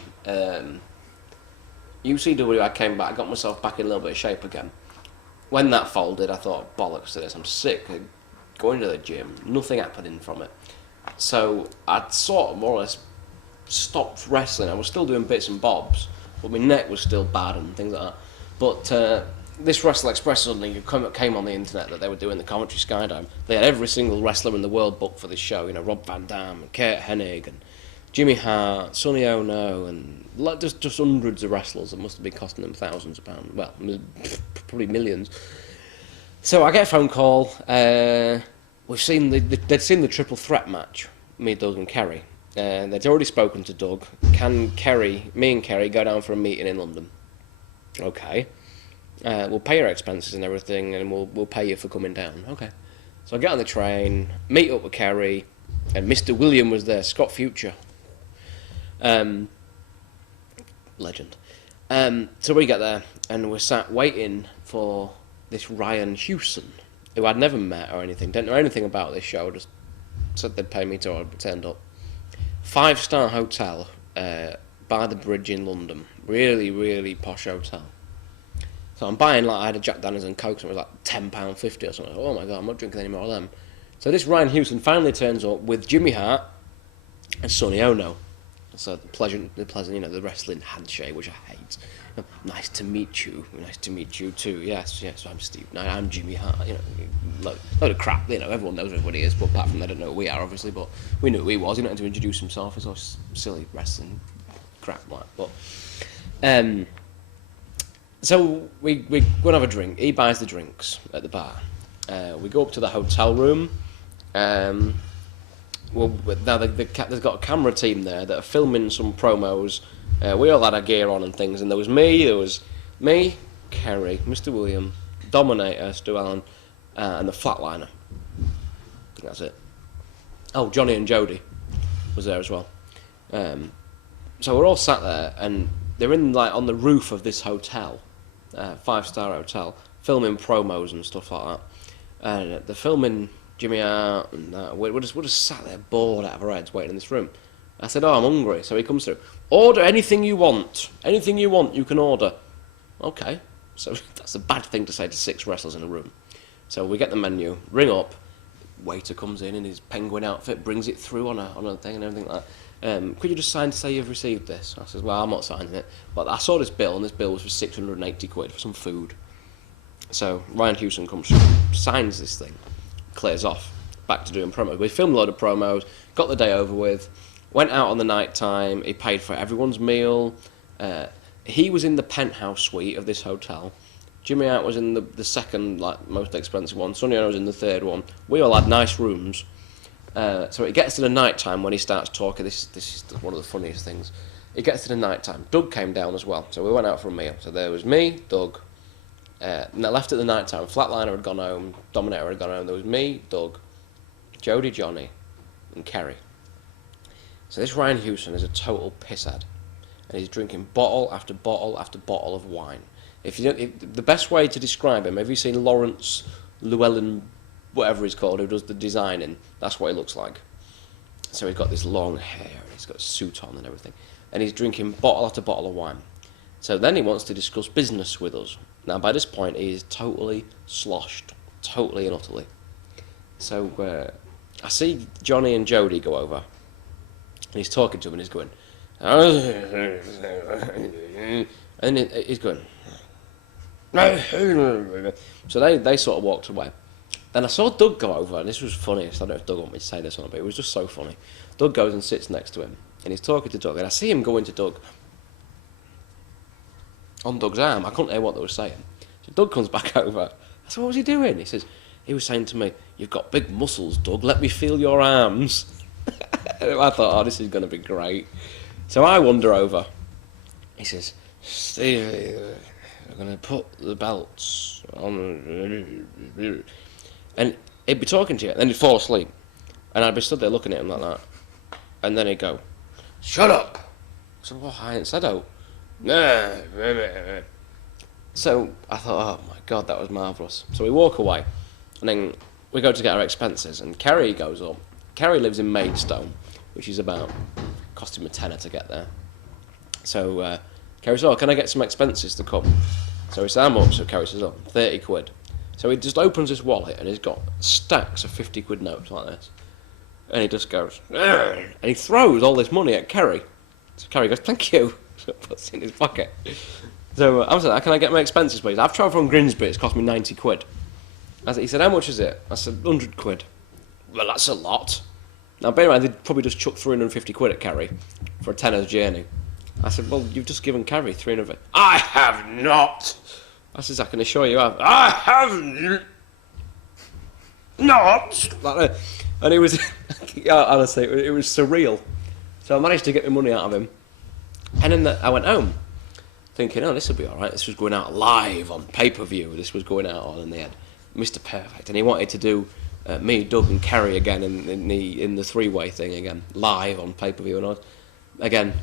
UCW, I came back, got myself back in a little bit of shape again. When that folded, I thought, bollocks to this, I'm sick of going to the gym, nothing happening from it. So I'd sort of more or less stopped wrestling. I was still doing bits and bobs, but my neck was still bad and things like that. But this Wrestle Express suddenly came on the internet that they were doing the commentary Skydome. They had every single wrestler in the world booked for this show. You know, Rob Van Dam, and Kurt Hennig, and Jimmy Hart, Sonny Ono, and just hundreds of wrestlers that must have been costing them thousands of pounds. Well, probably millions. So I get a phone call. They'd seen the triple threat match, me, Doug, and Kerry. They'd already spoken to Doug. Can me and Kerry go down for a meeting in London? Okay. We'll pay your expenses and everything, and we'll pay you for coming down. Okay. So I get on the train, meet up with Kerry, and Mr. William was there, Scott Future. Legend. So we get there, and we're sat waiting for this Ryan Hewson, who I'd never met or anything, didn't know anything about this show, just said they'd pay me to, I turned up. 5-star hotel by the bridge in London. Really, really posh hotel. So I'm buying, I had a Jack Daniels and Coke, and it was like £10.50 or something. Oh my God, I'm not drinking any more of them. So this Ryan Hewson finally turns up with Jimmy Hart and Sonny Ono. So the pleasant, the wrestling handshake, which I hate. Nice to meet you. Nice to meet you too. Yes, I'm Steve. No, I'm Jimmy Hart. Load of crap. Everyone knows what he is, but apart from they don't know who we are, obviously. But we knew who he was. He didn't have to introduce himself. It's all silly wrestling crap like. But so we go and have a drink. He buys the drinks at the bar. We go up to the hotel room. Well, now there's got a camera team there that are filming some promos. We all had our gear on and things, and there was me, Kerry, Mr. William, Dominator, Stu Allen, and the Flatliner. I think that's it. Oh, Johnny and Jody was there as well. So we're all sat there, and they're in on the roof of this hotel, 5-star hotel, filming promos and stuff like that. And they're filming Jimmy Hart, and we're just sat there bored out of our heads waiting in this room. I said, I'm hungry, so he comes through. Order anything you want. Anything you want, you can order. Okay, so that's a bad thing to say to 6 wrestlers in a room. So we get the menu, ring up, waiter comes in his penguin outfit, brings it through on a thing and everything like that. Could you just sign to say you've received this? I said, well, I'm not signing it. But I saw this bill, and this bill was for £680 for some food. So Ryan Hewson comes through, signs this thing, clears off, back to doing promos. We filmed a load of promos, got the day over with, went out on the night time. He paid for everyone's meal. He was in the penthouse suite of this hotel. Jimmy Hart was in the second, most expensive one. Sonny Ono was in the third one. We all had nice rooms. So it gets to the night time when he starts talking. This is one of the funniest things. It gets to the night time. Doug came down as well. So we went out for a meal. So there was me, Doug. And I left at the night time. Flatliner had gone home. Dominator had gone home. There was me, Doug, Jody, Johnny, and Kerry. So this Ryan Hewson is a total pisshead, and he's drinking bottle after bottle after bottle of wine. The best way to describe him, have you seen Lawrence Llewellyn, whatever he's called, who does the designing? That's what he looks like. So he's got this long hair, and he's got a suit on and everything, and he's drinking bottle after bottle of wine. So then he wants to discuss business with us. Now by this point he is totally sloshed, totally and utterly. So I see Johnny and Jody go over. And he's talking to him and he's going, and he's going, so they sort of walked away. Then I saw Doug go over, and this was funny. I don't know if Doug wanted me to say this or not, but it was just so funny. Doug goes and sits next to him, and he's talking to Doug, and I see him go into Doug on Doug's arm. I couldn't hear what they were saying. So Doug comes back over. I said, what was he doing? He was saying to me, you've got big muscles, Doug, let me feel your arms. I thought, this is going to be great. So I wander over. He says, Steve, I'm going to put the belts on. And he'd be talking to you, and then he'd fall asleep. And I'd be stood there looking at him like that. and then he'd go, "Shut up." So, well, I ain't said out. So I thought, oh my God, that was marvellous. So we walk away, and then we go to get our expenses, and Kerry goes up. Kerry lives in Maidstone, which is about, cost him a tenner to get there. So Kerry says, oh, can I get some expenses to come? So he says, how much? So Kerry says, oh, 30 quid. So he just opens his wallet, and he's got stacks of 50 quid notes like this. And he just goes, "Ugh," and he throws all this money at Kerry. So Kerry goes, thank you. So puts it in his pocket. So I said, can I get my expenses, please? I've travelled from Grimsby, it's cost me 90 quid. He said, how much is it? I said, 100 quid. Well, that's a lot. Now, bear in mind, they'd probably just chuck 350 quid at Kerry for a tenner's journey. I said, well, you've just given Kerry 300. I have not. I said, I can assure you I have not. And it was, honestly, it was surreal. So I managed to get my money out of him. And then I went home, thinking, oh, this will be all right. This was going out live on pay-per-view. This was going out on, and they had Mr. Perfect. And he wanted to do me, Doug, and Kerry again in the three-way thing again, live on pay-per-view. And I was, again,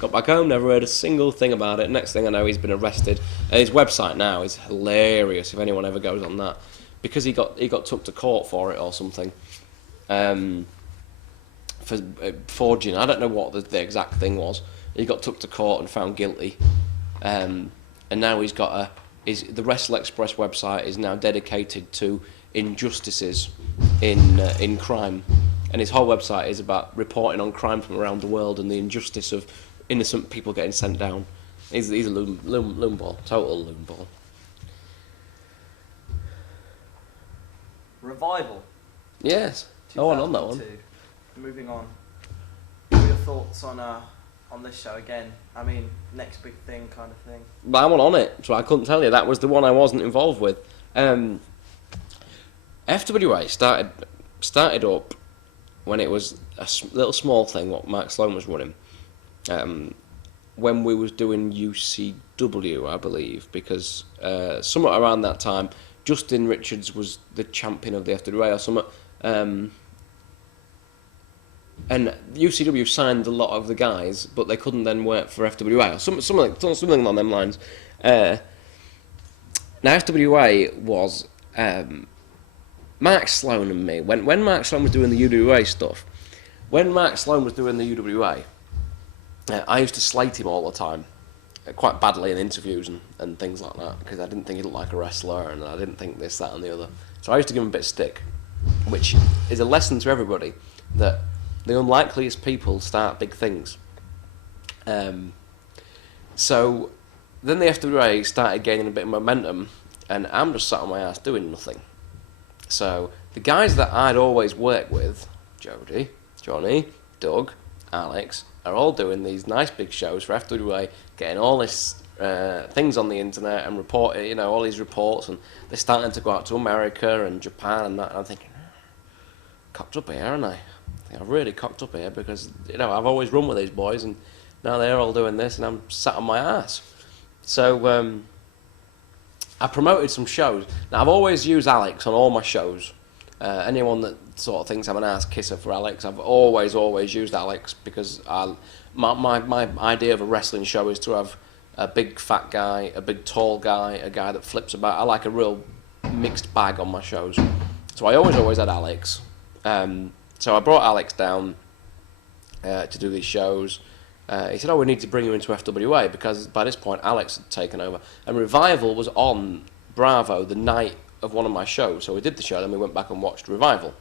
got back home, never heard a single thing about it. Next thing I know, he's been arrested. And his website now is hilarious, if anyone ever goes on that. Because he got took to court for it or something. For forging, I don't know what the exact thing was. He got took to court and found guilty, and now he's got the Wrestle Express website is now dedicated to injustices in crime, and his whole website is about reporting on crime from around the world and the injustice of innocent people getting sent down. He's a loon ball, total loon ball. Revival. Yes. Oh, on that one. Moving on. What are your thoughts on this show again? I mean, next big thing kind of thing. But I wasn't on it, so I couldn't tell you. That was the one I wasn't involved with. FWA started up when it was a little small thing, what Mark Sloan was running. When we was doing UCW, I believe, because somewhat around that time, Justin Richards was the champion of the FWA or something. And UCW signed a lot of the guys, but they couldn't then work for FWA or something along them lines. Now FWA was Mark Sloan and me. When Mark Sloan was doing the UWA stuff, I used to slate him all the time, quite badly in interviews and things like that, because I didn't think he looked like a wrestler, and I didn't think this, that, and the other. So I used to give him a bit of stick, which is a lesson to everybody that the unlikeliest people start big things. So then the FWA started gaining a bit of momentum, and I'm just sat on my ass doing nothing. So the guys that I'd always work with, Jody, Johnny, Doug, Alex, are all doing these nice big shows for FWA, getting all this things on the internet and reporting, all these reports, and they're starting to go out to America and Japan and that. And I'm thinking, cocked up here, aren't I? I've really cocked up here because, I've always run with these boys and now they're all doing this and I'm sat on my ass. So I promoted some shows. Now, I've always used Alex on all my shows. Anyone that sort of thinks I'm an ass kisser for Alex, I've always used Alex because my idea of a wrestling show is to have a big fat guy, a big tall guy, a guy that flips about. I like a real mixed bag on my shows. So I always had Alex. So I brought Alex down to do these shows. He said, we need to bring you into FWA, because by this point Alex had taken over. And Revival was on Bravo the night of one of my shows. So we did the show, then we went back and watched Revival.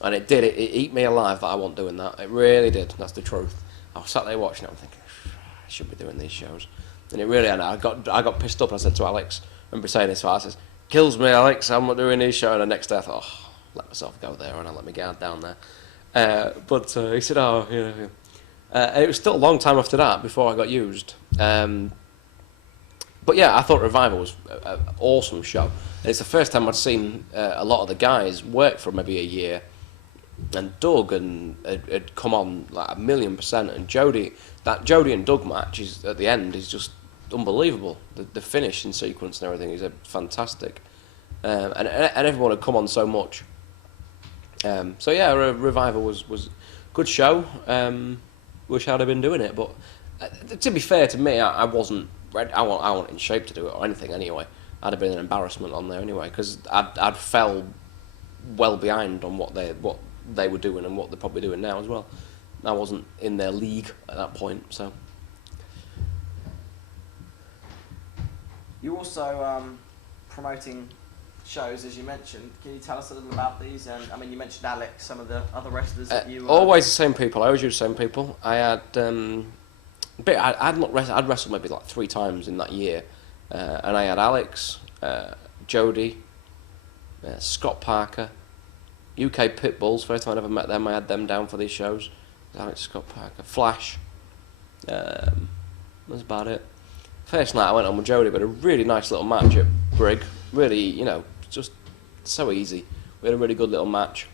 And it ate me alive that I wasn't doing that. It really did, that's the truth. I was sat there watching it, I'm thinking, I should be doing these shows. And it really, and I got pissed up, and I said to Alex, I remember saying this to Alex, kills me, Alex, I'm not doing these shows. And the next day I thought, let myself go there and I let my guard down there. But he said, it was still a long time after that before I got used. But yeah, I thought Revival was an awesome show. And it's the first time I'd seen a lot of the guys work for maybe a year. And Doug had come on like 1,000,000%. And Jody and Doug match at the end is just unbelievable. The finishing sequence and everything is fantastic. And everyone had come on so much. So yeah, Revival was good show. Wish I'd have been doing it, but to be fair to me, I wasn't ready. I wasn't in shape to do it or anything anyway. I'd have been an embarrassment on there anyway, because I'd fell well behind on what they were doing and what they're probably doing now as well. I wasn't in their league at that point, so. You're also promoting shows, as you mentioned. Can you tell us a little about these? And I mean, you mentioned Alex, some of the other wrestlers that you. Always the same people. I always use the same people. I had, I'd wrestled maybe like 3 times in that year, and I had Alex, Jody, Scott Parker, UK Pitbulls. First time I ever met them, I had them down for these shows. Alex, Scott Parker, Flash. That's about it. First night I went on with Jody, but a really nice little match at Brig. Really, just so easy. We had a really good little match.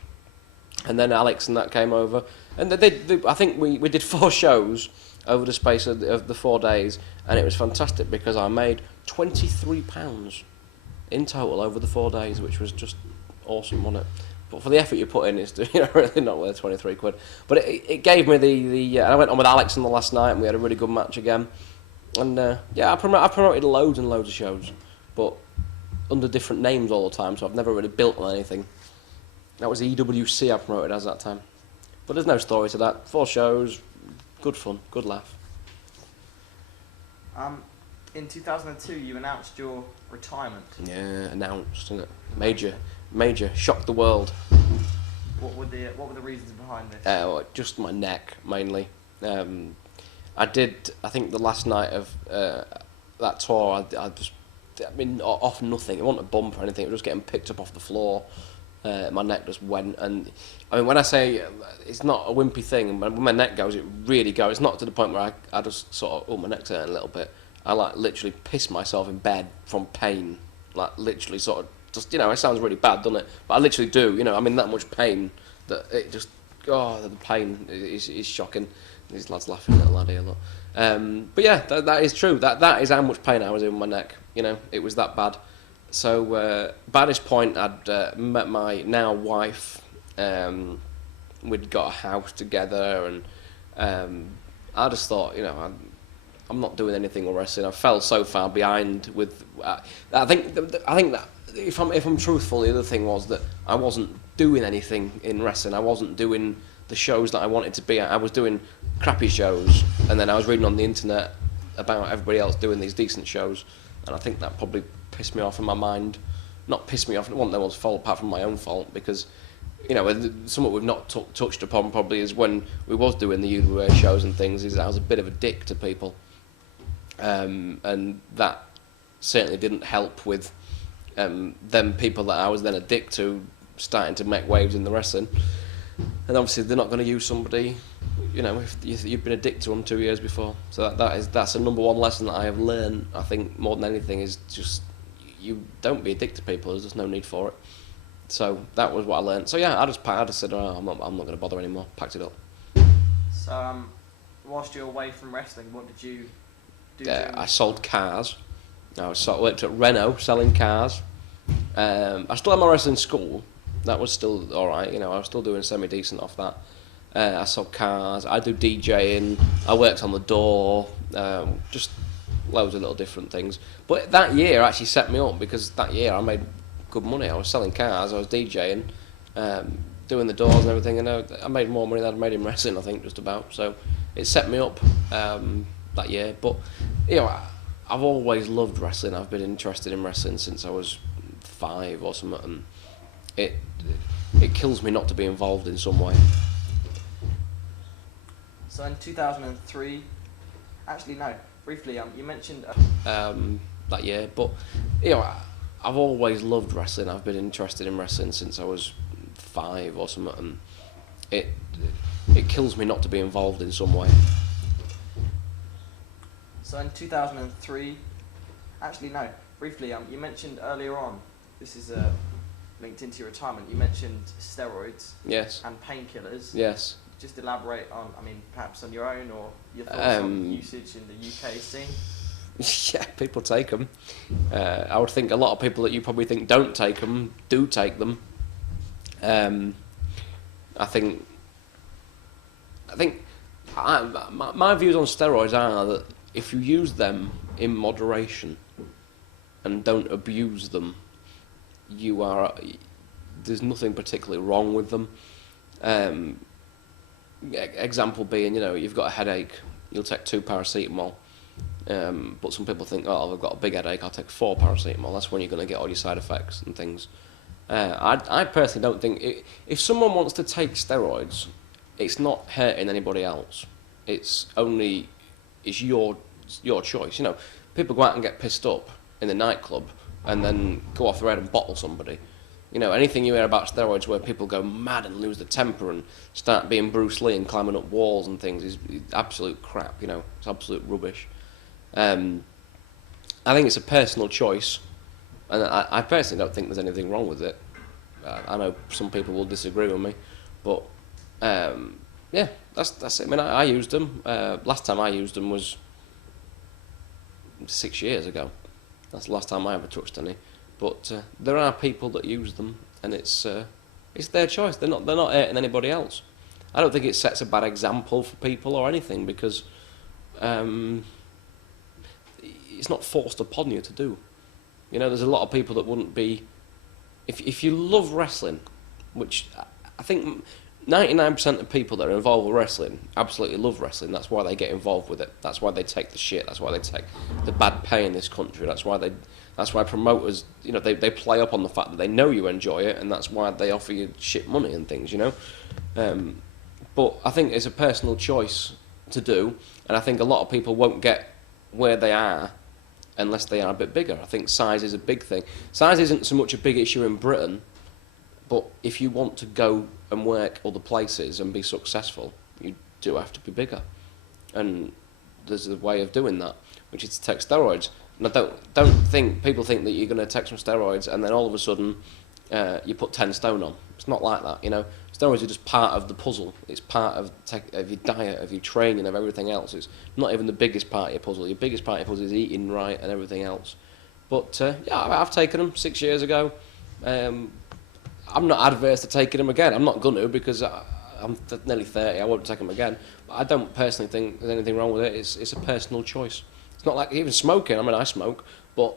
And then Alex and that came over. And I think we did 4 shows over the space of the 4 days. And it was fantastic because I made £23 in total over the 4 days, which was just awesome, wasn't it? But for the effort you put in, it's really not worth 23 quid. But it gave me the I went on with Alex on the last night and we had a really good match again. And I've promoted loads and loads of shows, but under different names all the time, so I've never really built on anything. That was EWC I promoted as that time. But there's no story to that. 4 shows, good fun, good laugh. In 2002, you announced your retirement. Yeah, announced, isn't it? Major, shocked the world. What were the reasons behind this? Just my neck, mainly. I think the last night of that tour, off nothing. It wasn't a bump or anything. It was just getting picked up off the floor. My neck just went. And I mean, when I say it's not a wimpy thing, when my neck goes, it really goes. It's not to the point where I just sort of, my neck's hurting a little bit. I literally piss myself in bed from pain. Literally sort of, just, it sounds really bad, doesn't it? But I literally do, I'm in that much pain that it just, the pain is shocking. These lads laughing, little lad here, look. But yeah, that is true. That is how much pain I was in my neck. It was that bad. So by this point, I'd met my now wife. We'd got a house together, and I just thought, I'm not doing anything with wrestling. I fell so far behind with. I think that if I'm truthful, the other thing was that I wasn't doing anything in wrestling. I wasn't doing the shows that I wanted to be at. I was doing crappy shows, and then I was reading on the internet about everybody else doing these decent shows, and I think that probably pissed me off in my mind. Not pissed me off, it wasn't anyone's fault apart from my own fault, because something we've not touched upon probably is when we was doing the UWA shows and things, is I was a bit of a dick to people, and that certainly didn't help with them people that I was then a dick to starting to make waves in the wrestling. And obviously they're not going to use somebody, if you've been a dick to them 2 years before. So that's a number 1 lesson that I have learned, I think, more than anything, is just, you don't be a dick to people. There's just no need for it. So that was what I learned. So yeah, I just said, I'm not going to bother anymore. Packed it up. So whilst you're away from wrestling, what did you do? I sold cars. I worked at Renault selling cars. I still had my wrestling school. That was still alright, I was still doing semi-decent off that. I sold cars, I do DJing, I worked on the door, just loads of little different things. But that year actually set me up, because that year I made good money. I was selling cars, I was DJing, doing the doors and everything, and I made more money than I'd made in wrestling, I think, just about. So it set me up that year. But, I've always loved wrestling. I've been interested in wrestling since I was 5 or something, and it kills me not to be involved in some way. So in 2003, actually no, briefly, you mentioned that year, but I've always loved wrestling. I've been interested in wrestling since I was 5 or something, and it kills me not to be involved in some way. So in 2003, actually no, briefly, you mentioned earlier on, this is linked into your retirement, you mentioned steroids. Yes. And painkillers. Yes. Just elaborate on, perhaps on your own, or your thoughts on usage in the UK scene. Yeah, people take them. I would think a lot of people that you probably think don't take them, do take them. I think I think my views on steroids are that if you use them in moderation and don't abuse them, there's nothing particularly wrong with them. Example being, you've got a headache, you'll take 2 paracetamol. But some people think, oh, I've got a big headache, I'll take 4 paracetamol. That's when you're going to get all your side effects and things. I personally don't think... if someone wants to take steroids, it's not hurting anybody else. It's your choice. People go out and get pissed up in the nightclub and then go off their head and bottle somebody. Anything you hear about steroids where people go mad and lose their temper and start being Bruce Lee and climbing up walls and things is absolute crap, It's absolute rubbish. I think it's a personal choice, and I personally don't think there's anything wrong with it. I know some people will disagree with me, but yeah, that's it. I mean, I used them. Last time I used them was 6 years ago. That's the last time I ever touched any. But there are people that use them, and it's their choice. They're not hurting anybody else. I don't think it sets a bad example for people or anything, because it's not forced upon you to do. There's a lot of people that wouldn't be... If you love wrestling, which I think 99% of people that are involved with wrestling absolutely love wrestling. That's why they get involved with it. That's why they take the shit. That's why they take the bad pay in this country. That's why promoters, they play up on the fact that they know you enjoy it, and that's why they offer you shit money and things, But I think it's a personal choice to do, and I think a lot of people won't get where they are unless they are a bit bigger. I think size is a big thing. Size isn't so much a big issue in Britain, but if you want to go and work other places and be successful, you do have to be bigger. And there's a way of doing that, which is to take steroids. And I don't think people think that you're going to take some steroids and then all of a sudden you put 10 stone on. It's not like that, Steroids are just part of the puzzle. It's part of your diet, of your training, of everything else. It's not even the biggest part of your puzzle. Your biggest part of your puzzle is eating right and everything else. But yeah, I've taken them 6 years ago. I'm not adverse to taking them again. I'm not going to, because I'm nearly 30. I won't take them again. But I don't personally think there's anything wrong with it. It's a personal choice. It's not like even smoking. I mean, I smoke, but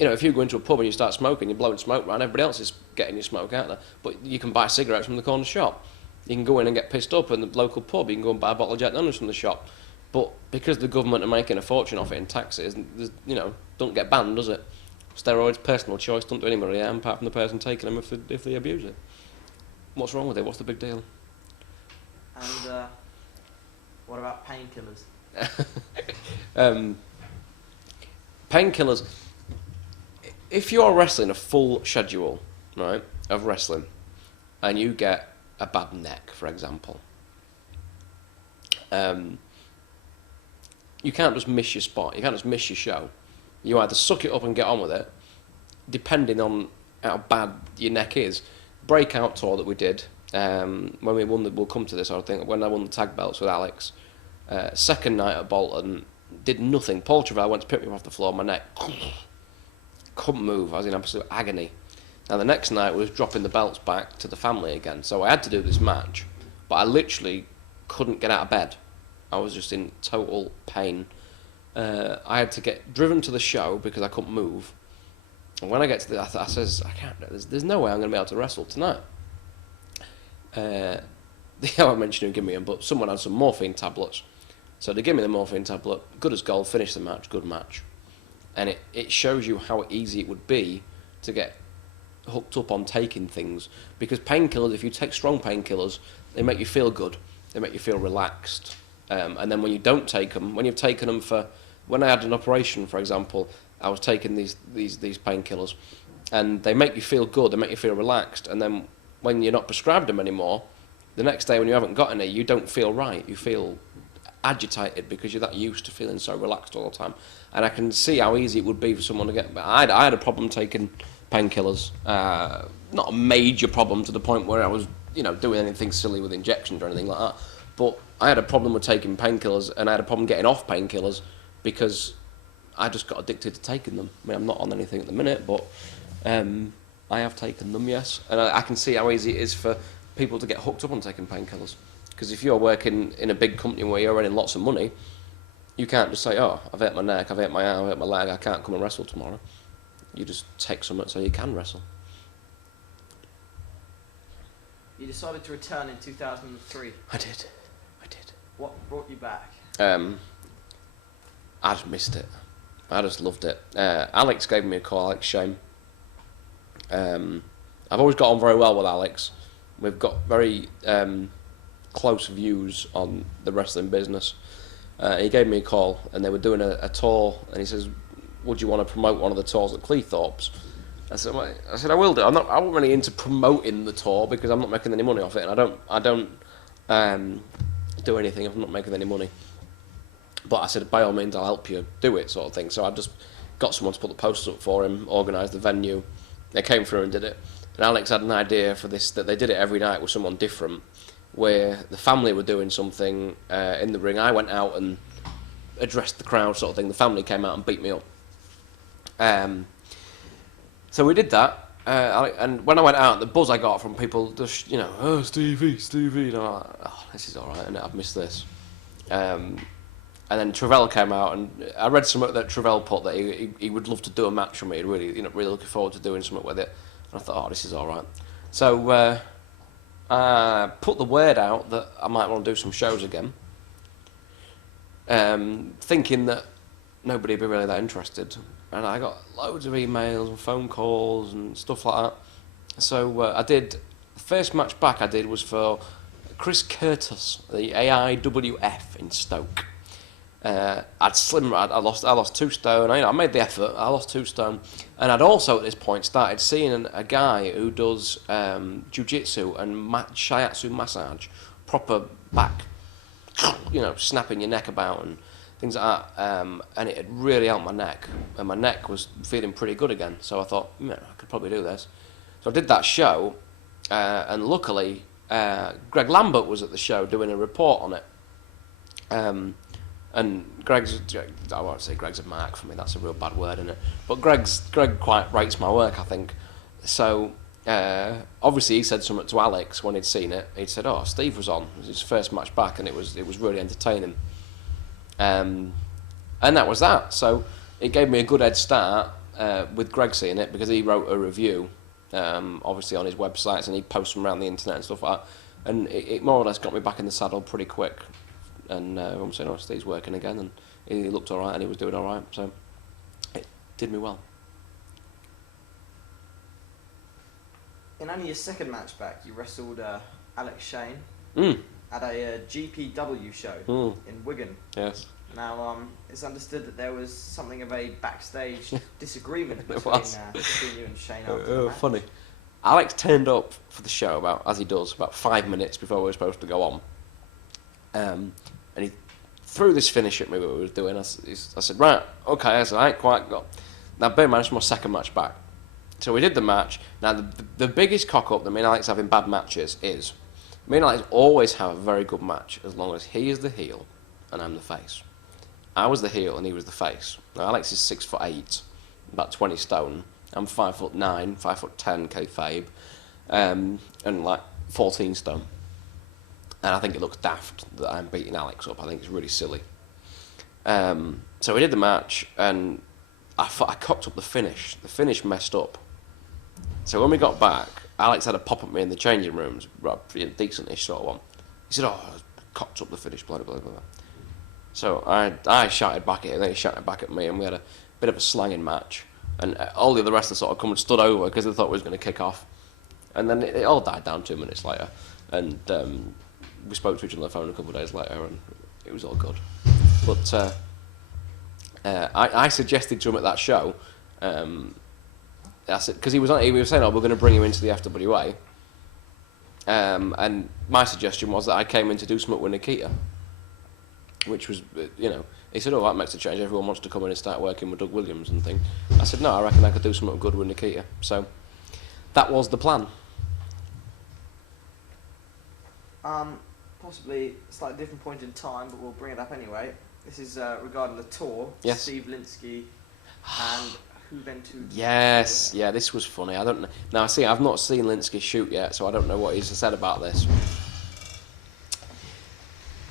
if you go into a pub and you start smoking, you're blowing smoke around, everybody else is getting your smoke out there. But you can buy cigarettes from the corner shop. You can go in and get pissed up in the local pub. You can go and buy a bottle of Jack Daniels from the shop. But because the government are making a fortune off it in taxes, don't get banned, does it? Steroids, personal choice, don't do anybody harm apart from the person taking them if they abuse it. What's wrong with it? What's the big deal? And what about painkillers? Painkillers. If you're wrestling a full schedule, right, of wrestling, and you get a bad neck, for example, you can't just miss your spot. You can't just miss your show. You either suck it up and get on with it, depending on how bad your neck is. Breakout tour that we did, when we won we'll come to this, I think, when I won the tag belts with Alex, second night at Bolton, did nothing. Paul Travell went to pick me off the floor, my neck couldn't move. I was in absolute agony. Now the next night was dropping the belts back to the family again, so I had to do this match, but I literally couldn't get out of bed. I was just in total pain. I had to get driven to the show because I couldn't move. And when I get to the, I says, I can't. There's no way I'm going to be able to wrestle tonight. I won't mention who gave me them, but someone had some morphine tablets. So they give me the morphine tablet. Good as gold. Finished the match. Good match. And it shows you how easy it would be to get hooked up on taking things, because painkillers, if you take strong painkillers, they make you feel good. They make you feel relaxed. And then when you don't take them, when you've taken them for, when I had an operation, for example, I was taking these painkillers, and they make you feel good, they make you feel relaxed, and then when you're not prescribed them anymore, the next day when you haven't got any, you don't feel right. You feel agitated because you're that used to feeling so relaxed all the time. And I can see how easy it would be for someone to get. I had a problem taking painkillers, not a major problem to the point where I was, doing anything silly with injections or anything like that. But I had a problem with taking painkillers, and I had a problem getting off painkillers because I just got addicted to taking them. I mean, I'm not on anything at the minute, but I have taken them, yes. And I can see how easy it is for people to get hooked up on taking painkillers. Because if you're working in a big company where you're earning lots of money, you can't just say, oh, I've hurt my neck, I've hurt my arm, I've hurt my leg, I can't come and wrestle tomorrow. You just take something so you can wrestle. You decided to return in 2003. I did. What brought you back? I just missed it. I just loved it. Alex gave me a call, Alex Shane. I've always got on very well with Alex. We've got very close views on the wrestling business. He gave me a call, and they were doing a tour, and he says, would you want to promote one of the tours at Cleethorpes? I said I will do. I'm not really into promoting the tour because I'm not making any money off it, and I don't do anything if I'm not making any money. But I said, by all means, I'll help you do it, sort of thing. So I just got someone to put the posters up for him, organised the venue. They came through and did it. And Alex had an idea for this, that they did it every night with someone different, where the family were doing something in the ring. I went out and addressed the crowd, sort of thing. The family came out and beat me up. So we did that. And when I went out, the buzz I got from people just, oh, Stevie, and I'm like, oh, this is all right, and I've missed this. And then Travell came out, and I read something that Travell put that he would love to do a match with me. Really, really looking forward to doing something with it. And I thought, oh, this is all right. So I put the word out that I might want to do some shows again, thinking that nobody would be really that interested. And I got loads of emails and phone calls and stuff like that. So I did. The first match back I did was for Chris Curtis, the AIWF in Stoke. I lost 2 stone. I made the effort. I lost 2 stone, and I'd also at this point started seeing a guy who does jiu-jitsu and shiatsu massage, proper back, snapping your neck about and things like that. And it had really helped my neck, and my neck was feeling pretty good again. So I thought, I could probably do this. So I did that show, and luckily Greg Lambert was at the show doing a report on it. And I won't say Greg's a mark for me, that's a real bad word, isn't it? But Greg quite rates my work, I think. So, obviously he said something to Alex when he'd seen it. He'd said, oh, Steve was on. It was his first match back, and it was really entertaining. And that was that. So, it gave me a good head start with Greg seeing it, because he wrote a review, obviously on his websites, and he posts them around the internet and stuff like that. And it more or less got me back in the saddle pretty quick. And I'm saying, oh, Steve's working again, and he looked all right, and he was doing all right, so it did me well. In only your second match back, you wrestled Alex Shane at a GPW show in Wigan. Yes. Now, it's understood that there was something of a backstage disagreement between you and Shane after the match. Funny. Alex turned up for the show, about 5 minutes before we were supposed to go on. And he threw this finish at me what we were doing. I said, right, okay, I said, I ain't quite got... Now, bear in mind, it's my second match back. So we did the match. Now, the biggest cock-up that me and Alex have in bad matches is, me and Alex always have a very good match, as long as he is the heel and I'm the face. I was the heel and he was the face. Now, Alex is 6'8", about 20 stone. I'm 5'9", 5'10", kayfabe, and like 14 stone. And I think it looks daft that I'm beating Alex up. I think it's really silly. So we did the match, and I cocked up the finish. The finish messed up. So when we got back, Alex had a pop at me in the changing rooms, a decent-ish sort of one. He said, oh, I cocked up the finish, blah, blah, blah, blah. So I shouted back at him, and then he shouted back at me, and we had a bit of a slanging match. And all the other wrestlers sort of come and stood over because they thought we was going to kick off. And then it all died down 2 minutes later. And... we spoke to each other on the phone a couple of days later, and it was all good. But I suggested to him at that show, I said, because he was saying, oh, we're going to bring him into the FWA, and my suggestion was that I came in to do something with Nikita, which was, he said, oh, that makes a change. Everyone wants to come in and start working with Doug Williams and things. I said, no, I reckon I could do something good with Nikita. So that was the plan. Possibly a slightly different point in time, but we'll bring it up anyway. This is regarding the tour. Yes. Steve Linsky and who then to... Yes, yeah, this was funny. I don't know. Now, see, I've not seen Linsky shoot yet, so I don't know what he's said about this.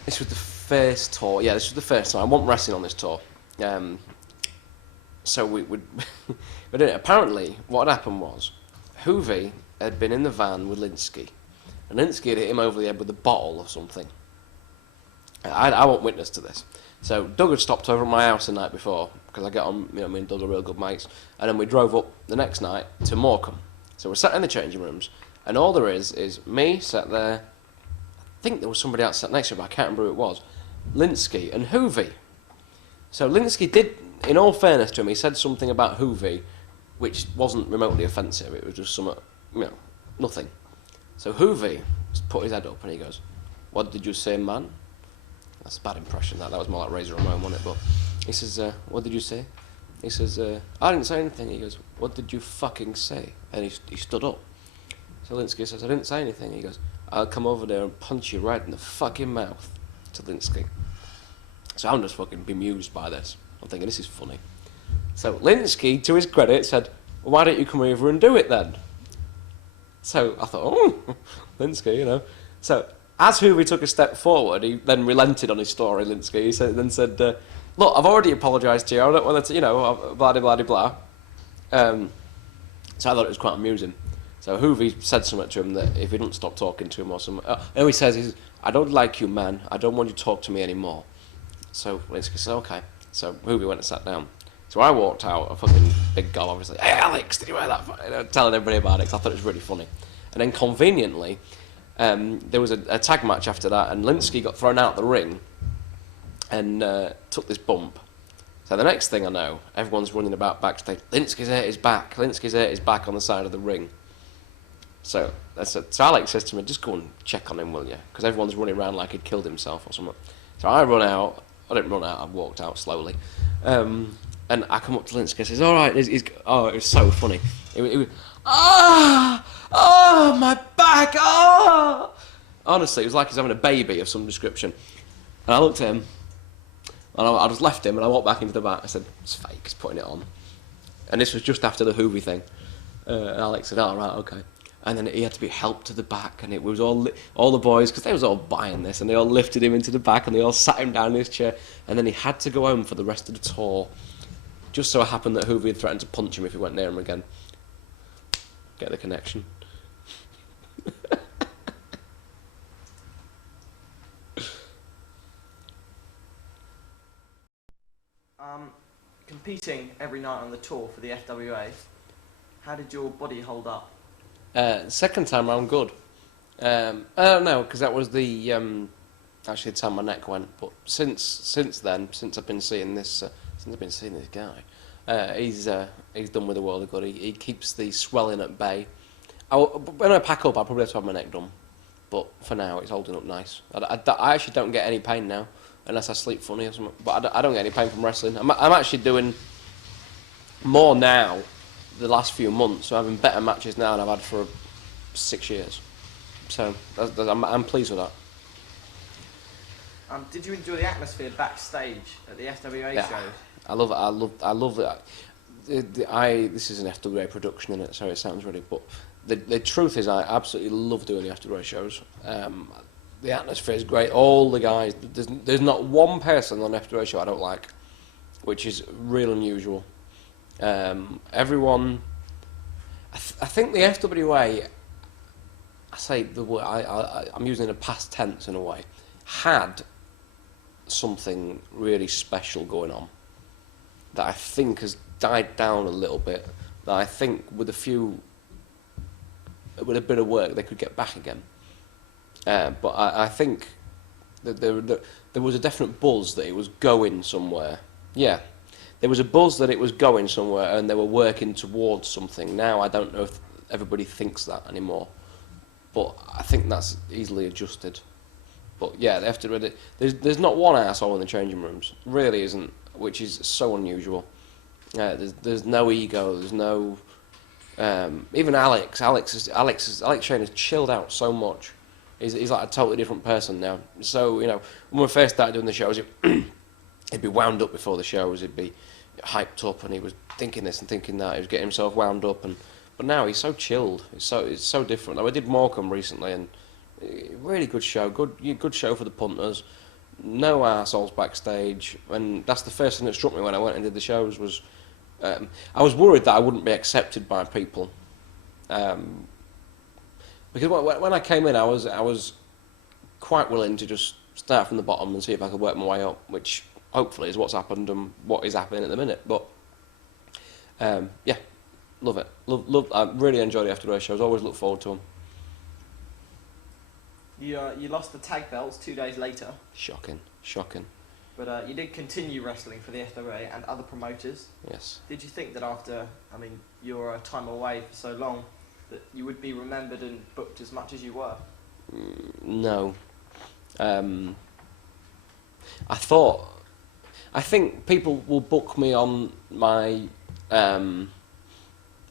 This was the first tour. Yeah, this was the first time. I wasn't wrestling on this tour. So we did it. Apparently, what had happened was, Hoovy had been in the van with Linsky, and Linsky had hit him over the head with a bottle or something. I won't witness to this. So Doug had stopped over at my house the night before, because I get on, me and Doug are real good mates, and then we drove up the next night to Morecambe. So we're sat in the changing rooms, and all there is me sat there. I think there was somebody else sat next to me, but I can't remember who it was. Linsky and Hoovy. So Linsky did, in all fairness to him, he said something about Hoovy, which wasn't remotely offensive. It was just something, nothing. So Hoovy just put his head up and he goes, "What did you say, man?" That's a bad impression. That was more like Razor Ramon, wasn't it? But he says, "What did you say?" He says, "I didn't say anything." He goes, "What did you fucking say?" And he stood up. So Linsky says, "I didn't say anything." He goes, "I'll come over there and punch you right in the fucking mouth," to Linsky. So I'm just fucking bemused by this. I'm thinking, this is funny. So Linsky, to his credit, said, "Well, why don't you come over and do it then?" So I thought, oh, Linsky, So as Hoovy took a step forward, he then relented on his story, Linsky. He said, "Look, I've already apologised to you. I don't want to, blah, blah, blah, blah." So I thought it was quite amusing. So Hoovy said something to him that if he didn't stop talking to him or something... and he says, "I don't like you, man. I don't want you to talk to me anymore." So Linsky said, "Okay." So Hoovy went and sat down. So I walked out, a fucking big gob, obviously. "Hey, Alex, did you wear that?" Telling everybody about it, 'cause I thought it was really funny. And then conveniently, there was a tag match after that, and Linsky got thrown out the ring and took this bump. So the next thing I know, everyone's running about backstage. "Linsky's hurt his back. Linsky's hurt his back on the side of the ring." So Alex says to me, "Just go and check on him, will you?" Because everyone's running around like he'd killed himself or something. So I run out. I didn't run out. I walked out slowly. And I come up to Linsky and says, "All right." Oh, it was so funny. It was, my back, Honestly, it was like he's having a baby of some description. And I looked at him, and I just left him, and I walked back into the back. I said, "It's fake, he's putting it on." And this was just after the Hoovy thing. And Alex said, "All right, okay." And then he had to be helped to the back, and it was all the boys, because they was all buying this, and they all lifted him into the back, and they all sat him down in his chair, and then he had to go home for the rest of the tour. Just so it happened that Hoovy had threatened to punch him if he went near him again. Get the connection. Competing every night on the tour for the FWA, how did your body hold up? Second time round, good. I don't know, because that was the actually the time my neck went. But since then, since I've been seeing this guy, he's done with the world of good. He keeps the swelling at bay. When I pack up, I'll probably have to have my neck done. But for now, it's holding up nice. I actually don't get any pain now, unless I sleep funny or something. But I don't get any pain from wrestling. I'm actually doing more now the last few months. So I'm having better matches now than I've had for 6 years. So I'm pleased with that. Did you enjoy the atmosphere backstage at the FWA shows? I love that. This is an FWA production, innit? So it sounds really, but the truth is, I absolutely love doing the FWA shows. The atmosphere is great. All the guys, there's not one person on the FWA show I don't like, which is real unusual. Everyone, I think the FWA, I say the word, I'm using a past tense in a way, had something really special going on that I think has died down a little bit, that I think with a bit of work they could get back again. But I think that there was a definite buzz that it was going somewhere. Yeah, there was a buzz that it was going somewhere and they were working towards something. Now I don't know if everybody thinks that anymore, but I think that's easily adjusted. But yeah, they have to. There's not one arsehole in the changing rooms, really isn't, which is so unusual. There's no ego. There's no even Alex Shane has chilled out so much. He's like a totally different person now. So when we first started doing the shows, he'd be wound up before the shows. He'd be hyped up, and he was thinking this and thinking that. He was getting himself wound up, but now he's so chilled. It's so different. Like, we did Morecambe recently, and really good show. Good show for the punters. no arseholes backstage, and that's the first thing that struck me when I went and did the shows was I was worried that I wouldn't be accepted by people, because when I came in, I was quite willing to just start from the bottom and see if I could work my way up, which hopefully is what's happened and what is happening at the minute. But yeah, love it. Love. I really enjoy the FWA shows. Always look forward to them. You lost the tag belts 2 days later. Shocking. But you did continue wrestling for the FWA and other promoters. Yes. Did you think that after, your time away for so long, that you would be remembered and booked as much as you were? No. I think people will book me on my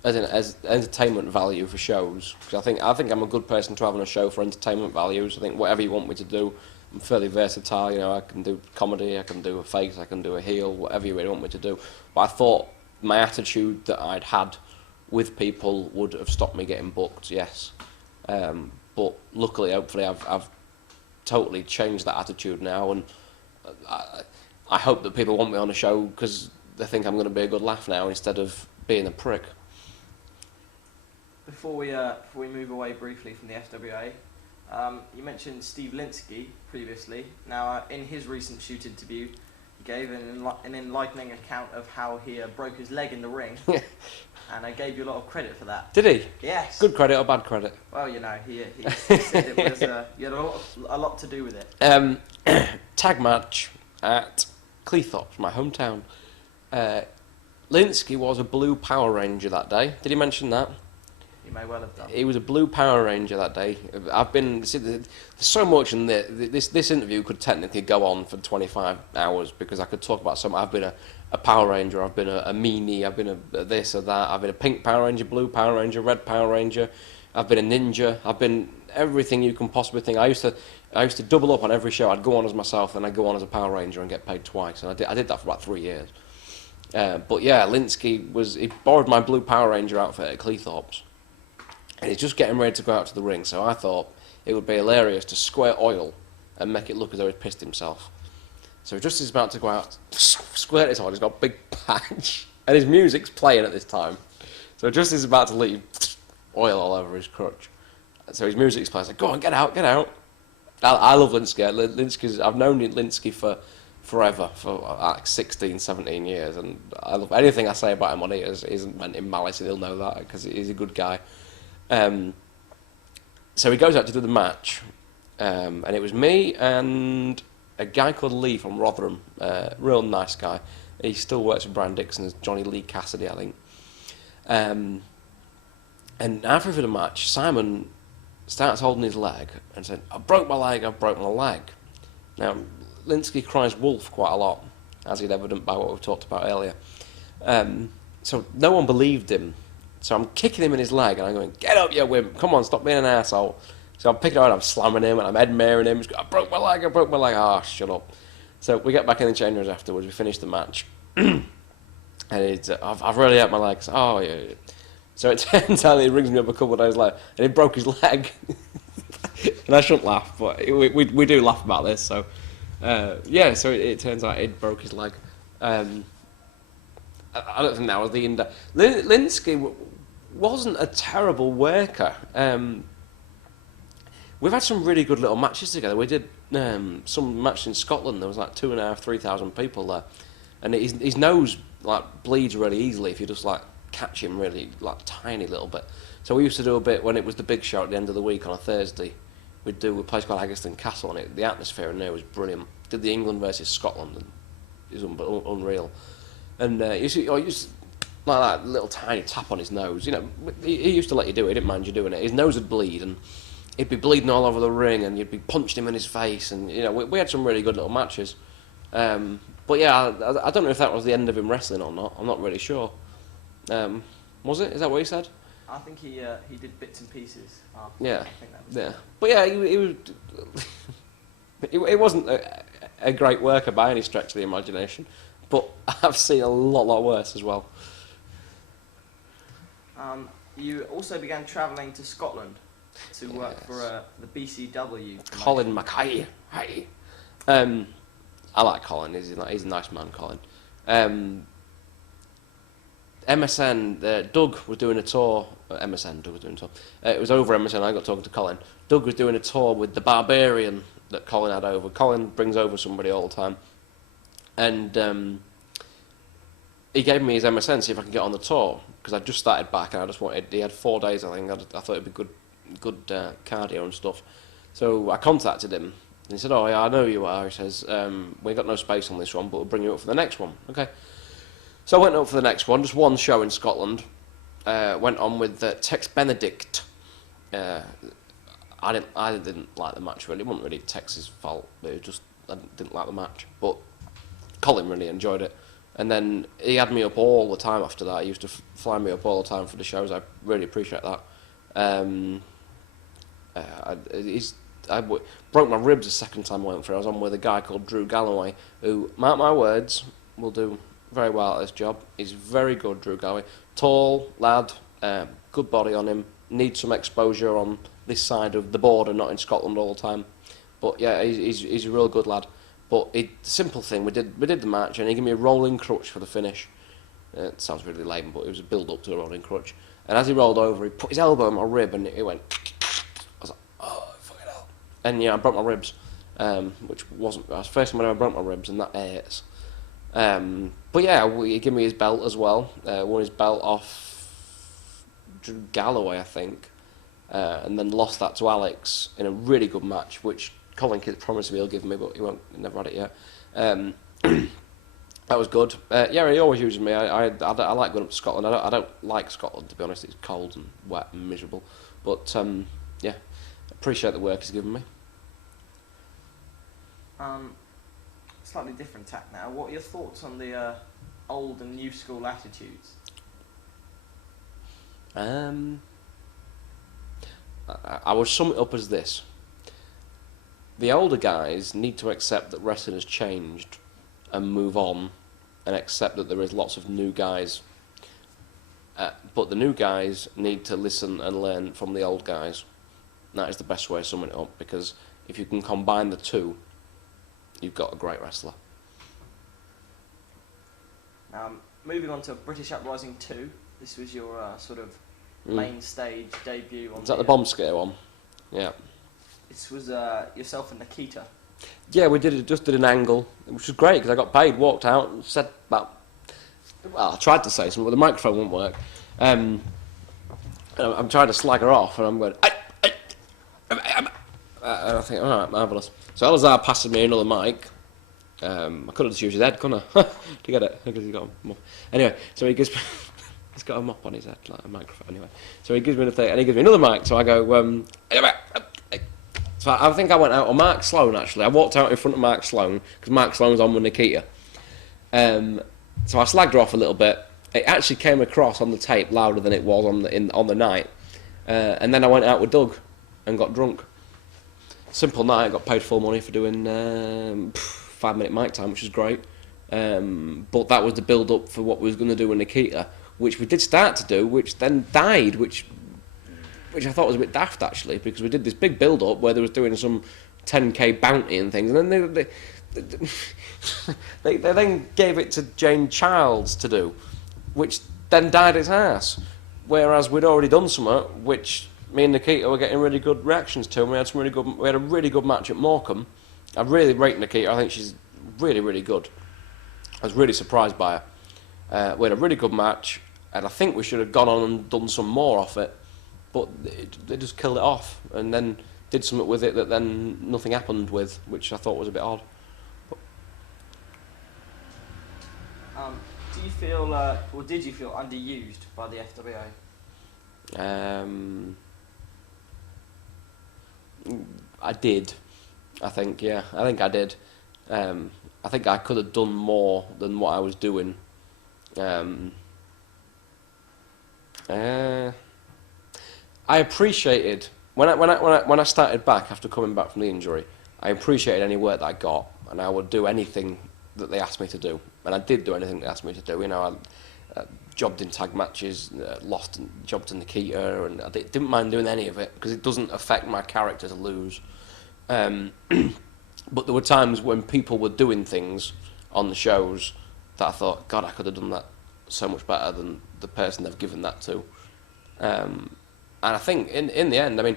as entertainment value for shows, because I think I'm a good person to have on a show for entertainment values. I think whatever you want me to do, I'm fairly versatile. You know, I can do comedy, I can do a face, I can do a heel, whatever you really want me to do. But I thought my attitude that I'd had with people would have stopped me getting booked. Yes, but luckily, hopefully, I've totally changed that attitude now, and I hope that people want me on a show because they think I'm going to be a good laugh now instead of being a prick. Before we move away briefly from the FWA, you mentioned Steve Linsky previously. Now, in his recent shoot interview, he gave an enlightening account of how he broke his leg in the ring, and I gave you a lot of credit for that. Did he? Yes. Good credit or bad credit? Well, he said it was you had a lot to do with it. Tag match at Cleethorpes, my hometown. Linsky was a blue Power Ranger that day. Did he mention that? He may well have done. He was a blue Power Ranger that day. There's so much in this interview could technically go on for 25 hours because I could talk about some. I've been a Power Ranger, I've been a meanie, I've been a this or that, I've been a pink Power Ranger, blue Power Ranger, red Power Ranger, I've been a ninja, I've been everything you can possibly think. I used to double up on every show. I'd go on as myself and I'd go on as a Power Ranger and get paid twice, and I did that for about 3 years. But yeah, Linsky he borrowed my blue Power Ranger outfit at Cleethorpes. And he's just getting ready to go out to the ring, so I thought it would be hilarious to squirt oil and make it look as though he's pissed himself. So just as he's about to go out, squirt his oil, he's got a big patch, and his music's playing at this time. So just as he's about to leave, oil all over his crotch. So his music's playing, like, go on, get out, get out. I love Linsky. I've known Linsky for forever, for like 16, 17 years, and I love anything I say about him on here isn't meant in malice, and he'll know that, because he's a good guy. So he goes out to do the match, and it was me and a guy called Lee from Rotherham, real nice guy. He still works with Brian Dixon as Johnny Lee Cassidy, I think. And after the match, Simon starts holding his leg and said, I broke my leg. Now, Linsky cries wolf quite a lot, as he'd evident by what we've talked about earlier. So no one believed him. So I'm kicking him in his leg, and I'm going, get up, you wimp, come on, stop being an asshole. So I'm picking him up, I'm slamming him, and I'm head-maring him. I broke my leg. Ah, shut up. So we get back in the change rooms afterwards, we finish the match. And I've really hurt my legs. Oh, yeah. So it turns out he rings me up a couple of days later, and he broke his leg. And I shouldn't laugh, but we do laugh about this. So, yeah, so it turns out he broke his leg. I don't think that was the end. Linsky wasn't a terrible worker. We've had some really good little matches together. We did some match in Scotland. There was like 2,500, 3,000 people there, and his nose like bleeds really easily if you just like catch him really like tiny little bit. So we used to do a bit when it was the big show at the end of the week on a Thursday. We'd do a place called Haggerston Castle, and the atmosphere in there was brilliant. Did the England versus Scotland, and it was unreal. And you see, like that little tiny tap on his nose. You know, he used to let you do it. He didn't mind you doing it. His nose would bleed, and he'd be bleeding all over the ring, and you'd be punching him in his face. And you know, we had some really good little matches. But yeah, I don't know if that was the end of him wrestling or not. I'm not really sure. Was it? Is that what he said? I think he did bits and pieces. Yeah. I think that was Yeah. But yeah, he was. It wasn't a great worker by any stretch of the imagination. But I've seen a lot worse as well. You also began travelling to Scotland to work for the BCW. Colin Mackay. Hey. I like Colin. He's a nice man, Colin. MSN, Doug was doing a tour. MSN, Doug was doing a tour. It was over MSN. I got talking to Colin. Doug was doing a tour with the Barbarian that Colin had over. Colin brings over somebody all the time, and he gave me his MSN, see if I could get on the tour, because I just started back and I just wanted. He had 4 days, I think. I thought it'd be good cardio and stuff. So I contacted him. And he said, "Oh yeah, I know you are." He says, "We got no space on this one, but we'll bring you up for the next one." Okay. So I went up for the next one, just one show in Scotland. Went on with Tex Benedict. I didn't like the match really. It wasn't really Tex's fault. It was just I didn't like the match. But Colin really enjoyed it. And then he had me up all the time after that. He used to fly me up all the time for the shows. I really appreciate that. Broke my ribs the second time I went for it. I was on with a guy called Drew Galloway, who, mark my words, will do very well at this job. He's very good, Drew Galloway. Tall lad, good body on him, needs some exposure on this side of the border, not in Scotland all the time. But yeah, he's a real good lad. But simple thing, we did the match, and he gave me a rolling crutch for the finish. It sounds really lame, but it was a build up to a rolling crutch. And as he rolled over, he put his elbow in my rib, and it went. I was like, oh fucking hell! And yeah, I broke my ribs, which wasn't. That was the first time I ever broke my ribs, and that hurts. But yeah, he gave me his belt as well. Won his belt off Drew Galloway, I think, and then lost that to Alex in a really good match, which Colin promised me he'll give me, but he never had it yet. That was good. Yeah, he always uses me. I like going up to Scotland. I don't like Scotland, to be honest. It's cold and wet and miserable. But yeah, appreciate the work he's given me. Slightly different tack now. What are your thoughts on the old and new school attitudes? I would sum it up as this. The older guys need to accept that wrestling has changed and move on and accept that there is lots of new guys. But the new guys need to listen and learn from the old guys. That is the best way of summing it up, because if you can combine the two, you've got a great wrestler. Moving on to British Uprising 2. This was your sort of main stage debut. Was that the bomb scare one? Yeah. This was yourself and Nikita. Yeah, we just did an angle, which was great because I got paid, walked out and said about... Well, I tried to say something, but the microphone wouldn't work. And I'm trying to slag her off, and I'm going... and I think, all right, marvellous. So Elazar passes me another mic. I could have just used his head, couldn't I? To get it, because he's got a mop. Anyway, so he gives me... He's got a mop on his head, like a microphone, anyway. So he gives me the thing, and he gives me another mic, so I go... So I think I went out on Mark Sloan, actually. I walked out in front of Mark Sloan, because Mark Sloan's on with Nikita. So I slagged her off a little bit. It actually came across on the tape louder than it was on the night. And then I went out with Doug and got drunk. Simple night. I got paid full money for doing 5-minute mic time, which was great. But that was the build-up for what we was going to do with Nikita, which we did start to do, which then died, which I thought was a bit daft, actually, because we did this big build-up where they was doing some 10k bounty and things, and then they then gave it to Jane Childs to do, which then died its ass. Whereas we'd already done something, which me and Nikita were getting really good reactions to, and we had a really good match at Morecambe. I really rate Nikita. I think she's really, really good. I was really surprised by her. We had a really good match, and I think we should have gone on and done some more off it. But they just killed it off and then did something with it that then nothing happened with, which I thought was a bit odd. Do you feel, or did you feel underused by the FWA? I did. I think, yeah. I think I did. I think I could have done more than what I was doing. I appreciated when I started back after coming back from the injury. I appreciated any work that I got, and I would do anything that they asked me to do, and I did do anything they asked me to do. You know, I jobbed in tag matches, jobbed in Nikita, and I didn't mind doing any of it because it doesn't affect my character to lose. But there were times when people were doing things on the shows that I thought, God, I could have done that so much better than the person they've given that to. And I think in the end, I mean,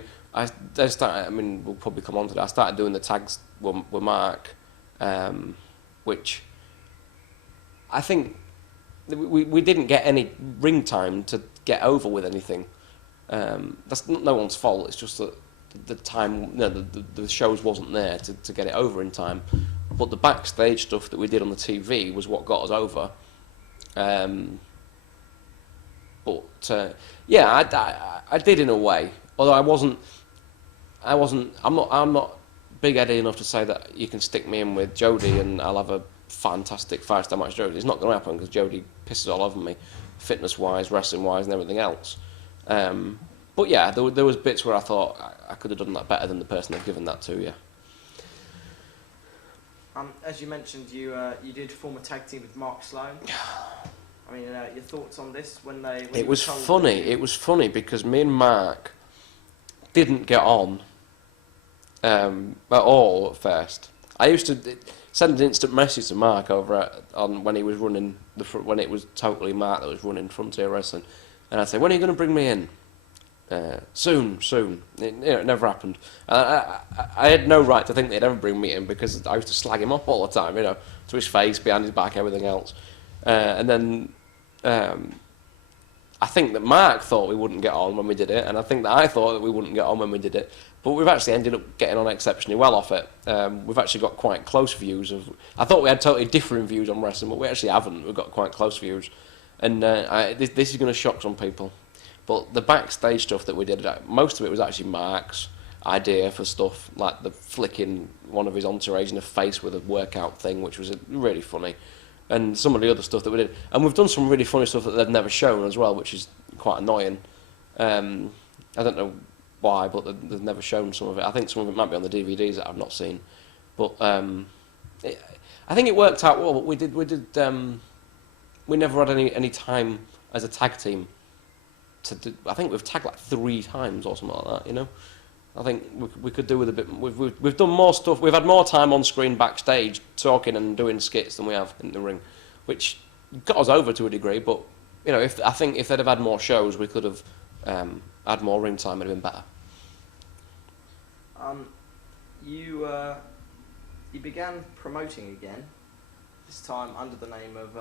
we'll probably come on to that. I started doing the tags with Mark, which I think we didn't get any ring time to get over with anything. That's no one's fault. It's just that the time, the shows wasn't there to get it over in time. But the backstage stuff that we did on the TV was what got us over. I did in a way. Although I'm not big-headed enough to say that you can stick me in with Jodie and I'll have a fantastic 5-star match with Jodie. It's not going to happen because Jodie pisses all over me, fitness-wise, wrestling-wise, and everything else. But yeah, there was bits where I thought I could have done that better than the person I've given that to. Yeah. As you mentioned, you did form a tag team with Mark Sloan. I mean, your thoughts on this when it was funny. It was funny because me and Mark didn't get on at all at first. I used to send an instant message to Mark on when he was running when it was totally Mark that was running Frontier Wrestling, and I'd say, "When are you going to bring me in?" Soon. It never happened. I had no right to think they'd ever bring me in because I used to slag him off all the time, to his face, behind his back, everything else. And then I think that Mark thought we wouldn't get on when we did it, and I think that I thought that we wouldn't get on when we did it. But we've actually ended up getting on exceptionally well off it. We've actually got quite close views of. I thought we had totally different views on wrestling, but we actually haven't. We've got quite close views, and this is going to shock some people. But the backstage stuff that we did, most of it was actually Mark's idea for stuff, like the flicking one of his entourage in the face with a workout thing, which was really funny. And some of the other stuff that we did. And we've done some really funny stuff that they've never shown as well, which is quite annoying. I don't know why, but they've never shown some of it. I think some of it might be on the DVDs that I've not seen. But I think it worked out well. But we never had any time as a tag team. I think we've tagged like 3 times or something like that, I think we could do with a bit. We've done more stuff. We've had more time on screen backstage talking and doing skits than we have in the ring, which got us over to a degree. But if they'd have had more shows, we could have had more ring time. It'd have been better. You began promoting again, this time under the name of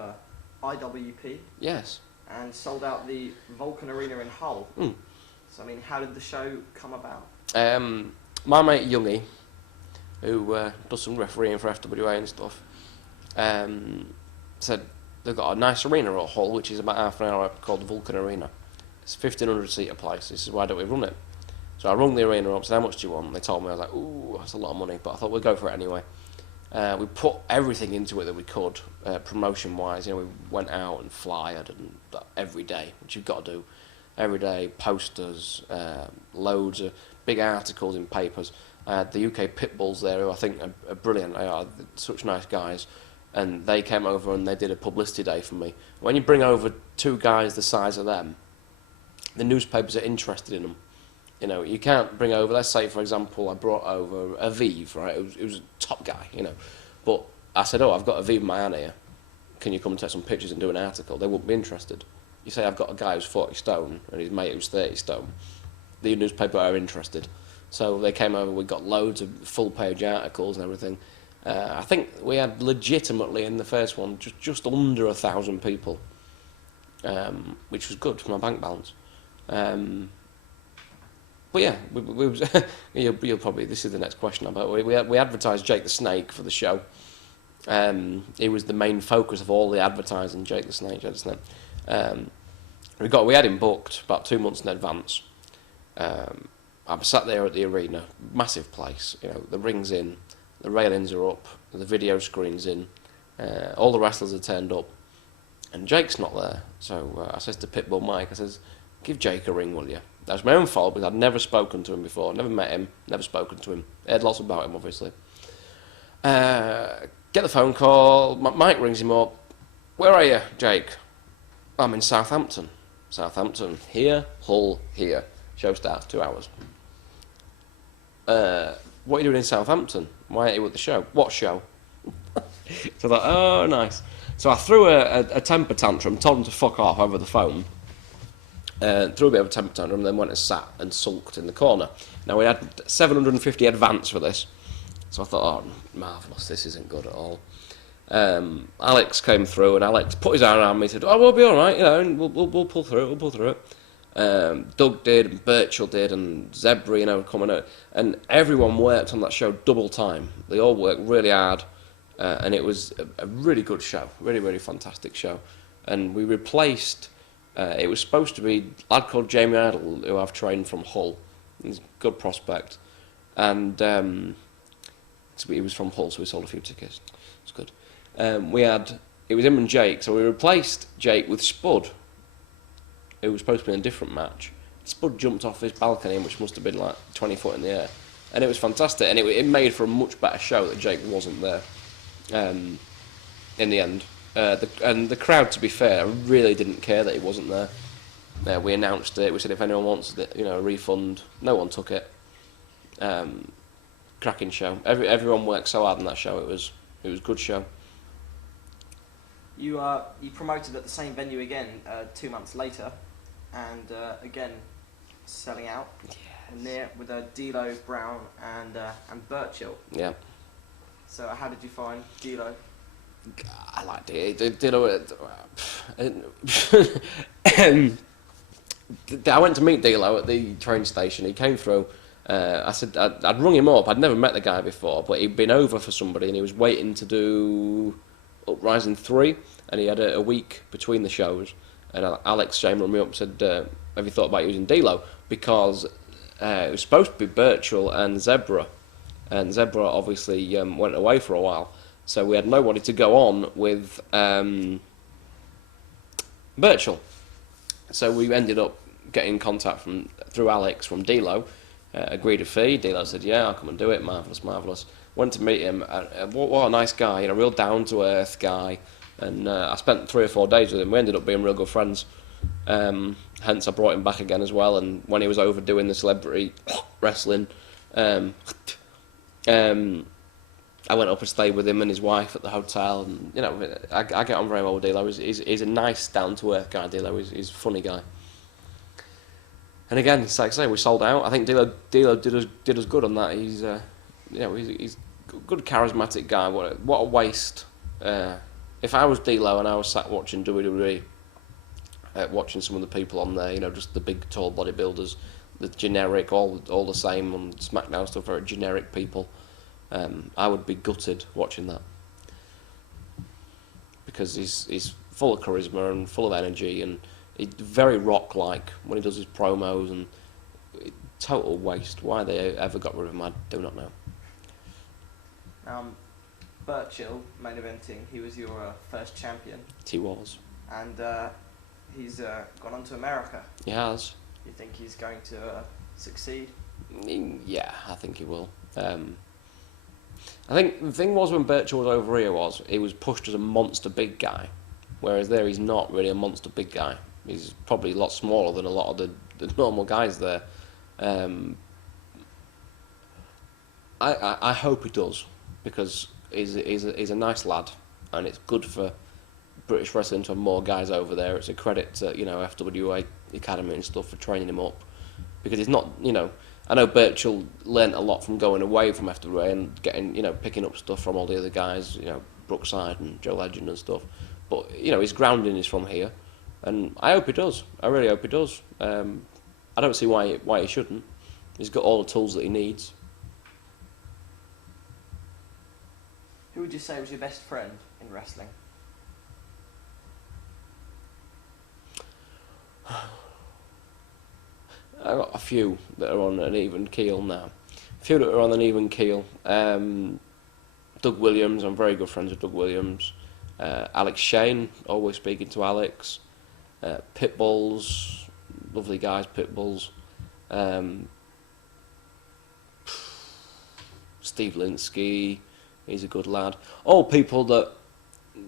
IWP. Yes. And sold out the Vulcan Arena in Hull. So, I mean, how did the show come about? My mate Youngie, who does some refereeing for FWA and stuff, said they've got a nice arena at Hull, which is about half an hour, called the Vulcan Arena. It's a 1,500-seater place. He said, why don't we run it? So I rung the arena up, said, how much do you want? And they told me. I was like, ooh, that's a lot of money, but I thought we'd go for it anyway. We put everything into it that we could, promotion-wise. We went out and flyed and every day, which you've got to do. Every day, posters, loads of big articles in papers. I had the UK Pitbulls there, who I think are brilliant. They are such nice guys. And they came over and they did a publicity day for me. When you bring over 2 guys the size of them, the newspapers are interested in them. You can't bring over, let's say, for example, I brought over Aviv, right? It was a top guy, But I said, I've got Aviv in my hand here. Can you come and take some pictures and do an article? They wouldn't be interested. You say, I've got a guy who's 40 stone and his mate who's 30 stone. The newspaper are interested. So they came over, we got loads of full-page articles and everything. I think we had legitimately in the first one just under 1,000 people, which was good for my bank balance. But yeah, you'll probably, this is the next question about. We advertised Jake the Snake for the show. He was the main focus of all the advertising. Jake the Snake. We had him booked about 2 months in advance. I sat there at the arena, massive place. The ring's in, the railings are up, the video screen's in, all the wrestlers are turned up, and Jake's not there. So I says to Pitbull Mike, I says, give Jake a ring, will you? That was my own fault because I'd never spoken to him before, never met him, never spoken to him. I heard lots about him, obviously. Get the phone call, Mike rings him up. Where are you, Jake? I'm in Southampton. Southampton, here, Hull, here. Show starts 2 hours. what are you doing in Southampton? Why are you at the show? What show? So I thought, oh, nice. So I threw a temper tantrum, told him to fuck off over the phone, threw a bit of a temper tantrum, then went and sat and sulked in the corner. Now, we had 750 advance for this, so I thought, oh, marvellous, this isn't good at all. Alex came through, and Alex put his arm around me and said, oh, we'll be all right, you know, and we'll pull through it, Doug did, and Birchall did, and Zebra, you know, coming out, and everyone worked on that show double time. They all worked really hard. And it was a really good show, really, really fantastic show. And we replaced, it was supposed to be a lad called Jamie Idle, who I've trained from Hull. He's a good prospect. And so he was from Hull, so we sold a few tickets. It's good. It was him and Jake, so we replaced Jake with Spud, who was supposed to be in a different match. Spud jumped off his balcony, which must have been like 20 foot in the air. And it was fantastic, and it made for a much better show that Jake wasn't there. In the end, and the crowd, to be fair, really didn't care that he wasn't there. We announced it. We said if anyone wants a refund. No one took it. Cracking show. Everyone worked so hard on that show. It was a good show. You promoted at the same venue again 2 months later, and again selling out. Yes. Near with D'Lo, Brown, and Birchall. Yeah. So how did you find D'Lo? I liked it. D'Lo. I went to meet D'Lo at the train station. He came through. I said I'd rung him up. I'd never met the guy before, but he'd been over for somebody, and he was waiting to do Uprising 3, and he had a week between the shows. And Alex Shane rung me up and said, "Have you thought about using D'Lo?" Because it was supposed to be Birchall and Zebra. And Zebra obviously went away for a while, so we had nobody to go on with Birchall. So we ended up getting contact through Alex from D'Lo, agreed a fee. D'Lo said, yeah, I'll come and do it, marvellous. Went to meet him, what a nice guy, you know, real down-to-earth guy. And I spent 3 or 4 days with him. We ended up being real good friends. Hence I brought him back again as well, and when he was over doing the celebrity wrestling, I went up and stayed with him and his wife at the hotel, and you know, I get on very well with D'Lo. He's a nice, down-to-earth guy. D'Lo, he's a funny guy. And again, it's like I say, we sold out. I think D'Lo did us good on that. He's he's a good, charismatic guy. What a waste. If I was D'Lo and I was sat watching WWE, watching some of the people on there, you know, just the big, tall bodybuilders, the generic, all the same on SmackDown stuff, very generic people. I would be gutted watching that, because he's full of charisma and full of energy, and he's very rock-like when he does his promos, and total waste. Why they ever got rid of him, I do not know. Birchall, main eventing, he was your first champion. He was. And he's gone on to America. He has. You think he's going to succeed? Yeah, I think he will. I think the thing was, when Birchall was over here, he was pushed as a monster big guy, whereas there he's not really a monster big guy. He's probably a lot smaller than a lot of the normal guys there. I hope he does, because he's a nice lad, and it's good for British wrestling to have more guys over there. It's a credit to, you know, FWA Academy and stuff for training him up, because he's not, you know, I know Birchall learnt a lot from going away from FWA and getting, you know, picking up stuff from all the other guys, you know, Brookside and Joe Legend and stuff, but, you know, his grounding is from here, and I hope he does. I really hope he does. I don't see why he shouldn't. He's got all the tools that he needs. Who would you say was your best friend in wrestling? I've got a few that are on an even keel now. A few that are on an even keel. Doug Williams, I'm very good friends with Doug Williams. Alex Shane, always speaking to Alex. Pitbulls, lovely guys, Pitbulls. Steve Linsky, he's a good lad. All people that,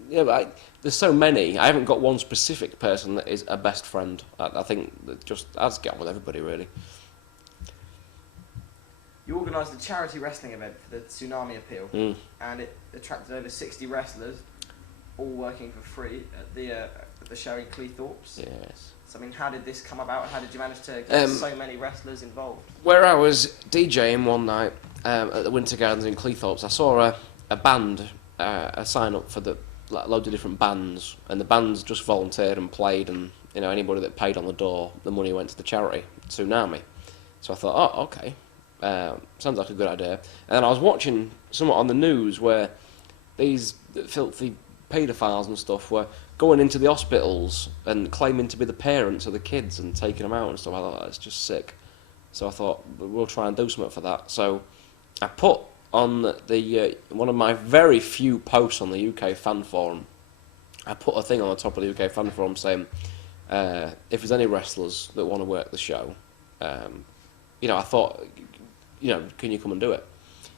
yeah, there's so many. I haven't got one specific person that is a best friend. I think that I just get on with everybody, really. You organised a charity wrestling event for the Tsunami appeal, and it attracted over 60 wrestlers, all working for free at the show in Cleethorpes. Yes. So I mean, how did this come about? How did you manage to get so many wrestlers involved? Where I was DJing one night at the Winter Gardens in Cleethorpes, I saw a band, a sign up for loads of different bands, and the bands just volunteered and played, and anybody that paid on the door, the money went to the charity Tsunami. So I thought, oh, okay, sounds like a good idea. And then I was watching something on the news where these filthy paedophiles and stuff were going into the hospitals and claiming to be the parents of the kids and taking them out and stuff. I thought, that's just sick. So I thought, we'll try and do something for that. So I put on the one of my very few posts on the UK fan forum, I put a thing on the top of the UK fan forum saying, if there's any wrestlers that want to work the show, I thought, can you come and do it?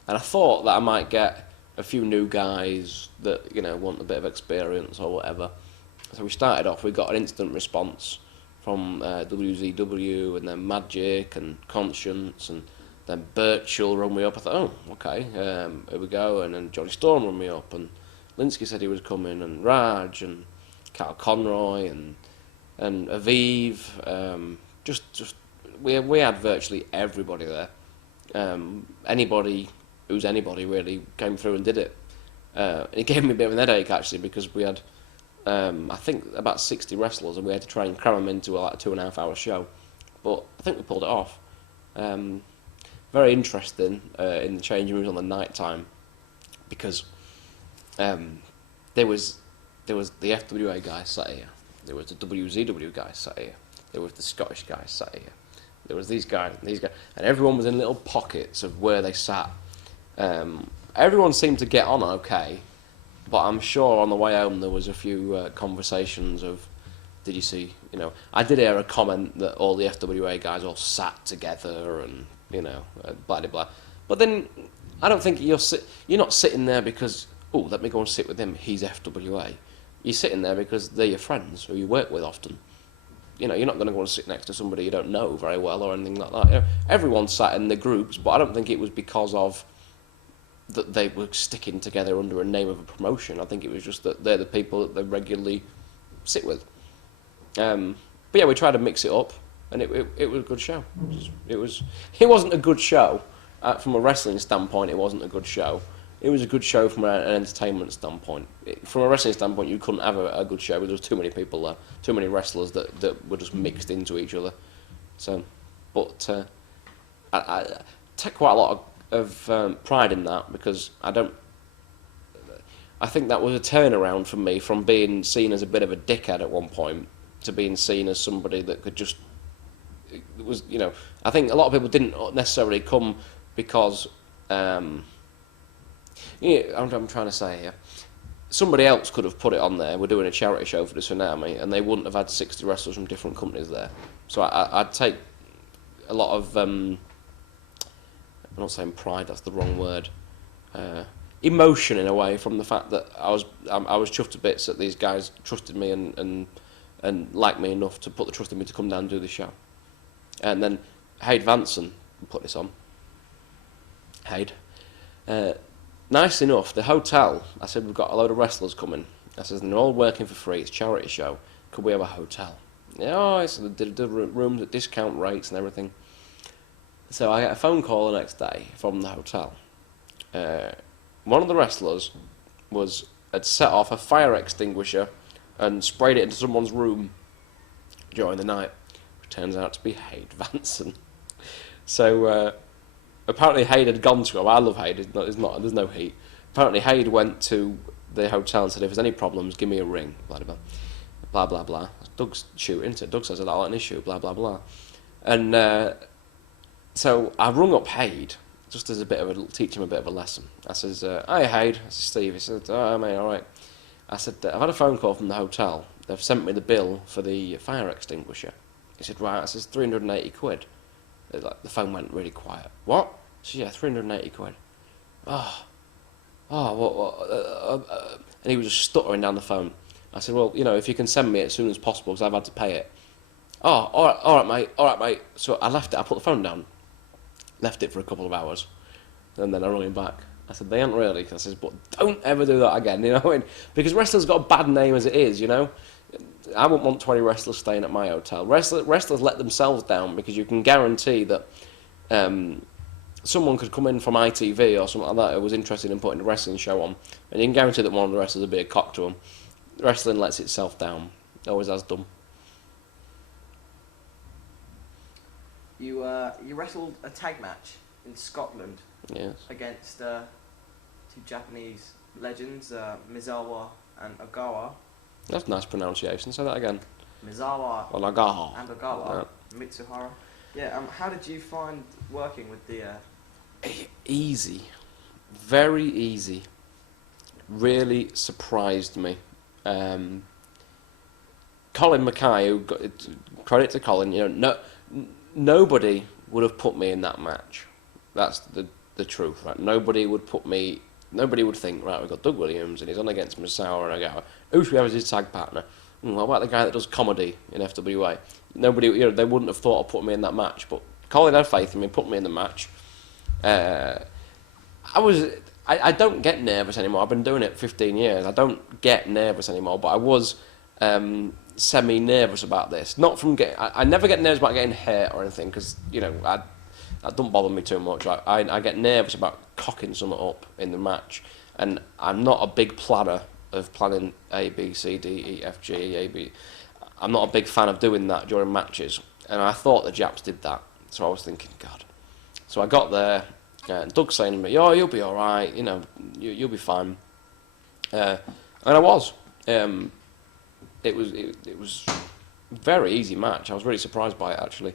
And I thought that I might get a few new guys that, want a bit of experience or whatever. So we started off, we got an instant response from WZW, and then Magic and Conscience, and then Birchall run me up. I thought, oh, okay, here we go. And then Johnny Storm run me up, and Linsky said he was coming, and Raj, and Carl Conroy, and Aviv. We had virtually everybody there. Anybody who's anybody really came through and did it. It gave me a bit of an headache, actually, because we had, I think, about 60 wrestlers, and we had to try and cram them into a 2.5 hour show. But I think we pulled it off. Very interesting in the changing rooms on the night time, because there was the FWA guy sat here, there was the WZW guy sat here, there was the Scottish guy sat here, there was these guys, and everyone was in little pockets of where they sat. Everyone seemed to get on okay, but I'm sure on the way home there was a few conversations of, did you see, I did hear a comment that all the FWA guys all sat together and, blah, blah, blah. But then I don't think you're not sitting there because, oh, let me go and sit with him, he's FWA. You're sitting there because they're your friends who you work with often. You're not going to go and sit next to somebody you don't know very well or anything like that. Everyone sat in the groups, but I don't think it was because of that they were sticking together under a name of a promotion. I think it was just that they're the people that they regularly sit with. But yeah, we tried to mix it up, and it was a good show. It wasn't a good show from a wrestling standpoint. It wasn't a good show. It was a good show from an entertainment standpoint. From a wrestling standpoint, you couldn't have a good show because there was too many people there, too many wrestlers that were just mixed into each other. So, but I take quite a lot of pride in that, because I think that was a turnaround for me from being seen as a bit of a dickhead at one point to being seen as somebody that could just, it was, I think a lot of people didn't necessarily come because, I'm trying to say here, somebody else could have put it on there, we're doing a charity show for the Tsunami, and they wouldn't have had 60 wrestlers from different companies there. So I'd take a lot of, I'm not saying pride, that's the wrong word, emotion in a way from the fact that I was chuffed to bits that these guys trusted me and liked me enough to put the trust in me to come down and do the show. And then Hayde Vanson put this on. Hayde. Nice enough, the hotel, I said, we've got a load of wrestlers coming. I said, they're all working for free, it's a charity show. Could we have a hotel? Yeah, so they did rooms at discount rates and everything. So I get a phone call the next day from the hotel. One of the wrestlers had set off a fire extinguisher and sprayed it into someone's room during the night, which turns out to be Hayde Vanson. So apparently Hayde had gone to him. I love Hayde. There's no heat. Apparently Hayde went to the hotel and said, if there's any problems, give me a ring. Blah blah blah blah blah. Doug's shooting. So Doug says, I don't like an issue. Blah blah blah. And so I rung up Hayde just as teach him a bit of a lesson. I says, hi Hayde. I says, Steve. He said, oh mate, all right. I said, I've had a phone call from the hotel. They've sent me the bill for the fire extinguisher. He said, right. I says, 380 quid. Like, the phone went really quiet. What? I said, yeah, 380 quid. What? And he was just stuttering down the phone. I said, well, if you can send me it as soon as possible, because I've had to pay it. Oh, all right, mate. So I left it. I put the phone down. left it for a couple of hours, and then I rung him back. I said, they ain't really. I says, but don't ever do that again, you know, because wrestlers got a bad name as it is, you know. I wouldn't want 20 wrestlers staying at my hotel. Wrestlers let themselves down because you can guarantee that someone could come in from ITV or something like that who was interested in putting a wrestling show on, and you can guarantee that one of the wrestlers would be a cock to them. Wrestling lets itself down. It always has done. You wrestled a tag match in Scotland. Yes. Against two Japanese legends, Misawa and Ogawa. That's nice pronunciation. Say that again. Misawa Or Nagaha. and Ogawa. Yeah. Mitsuhara. Yeah. How did you find working with the? Easy, very easy. Really surprised me. Colin Mackay, who got credit to Colin, you know, nobody would have put me in that match. That's the truth, right? Nobody would think, right, we've got Doug Williams and he's on against Misawa and Ogawa. Who should we have as his tag partner? What about the guy that does comedy in FWA? Nobody, you know, they wouldn't have thought of putting me in that match, but Colin had faith in me, put me in the match. I don't get nervous anymore. I've been doing it 15 years. I don't get nervous anymore, but I was semi-nervous about this. Not from getting... I never get nervous about getting hurt or anything, because, you know, that don't bother me too much. I get nervous about cocking something up in the match, and I'm not a big planner of planning A, B, C, D, E, F, G, A, B. I'm not a big fan of doing that during matches, and I thought the Japs did that, so I was thinking, God. So I got there, and Doug saying to me, "Oh, you'll be all right, you know, you'll be fine," and I was. It was a very easy match. I was really surprised by it, actually.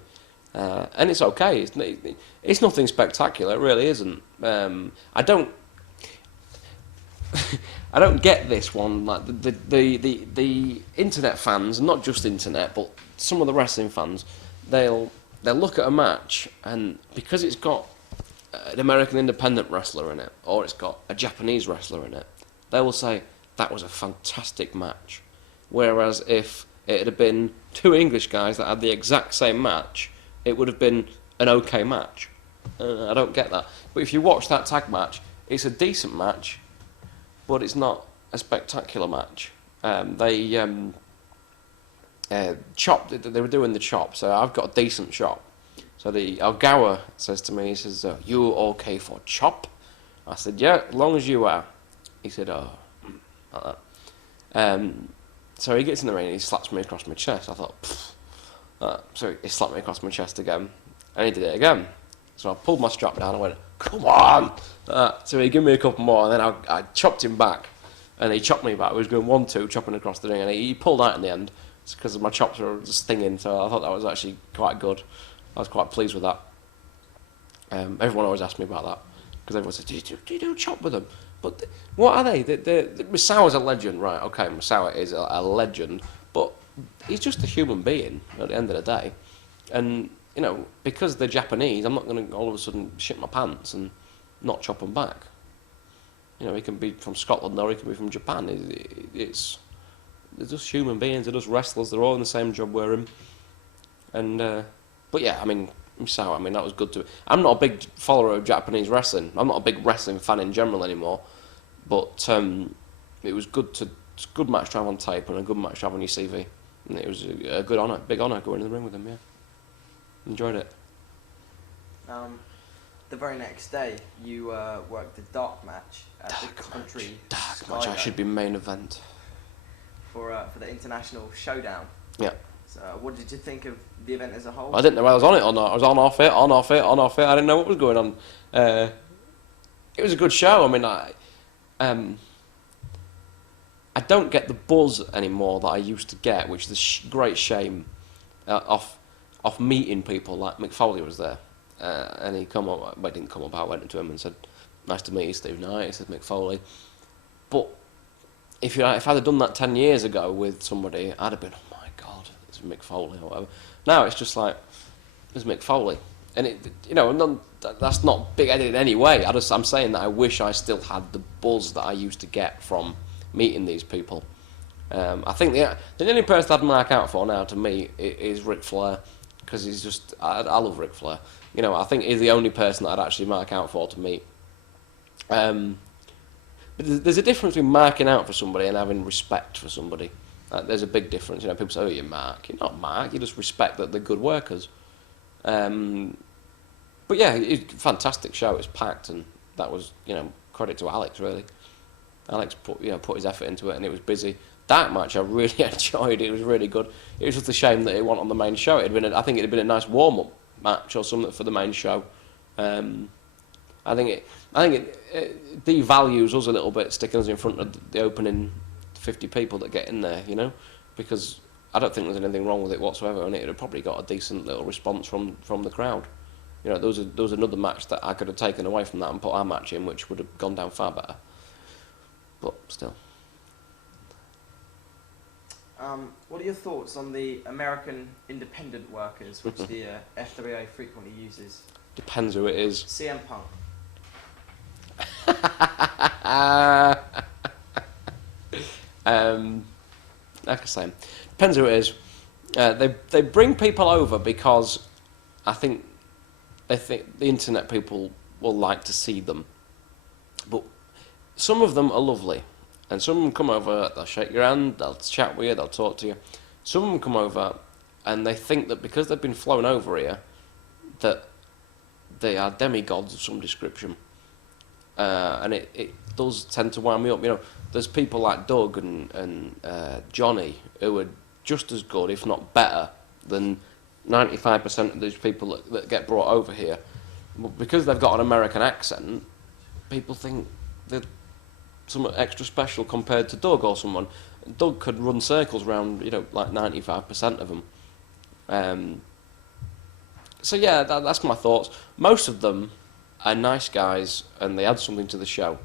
And it's okay. It's nothing spectacular. It really isn't. I don't get this one. Like the internet fans, not just internet, but some of the wrestling fans, they'll look at a match, and because it's got an American independent wrestler in it, or it's got a Japanese wrestler in it, they will say that was a fantastic match. Whereas if it had been two English guys that had the exact same match, it would have been an okay match. I don't get that. But if you watch that tag match, it's a decent match, but it's not a spectacular match. They chopped. They were doing the chop, so I've got a decent chop. So the Ogawa says to me, he says, "You okay for chop?" I said, "Yeah, as long as you are." He said, "Oh, like that." So he gets in the ring and he slaps me across my chest. I thought, so he slapped me across my chest again, and he did it again. So I pulled my strap down and went, "Come on!" So he gave me a couple more, and then I chopped him back, and he chopped me back. We was going 1-2, chopping across the ring, and he pulled out in the end because my chops were just stinging. So I thought that was actually quite good. I was quite pleased with that. Everyone always asks me about that because everyone says, "Do you do chop with them?" But what are they? Misawa's a legend, right? Okay, Misawa is a legend, but he's just a human being at the end of the day. And, you know, because they're Japanese, I'm not going to all of a sudden shit my pants and not chop them back. You know, he can be from Scotland or he can be from Japan. They're just human beings, they're just wrestlers, they're all in the same job we're in. And, but yeah, I mean, Misawa, that was good to... I'm not a big follower of Japanese wrestling. I'm not a big wrestling fan in general anymore. But it was good to... It's a good match to have on tape and a good match to have on your CV. And it was a good honour, big honour going in the ring with him, yeah. Enjoyed it. The very next day, you worked the dark match at the country Dark match, I should be main event. For the international showdown. Yeah. So what did you think of the event as a whole? I didn't know whether I was on it or not. I was on off it. I didn't know what was going on. It was a good show. I don't get the buzz anymore that I used to get, which is a great shame. Off meeting people like Mick Foley was there, and he come up. Well, he didn't come up. I went to him and said, "Nice to meet you, Steve Knight." He said, "Mick Foley." But if I'd have done that 10 years ago with somebody, I'd have been, "Oh my God, it's Mick Foley" or whatever. Now it's just like, it's Mick Foley, and that's not big-headed in any way. I'm saying that I wish I still had the buzz that I used to get from meeting these people. I think the only person I'd mark out for now to me is Ric Flair. because he's just, I love Ric Flair. You know, I think he's the only person that I'd actually mark out for to meet. But there's a difference between marking out for somebody and having respect for somebody. There's a big difference. You know, people say, "Oh, you mark." You're not mark. You just respect that they're good workers. But yeah, it's a fantastic show. It's packed, and that was, you know, credit to Alex, really. Alex put his effort into it, and it was busy. That match I really enjoyed. It was really good. It was just a shame that it wasn't on the main show. I think it'd been a nice warm-up match or something for the main show. I think it devalues us a little bit, sticking us in front of the opening 50 people that get in there, you know, because I don't think there's anything wrong with it whatsoever, and it would have probably got a decent little response from the crowd. You know, there was another match that I could have taken away from that and put our match in, which would have gone down far better. But still. What are your thoughts on the American independent workers, which the FWA frequently uses? Depends who it is. CM Punk. Like I say, depends who it is. They bring people over because I think they think the internet people will like to see them. But some of them are lovely, and some of them come over, they'll shake your hand, they'll chat with you, they'll talk to you. Some of them come over and they think that because they've been flown over here, that they are demigods of some description. And it does tend to wind me up. You know, there's people like Doug and Johnny who are just as good, if not better, than 95% of these people that get brought over here. But because they've got an American accent, people think they're somewhat extra special compared to Doug or someone. Doug could run circles around, you know, like 95% of them. So yeah, that's my thoughts. Most of them are nice guys and they add something to the show,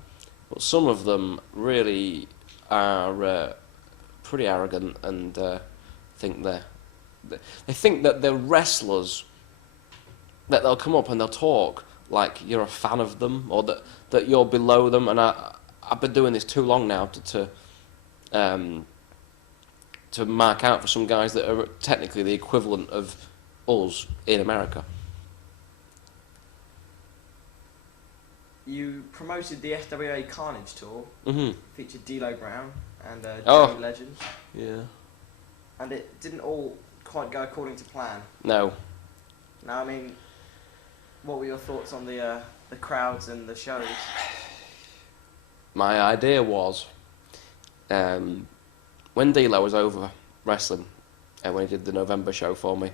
but some of them really are pretty arrogant and think they think that they're wrestlers, that they'll come up and they'll talk like you're a fan of them or that you're below them. And I've been doing this too long now to mark out for some guys that are technically the equivalent of us in America. You promoted the FWA Carnage Tour, featured D'Lo Brown and Joey Legend. Yeah. And it didn't all quite go according to plan. No. Now, I mean, what were your thoughts on the crowds and the shows? My idea was, when D'Lo was over wrestling, and when he did the November show for me,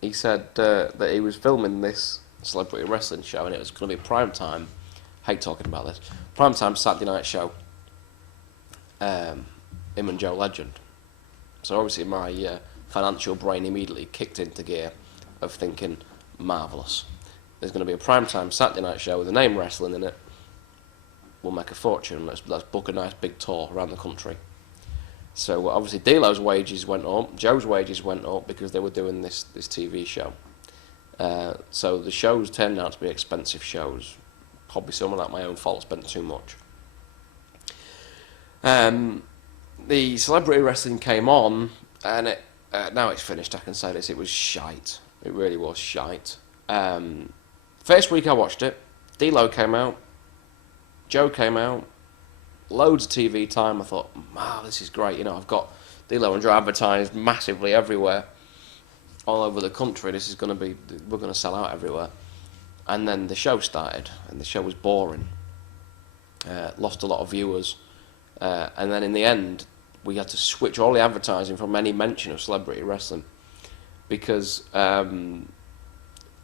he said that he was filming this celebrity wrestling show and it was going to be prime time. Hate talking about this. Prime time Saturday night show. Him and Joe Legend. So obviously my financial brain immediately kicked into gear of thinking, marvellous. There's going to be a prime time Saturday night show with a name wrestling in it. We'll make a fortune. Let's book a nice big tour around the country. So obviously D'Lo's wages went up, Joe's wages went up because they were doing this TV show. So the shows turned out to be expensive shows. Probably some of that my own fault, spent too much. The celebrity wrestling came on, and now it's finished, I can say this, it was shite. It really was shite. First week I watched it, D'Lo came out, Joe came out, loads of TV time. I thought, wow, this is great. You know, I've got D'Lo and Joe advertised massively everywhere, all over the country. This is going to be, we're going to sell out everywhere. And then the show started, and the show was boring. Lost a lot of viewers. And then in the end, we had to switch all the advertising from any mention of celebrity wrestling because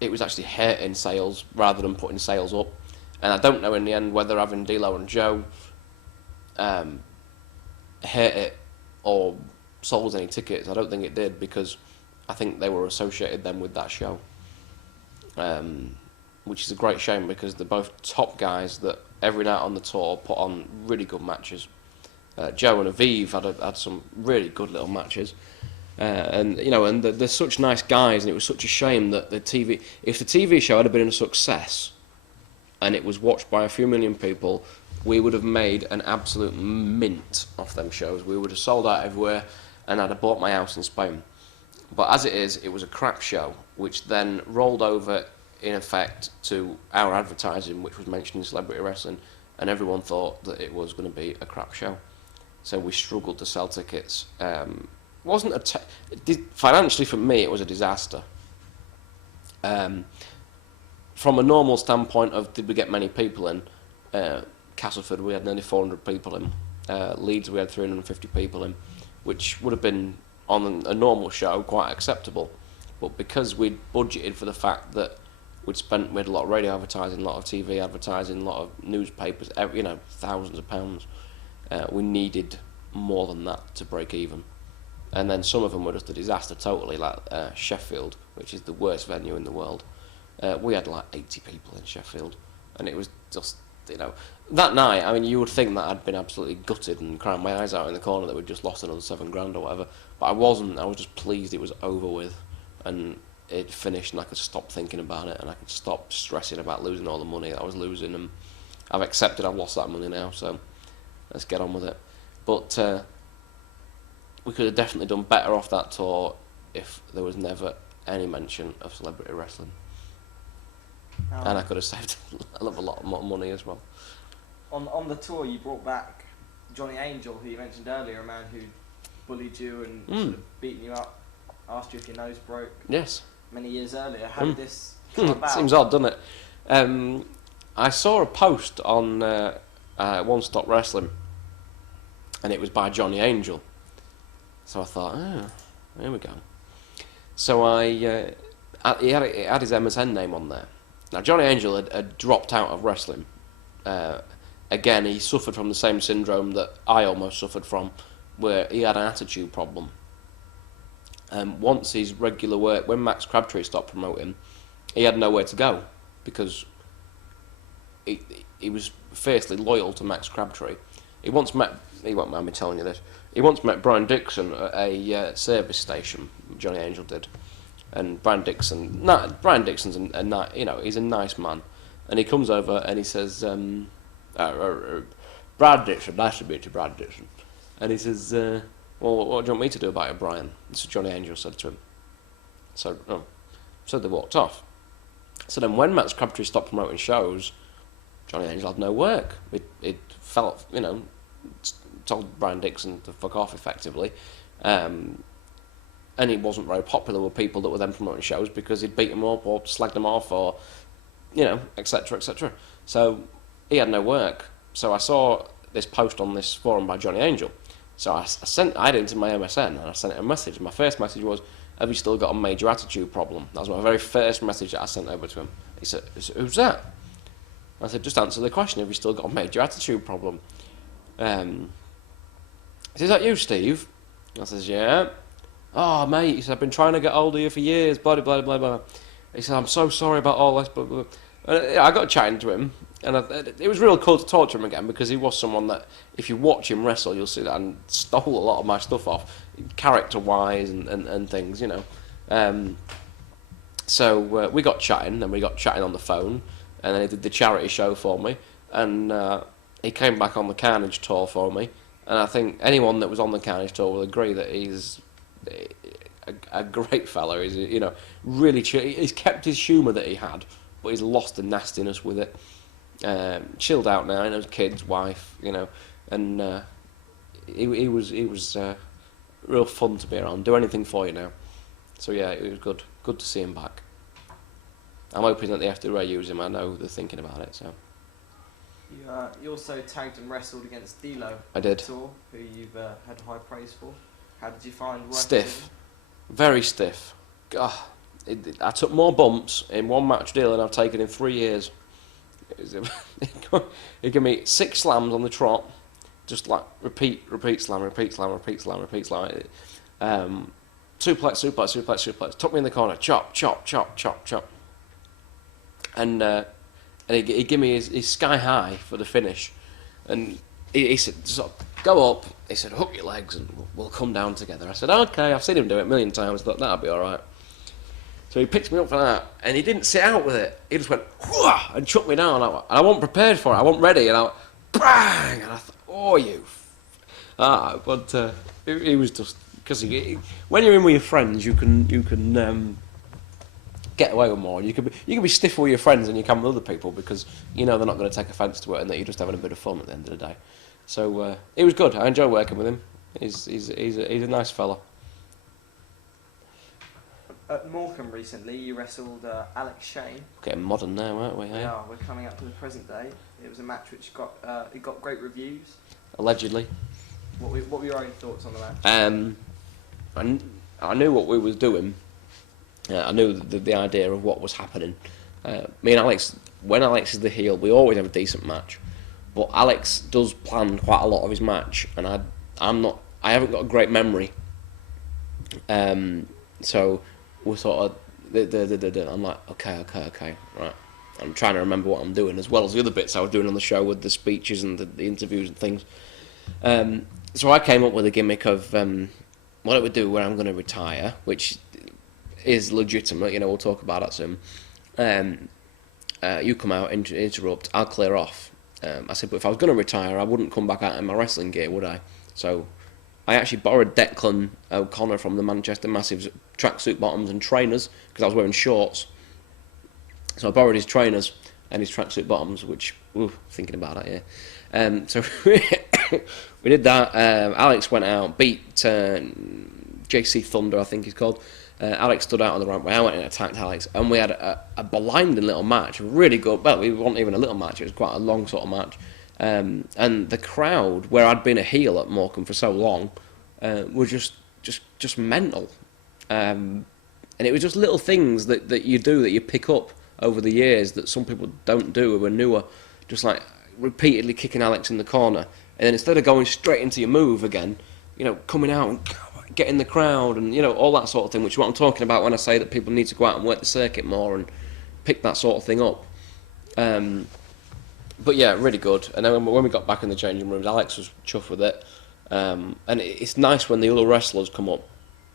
it was actually hurting sales rather than putting sales up. And I don't know in the end whether having D'Lo and Joe hurt it or sold any tickets. I don't think it did because I think they were associated then with that show. Which is a great shame because they're both top guys that every night on the tour put on really good matches. Joe and Aviv had some really good little matches. And you know, and they're such nice guys, and it was such a shame that if the TV show had been a success and it was watched by a few million people, we would have made an absolute mint off them shows. We would have sold out everywhere, and I'd have bought my house in Spain. But as it is, it was a crap show, which then rolled over in effect to our advertising, which was mentioned in Celebrity Wrestling, and everyone thought that it was going to be a crap show. So we struggled to sell tickets. Financially for me, it was a disaster. From a normal standpoint of did we get many people in, Castleford we had nearly 400 people in, Leeds we had 350 people in, which would have been on a normal show quite acceptable, but because we'd budgeted for the fact that we had a lot of radio advertising, a lot of TV advertising, a lot of newspapers, thousands of pounds, we needed more than that to break even. And then some of them were just a disaster totally, like Sheffield, which is the worst venue in the world. We had like 80 people in Sheffield, and it was just, that night, I mean, you would think that I'd been absolutely gutted and crying my eyes out in the corner that we'd just lost another $7,000 or whatever, but I wasn't. I was just pleased it was over with, and it finished, and I could stop thinking about it, and I could stop stressing about losing all the money that I was losing, and I've accepted I've lost that money now, so let's get on with it. But we could have definitely done better off that tour if there was never any mention of celebrity wrestling. And I could have saved a lot more money as well. On the tour, you brought back Johnny Angel, who you mentioned earlier, a man who bullied you and sort of beaten you up, asked you if your nose broke. Yes. Many years earlier. How did this come about? Seems odd, doesn't it? I saw a post on One Stop Wrestling, and it was by Johnny Angel. So I thought, here we go. So he had his MSN name on there. Now, Johnny Angel had dropped out of wrestling. Again, he suffered from the same syndrome that I almost suffered from, where he had an attitude problem. Once his regular work, when Max Crabtree stopped promoting, he had nowhere to go, because he was fiercely loyal to Max Crabtree. He once met, he won't mind me telling you this, he once met Brian Dixon at a service station, Johnny Angel did. And Brian Dixon's he's a nice man. And he comes over and he says, Brad Dixon, nice to meet you, Brad Dixon. And he says, well, what do you want me to do about it, Brian? This is Johnny Angel said to him. So they walked off. So then when Max Crabtree stopped promoting shows, Johnny Angel had no work. It felt, told Brian Dixon to fuck off effectively. And he wasn't very popular with people that were then promoting shows because he'd beat them up or slagged them off or, etc., etc. So he had no work. So I saw this post on this forum by Johnny Angel. So I had it into my MSN and I sent him a message. My first message was, have you still got a major attitude problem? That was my very first message that I sent over to him. He said, who's that? I said, just answer the question, have you still got a major attitude problem? He said, is that you, Steve? I says, yeah. Oh, mate, he said, I've been trying to get hold of you for years, blah, blah, blah, blah. He said, I'm so sorry about all this, blah, blah. And I got chatting to him, and it was real cool to talk to him again, because he was someone that, if you watch him wrestle, you'll see that I stole a lot of my stuff off, character-wise and things, So we got chatting, and we got chatting on the phone, and then he did the charity show for me, and he came back on the Carnage Tour for me, and I think anyone that was on the Carnage Tour will agree that he's a great fella. He's really he's kept his humour that he had, but he's lost the nastiness with it. Chilled out now, his kids, wife, and he was real fun to be around. Do anything for you now. So yeah, it was good to see him back. I'm hoping that the FWA use him. I know they're thinking about it. So you also tagged and wrestled against D'Lo. I did. Tour, who you've had high praise for. How did you find working? Stiff, very stiff. I took more bumps in one match deal than I've taken in 3 years. He gave me 6 slams on the trot, just like repeat slam. Suplex. Took me in the corner, chop. And he gave me his sky high for the finish, and he said, go up. He said, hook your legs and we'll come down together. I said, okay, I've seen him do it a million times, thought that'll be alright. So he picked me up for that, and he didn't sit out with it. He just went, whooah, and chucked me down. And I wasn't prepared for it, I wasn't ready, and I went, bang! And I thought, oh, you. But he was just because when you're in with your friends, you can get away with more. You can be stiffer with your friends than you can with other people because you know they're not going to take offence to it and that you're just having a bit of fun at the end of the day. So it was good. I enjoy working with him. He's a nice fella. At Morecambe recently, you wrestled Alex Shane. Getting modern now, aren't we? Yeah, we're coming up to the present day. It was a match which got great reviews. Allegedly. What were your own thoughts on the match? I knew what we was doing. I knew the idea of what was happening. Me and Alex, when Alex is the heel, we always have a decent match. But Alex does plan quite a lot of his match, and I haven't got a great memory. So we sort of, I'm like, okay, right. I'm trying to remember what I'm doing, as well as the other bits I was doing on the show with the speeches and the interviews and things. So I came up with a gimmick of what it would do when I'm going to retire, which is legitimate, we'll talk about that soon. You come out, interrupt, I'll clear off. I said, but if I was going to retire, I wouldn't come back out in my wrestling gear, would I? So I actually borrowed Declan O'Connor from the Manchester Massive's tracksuit bottoms and trainers, because I was wearing shorts. So I borrowed his trainers and his tracksuit bottoms, which, thinking about it, yeah. So we did that. Alex went out, beat JC Thunder, I think he's called. Alex stood out on the rampway. I went and attacked Alex, and we had a blinding little match, really good. Well, it wasn't even a little match; it was quite a long sort of match. And the crowd, where I'd been a heel at Morecambe for so long, were just mental. And it was just little things that you do that you pick up over the years that some people don't do who are newer, just like repeatedly kicking Alex in the corner, and then instead of going straight into your move again, coming out and getting the crowd and all that sort of thing, which is what I'm talking about when I say that people need to go out and work the circuit more and pick that sort of thing up. But yeah, really good. And then when we got back in the changing rooms, Alex was chuffed with it. And it's nice when the other wrestlers come up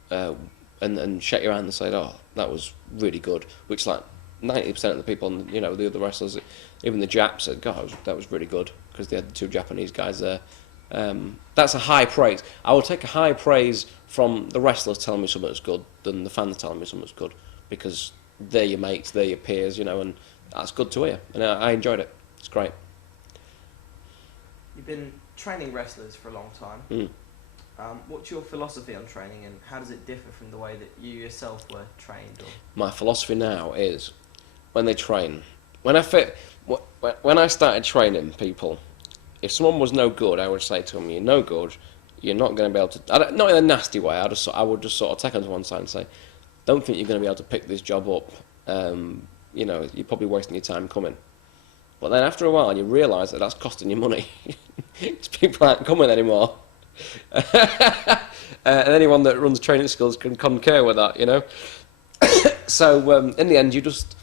and shake your hand and say, "Oh, that was really good," which like 90% of the people, the other wrestlers, even the Japs, said, "God, that was really good," because they had the two Japanese guys there. That's a high praise. I will take a high praise from the wrestlers telling me something's good than the fans telling me something's good, because they're your mates, they're your peers, and that's good to hear. And I enjoyed it. It's great. You've been training wrestlers for a long time. What's your philosophy on training, and how does it differ from the way that you yourself were trained? My philosophy now is, when they train, when I started training people, if someone was no good, I would say to them, "You're no good. You're not going to be able to." Not in a nasty way. I would just sort of take them to one side and say, "Don't think you're going to be able to pick this job up. You're probably wasting your time coming." But then after a while, you realise that that's costing you money. Because people aren't coming anymore. And anyone that runs training schools can concur with that, So in the end, you just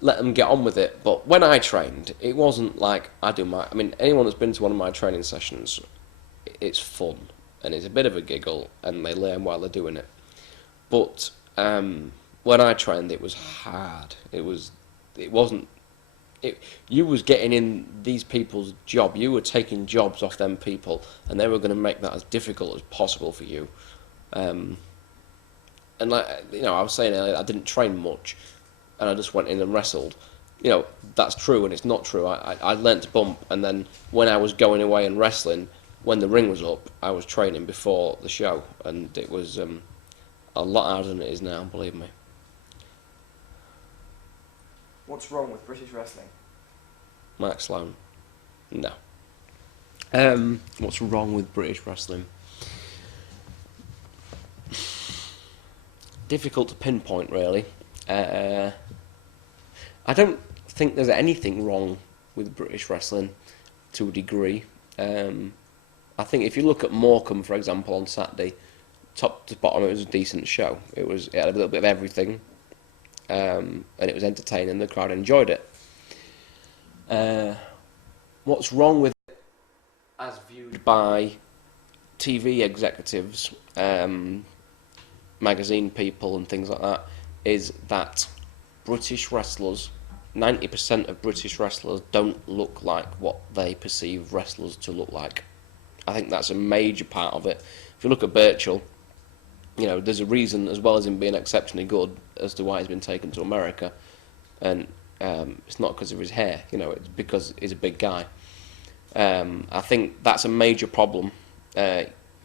let them get on with it. But when I trained, it wasn't like anyone that's been to one of my training sessions, it's fun and it's a bit of a giggle and they learn while they're doing it. But when I trained, it was hard. You was getting in these people's job. You were taking jobs off them people, and they were going to make that as difficult as possible for you. And I was saying earlier, I didn't train much, and I just went in and wrestled. That's true, and it's not true. I learnt to bump, and then when I was going away and wrestling, when the ring was up, I was training before the show, and it was a lot harder than it is now, believe me. What's wrong with British wrestling? Mark Sloan. No. What's wrong with British wrestling? Difficult to pinpoint, really. I don't think there's anything wrong with British wrestling to a degree. I think if you look at Morecambe, for example, on Saturday, top to bottom, it was a decent show. It had a little bit of everything. And it was entertaining. The crowd enjoyed it. What's wrong with it, as viewed by TV executives, magazine people, and things like that, is that British wrestlers, 90% of British wrestlers don't look like what they perceive wrestlers to look like. I think that's a major part of it. If you look at Birchall, you know, there's a reason, as well as him being exceptionally good, as to why he's been taken to America, and it's not because of his hair, you know, it's because he's a big guy. I think that's a major problem.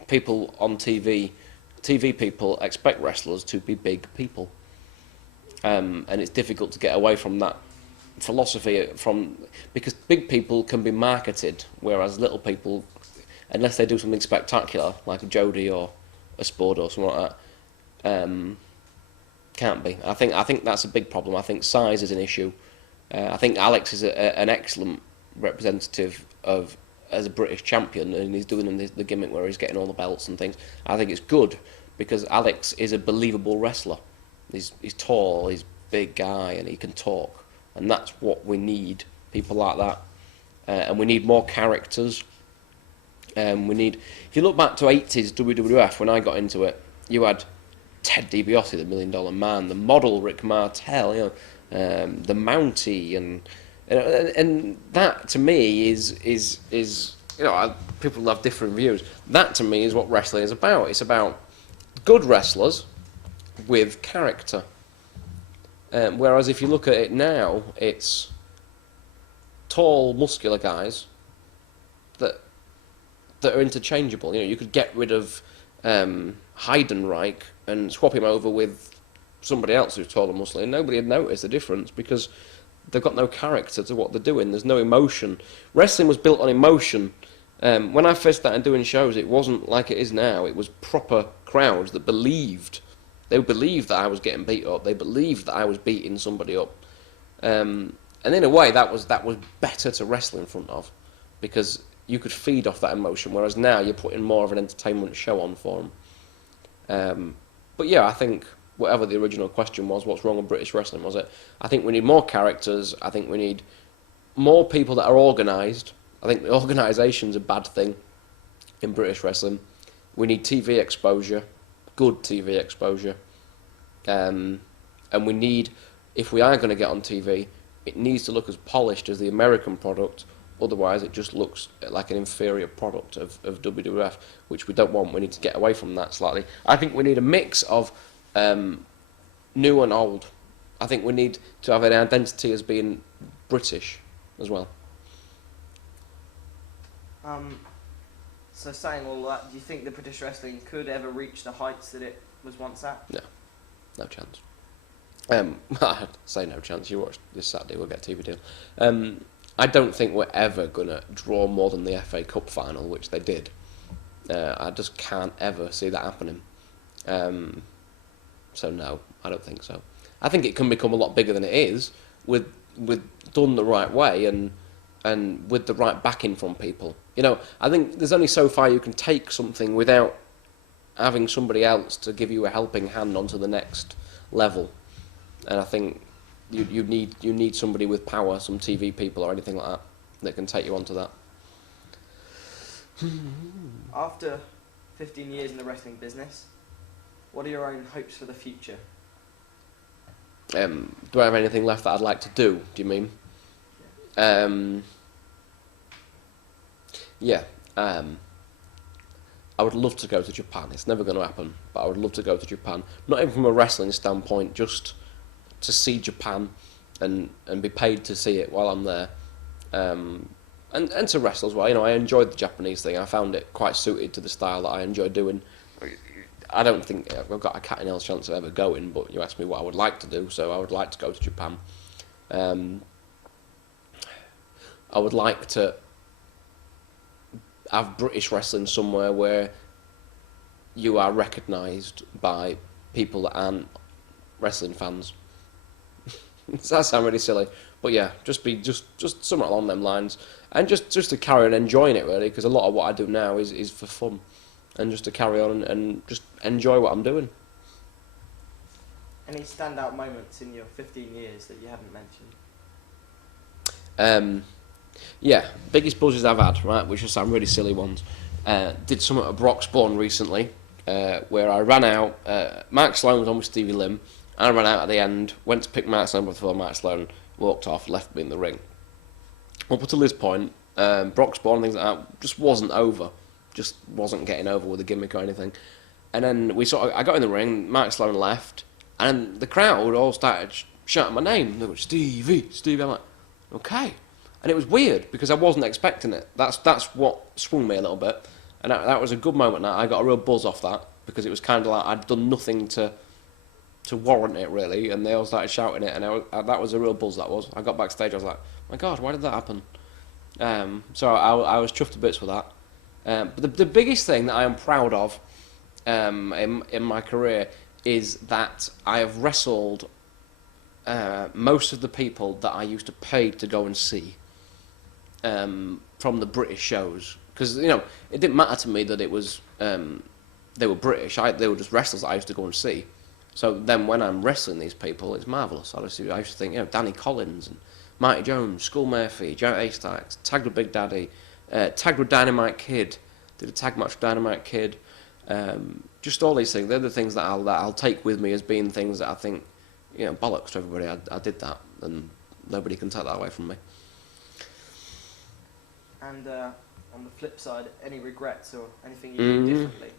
People on TV people expect wrestlers to be big people, and it's difficult to get away from that philosophy because big people can be marketed, whereas little people, unless they do something spectacular like a Jody or a Spud or something like that, can't be. I think that's a big problem. I think size is an issue. I think Alex is an excellent representative of as a British champion, and he's doing the gimmick where he's getting all the belts and things. I think it's good because Alex is a believable wrestler. He's tall, he's a big guy, and he can talk, and that's what we need. People like that, and we need more characters. We need. If you look back to 80s WWF, when I got into it, you had Ted DiBiase, the $1 Million Man, the model Rick Martel, you know, the Mountie, and that to me is you know, people have different views. That to me is what wrestling is about. It's about good wrestlers with character. Whereas if you look at it now, it's tall, muscular guys that are interchangeable. You know, you could get rid of Heidenreich and swap him over with somebody else who's tall and muscular, and nobody would notice the difference because they've got no character to what they're doing. There's no emotion. Wrestling was built on emotion. When I first started doing shows, it wasn't like it is now. It was proper crowds that believed. They believed that I was getting beat up. They believed that I was beating somebody up. And in a way, that was better to wrestle in front of, because you could feed off that emotion. Whereas now, you're putting more of an entertainment show on for them. But yeah, I think whatever the original question was, what's wrong with British wrestling, was it? I think we need more characters. I think we need more people that are organised. I think the organisation's a bad thing in British wrestling. We need TV exposure, good TV exposure. And we need, if we are going to get on TV, it needs to look as polished as the American product. Otherwise, it just looks like an inferior product of WWF, which we don't want. We need to get away from that slightly. I think we need a mix of new and old. I think we need to have an identity as being British as well. So saying all that, do you think the British wrestling could ever reach the heights that it was once at? No chance. I'd say no chance. You watch this Saturday, we'll get a TV deal. I don't think we're ever going to draw more than the FA Cup final, which they did. I just can't ever see that happening. So no, I don't think so. I think it can become a lot bigger than it is with done the right way and with the right backing from people. You know, I think there's only so far you can take something without having somebody else to give you a helping hand onto the next level. And I think you need somebody with power, some TV people or anything like that can take you onto that. After 15 years in the wrestling business, what are your own hopes for the future? Do I have anything left that I'd like to do you mean? Yeah. I would love to go to Japan. It's never going to happen, but I would love to go to Japan. Not even from a wrestling standpoint, just to see Japan and be paid to see it while I'm there. And to wrestle as well. You know, I enjoyed the Japanese thing. I found it quite suited to the style that I enjoy doing. I don't think I've got a cat in hell's chance of ever going, but you asked me what I would like to do, so I would like to go to Japan. I would like to have British wrestling somewhere where you are recognised by people that aren't wrestling fans. Does that sound really silly? But yeah, just somewhere along them lines, and just to carry on enjoying it really, because a lot of what I do now is for fun, and just to carry on and just enjoy what I'm doing. Any standout moments in your 15 years that you haven't mentioned? Yeah, biggest buzzes I've had, right, which are some really silly ones. Did something at Brock Spawn recently, where I ran out. Mark Sloan was on with Stevie Lim. I ran out at the end, went to pick Mark Sloan before Mark Sloan walked off, left me in the ring. Up until this point, Brock Spawn and things like that just wasn't over. Just wasn't getting over with a gimmick or anything. And then I got in the ring, Mark Sloan left, and the crowd all started shouting my name. They were, Stevie. I'm like, okay. And it was weird, because I wasn't expecting it. That's what swung me a little bit. And that was a good moment. I got a real buzz off that, because it was kind of like I'd done nothing to warrant it, really, and they all started shouting it, and that was a real buzz, that was. I got backstage, I was like, my God, why did that happen? So I was chuffed to bits with that. But the biggest thing that I am proud of in my career is that I have wrestled most of the people that I used to pay to go and see from the British shows. Because, you know, it didn't matter to me that it was they were British. They were just wrestlers that I used to go and see. So then when I'm wrestling these people, it's marvellous. I used to think, you know, Danny Collins and Marty Jones, Skull Murphy, Jarrett A-Stacks, tagged with Big Daddy, tagged with Dynamite Kid, did a tag match with Dynamite Kid. Just all these things. They're the things that I'll take with me as being things that I think, you know, bollocks to everybody. I did that, and nobody can take that away from me. And on the flip side, any regrets or anything you did differently?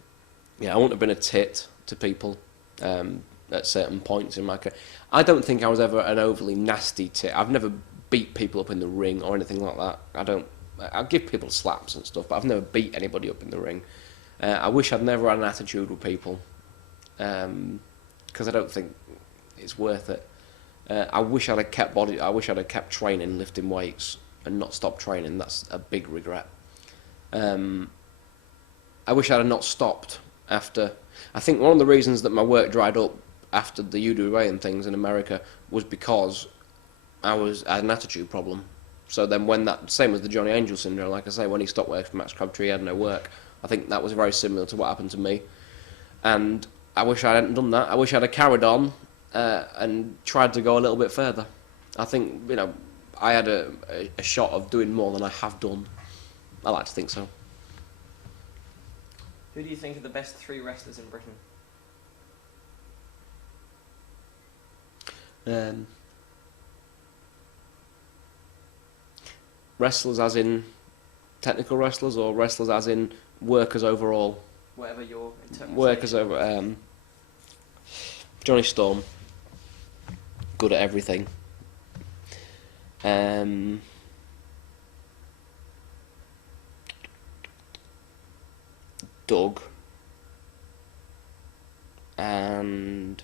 Yeah, I wouldn't have been a tit to people at certain points in my career. I don't think I was ever an overly nasty tit. I've never beat people up in the ring or anything like that. I'll give people slaps and stuff, but I've never beat anybody up in the ring. I wish I'd never had an attitude with people, because I don't think it's worth it. I wish I'd have kept training, lifting weights, and not stopped training. That's a big regret. I wish I'd have not stopped after. I think one of the reasons that my work dried up after the UWA and things in America was because I had an attitude problem. So then when same as the Johnny Angel syndrome, like I say, when he stopped working for Max Crabtree, he had no work. I think that was very similar to what happened to me. And I wish I hadn't done that. I wish I'd have carried on and tried to go a little bit further. I think, you know, I had a shot of doing more than I have done. I like to think so. Who do you think are the best 3 wrestlers in Britain? Wrestlers as in technical wrestlers, or wrestlers as in workers overall? Whatever your interpretation. Workers over. Johnny Storm, good at everything. Doug and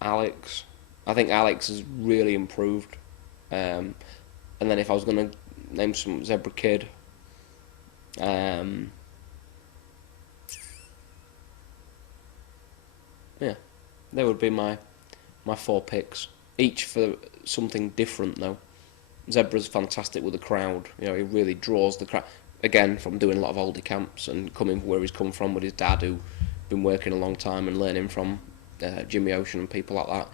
Alex. I think Alex has really improved. And then if I was going to name some, Zebra Kid. Yeah, they would be my 4 picks. Each for something different, though. Zebra's fantastic with the crowd. You know, he really draws the crowd. Again, from doing a lot of oldie camps and coming where he's come from with his dad, who's been working a long time and learning from Jimmy Ocean and people like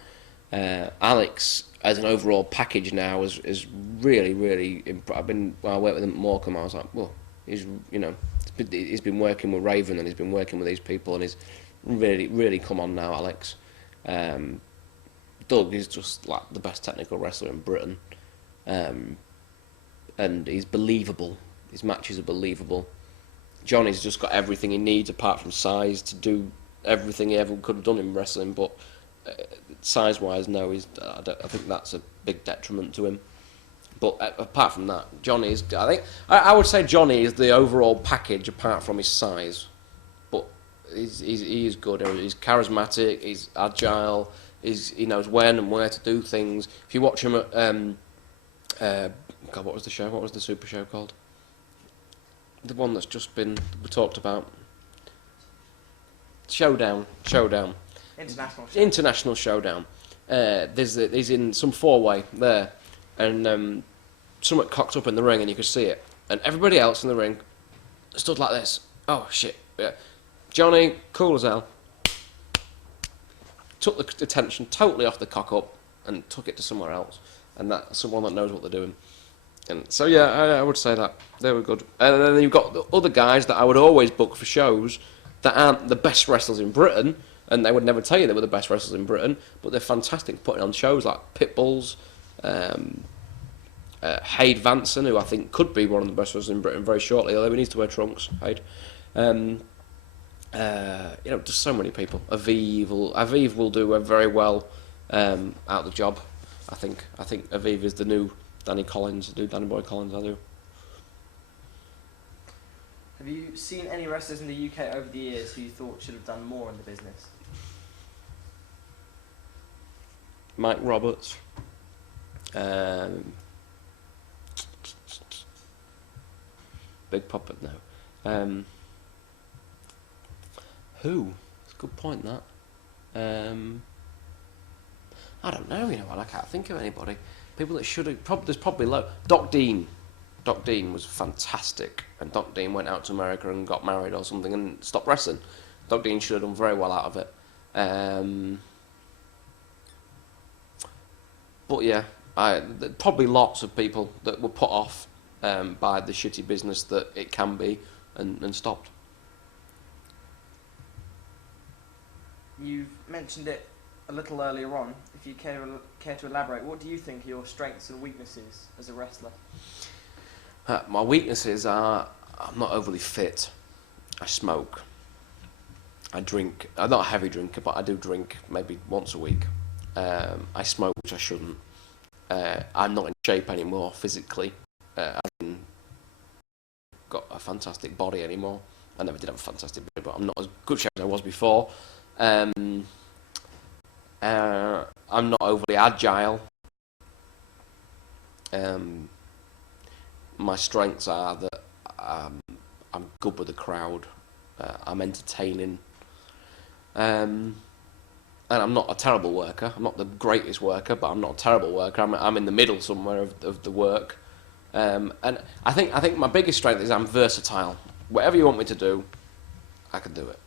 that. Alex, as an overall package now, is really, really. When I worked with him at Morecambe, I was like, well, he's been working with Raven and he's been working with these people, and he's really, really come on now, Alex. Doug is just like the best technical wrestler in Britain, and he's believable. His matches are believable. Johnny's just got everything he needs apart from size to do everything he ever could have done in wrestling, but size-wise, no, I think that's a big detriment to him. But apart from that, Johnny is. I would say Johnny is the overall package apart from his size, but he is good. He's charismatic. He's agile. He knows when and where to do things. If you watch him at God, what was the show? What was the super show called? The one that's just been talked about. Showdown. International Showdown. He's in some 4-way there, and something cocked up in the ring, and you could see it. And everybody else in the ring stood like this. Oh shit! Yeah. Johnny, cool as hell, took the attention totally off the cock up and took it to somewhere else. And that's someone that knows what they're doing. And so yeah, I would say that they were good. And then you've got the other guys that I would always book for shows that aren't the best wrestlers in Britain, and they would never tell you they were the best wrestlers in Britain, but they're fantastic at putting on shows like Pitbulls, Hayde Vanson, who I think could be one of the best wrestlers in Britain very shortly, although he needs to wear trunks, Hayde. Just so many people. Aviv will do very well out the job. I think Aviv is the new Danny Collins, the new Danny Boy Collins. I do. Have you seen any wrestlers in the UK over the years who you thought should have done more in the business? Mike Roberts. Big Puppet now. Who? It's a good point, that. I don't know, I can't think of anybody. People that should have... There's probably Doc Dean. Doc Dean was fantastic, and Doc Dean went out to America and got married or something and stopped wrestling. Doc Dean should have done very well out of it. But yeah, probably lots of people that were put off by the shitty business that it can be and stopped. You've mentioned it a little earlier on. If you care to elaborate, what do you think are your strengths and weaknesses as a wrestler? My weaknesses are I'm not overly fit. I smoke. I drink. I'm not a heavy drinker, but I do drink maybe once a week. I smoke, which I shouldn't. I'm not in shape anymore physically. I haven't got a fantastic body anymore. I never did have a fantastic body, but I'm not as good shape as I was before. I'm not overly agile. My strengths are that I'm good with the crowd. I'm entertaining. And I'm not a terrible worker. I'm not the greatest worker, but I'm not a terrible worker. I'm in the middle somewhere of the work. And I think my biggest strength is I'm versatile. Whatever you want me to do, I can do it.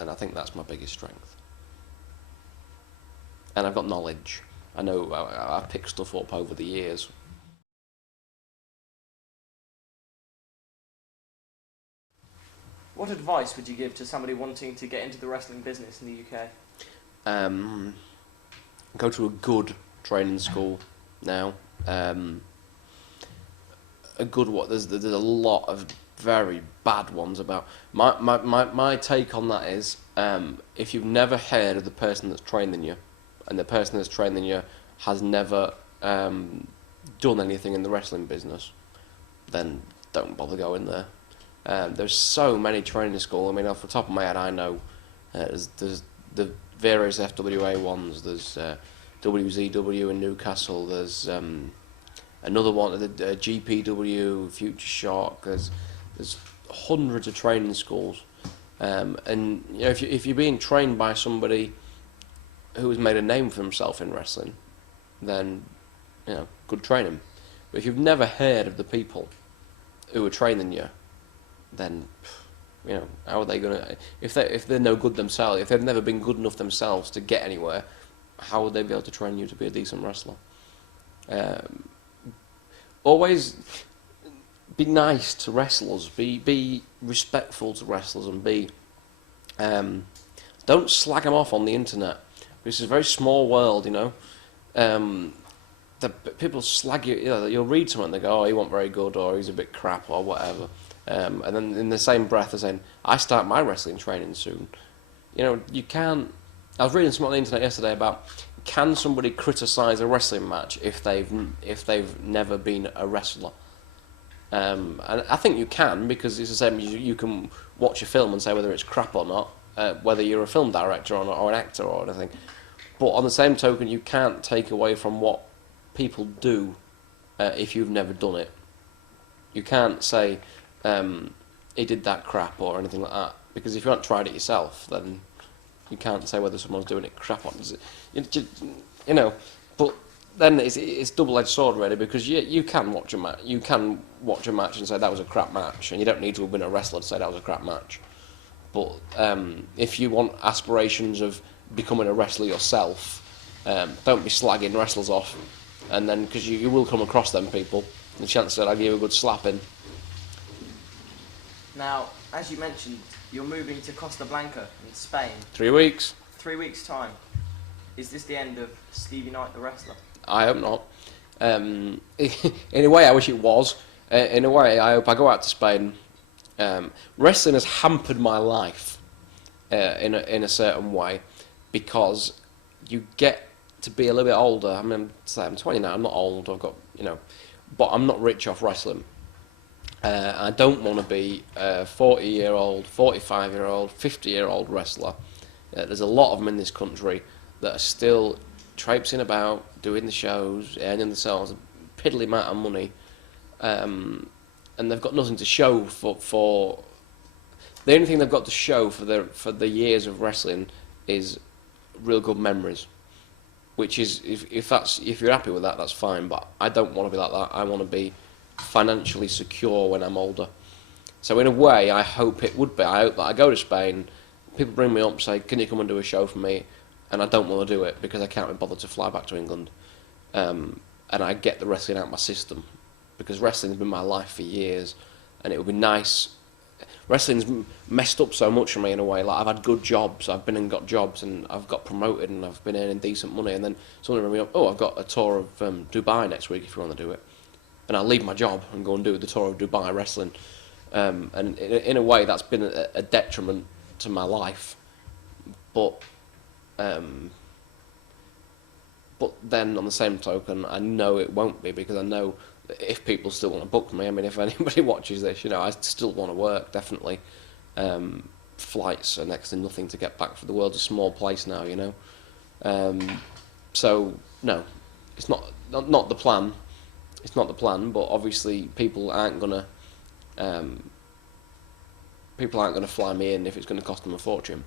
And I think that's my biggest strength. And I've got knowledge. I know I've picked stuff up over the years. What advice would you give to somebody wanting to get into the wrestling business in the UK? Go to a good training school now. A good one. There's a lot of very bad ones about. My take on that is if you've never heard of the person that's training you, and the person that's training you has never done anything in the wrestling business, then don't bother going there. There's so many training schools. I mean, off the top of my head, I know there's the various FWA ones. There's WZW in Newcastle. There's another one, the GPW, Future Shock. There's hundreds of training schools, and if you're being trained by somebody who has made a name for himself in wrestling, then good training. But if you've never heard of the people who are training you, then how are they gonna, if they're no good themselves, if they've never been good enough themselves to get anywhere, how would they be able to train you to be a decent wrestler? Always be nice to wrestlers, be respectful to wrestlers, and don't slag them off on the internet. This is a very small world, people slag you. You'll read something and they go, "Oh, he wasn't very good," or "He's a bit crap," or whatever. And then in the same breath they're saying, "I start my wrestling training soon." You can't. I was reading something on the internet yesterday about, can somebody criticise a wrestling match if they've never been a wrestler? And I think you can, because it's the same. You can watch a film and say whether it's crap or not, whether you're a film director or not, or an actor or anything. But on the same token, you can't take away from what people do if you've never done it. You can't say he did that crap or anything like that, because if you haven't tried it yourself, then you can't say whether someone's doing it crap or not. But then it's double-edged sword, really, because you can watch a match. You can watch a match and say that was a crap match, and you don't need to have been a wrestler to say that was a crap match. But if you want aspirations of becoming a wrestler yourself, don't be slagging wrestlers off, and then because you will come across them people, the chance that I give you a good slapping. Now, as you mentioned, you're moving to Costa Blanca in Spain. 3 weeks. 3 weeks' time. Is this the end of Stevie Knight the wrestler? I hope not. In a way, I wish it was. In a way, I hope I go out to Spain. Wrestling has hampered my life. in a certain way, because you get to be a little bit older. I mean, I'm 29. I'm not old. I've got but I'm not rich off wrestling. I don't want to be a 40-year-old, 45-year-old, 50-year-old wrestler. There's a lot of them in this country that are still traipsing about, doing the shows, earning themselves a piddly amount of money, and they've got nothing to show for. The only thing they've got to show for the years of wrestling is real good memories. Which is, if you're happy with that, that's fine. But I don't want to be like that. I want to be financially secure when I'm older. So in a way, I hope it would be. I hope that I go to Spain, people bring me up and say, "Can you come and do a show for me?" And I don't want to do it because I can't be bothered to fly back to England. And I get the wrestling out of my system, because wrestling's been my life for years, and it would be nice. Wrestling's messed up so much for me in a way. Like, I've had good jobs, I've been and got jobs, and I've got promoted, and I've been earning decent money, and then someone rang me up, "Oh, I've got a tour of Dubai next week if you want to do it." And I'll leave my job and go and do the tour of Dubai wrestling. And in a way, that's been a detriment to my life. But then on the same token, I know it won't be, because I know if people still want to book me, I mean, if anybody watches this, I still want to work, definitely. Flights are next to nothing to get back, for the world's a small place now, So, no, it's not the plan. It's not the plan, but obviously people aren't gonna fly me in if it's going to cost them a fortune.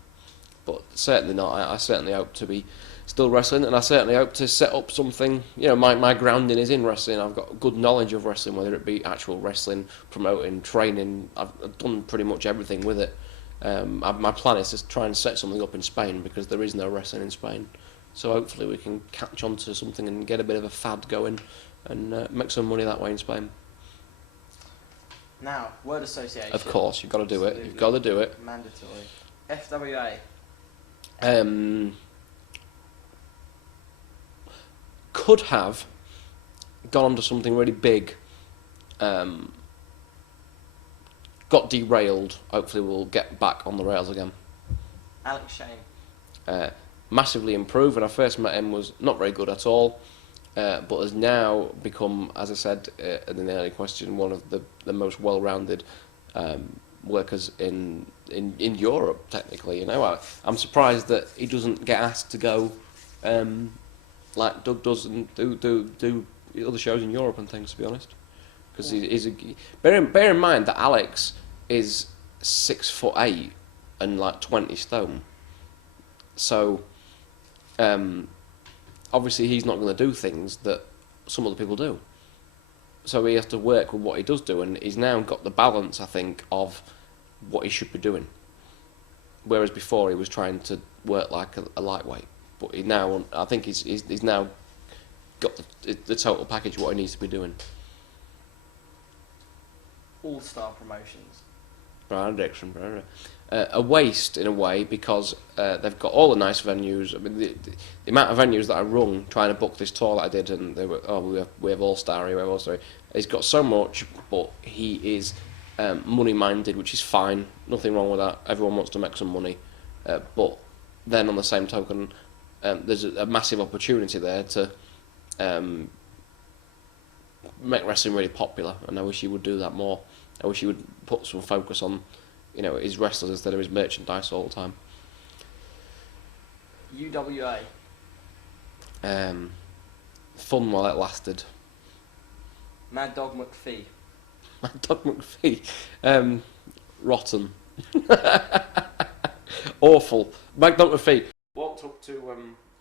But certainly not. I certainly hope to be still wrestling, and I certainly hope to set up something. My grounding is in wrestling. I've got good knowledge of wrestling, whether it be actual wrestling, promoting, training. I've done pretty much everything with it. My plan is to try and set something up in Spain, because there is no wrestling in Spain. So hopefully we can catch on to something and get a bit of a fad going, and make some money that way in Spain. Now, word association. Of course, you've got to do it. You've got to do it. Mandatory. FWA. Could have gone on to something really big. Got derailed. Hopefully we'll get back on the rails again. Alex Shane. Massively improved. When I first met him, was not very good at all, but has now become, as I said in the earlier question, one of the most well-rounded workers in Europe, technically. I'm surprised that he doesn't get asked to go like Doug does and do other shows in Europe and things, to be honest. Because bear in mind that Alex is 6'8" and like 20 stone. So obviously he's not going to do things that some other people do. So he has to work with what he does do, and he's now got the balance, I think, of what he should be doing. Whereas before he was trying to work like a lightweight. But I think he's now got the total package of what he needs to be doing. All-star promotions. Brian Dixon, a waste in a way, because they've got all the nice venues. I mean, the amount of venues that I rung trying to book this tour that I did, and they were, we have All-Star, we have All-Star. He's got so much, but he is money-minded, which is fine. Nothing wrong with that. Everyone wants to make some money. But then on the same token, there's a massive opportunity there to make wrestling really popular, and I wish he would do that more. I wish he would put some focus on, his wrestlers instead of his merchandise all the time. UWA. Fun while it lasted. Mad Dog McPhee. Mad Dog McPhee. Rotten. Awful. Mad Dog McPhee walked up to.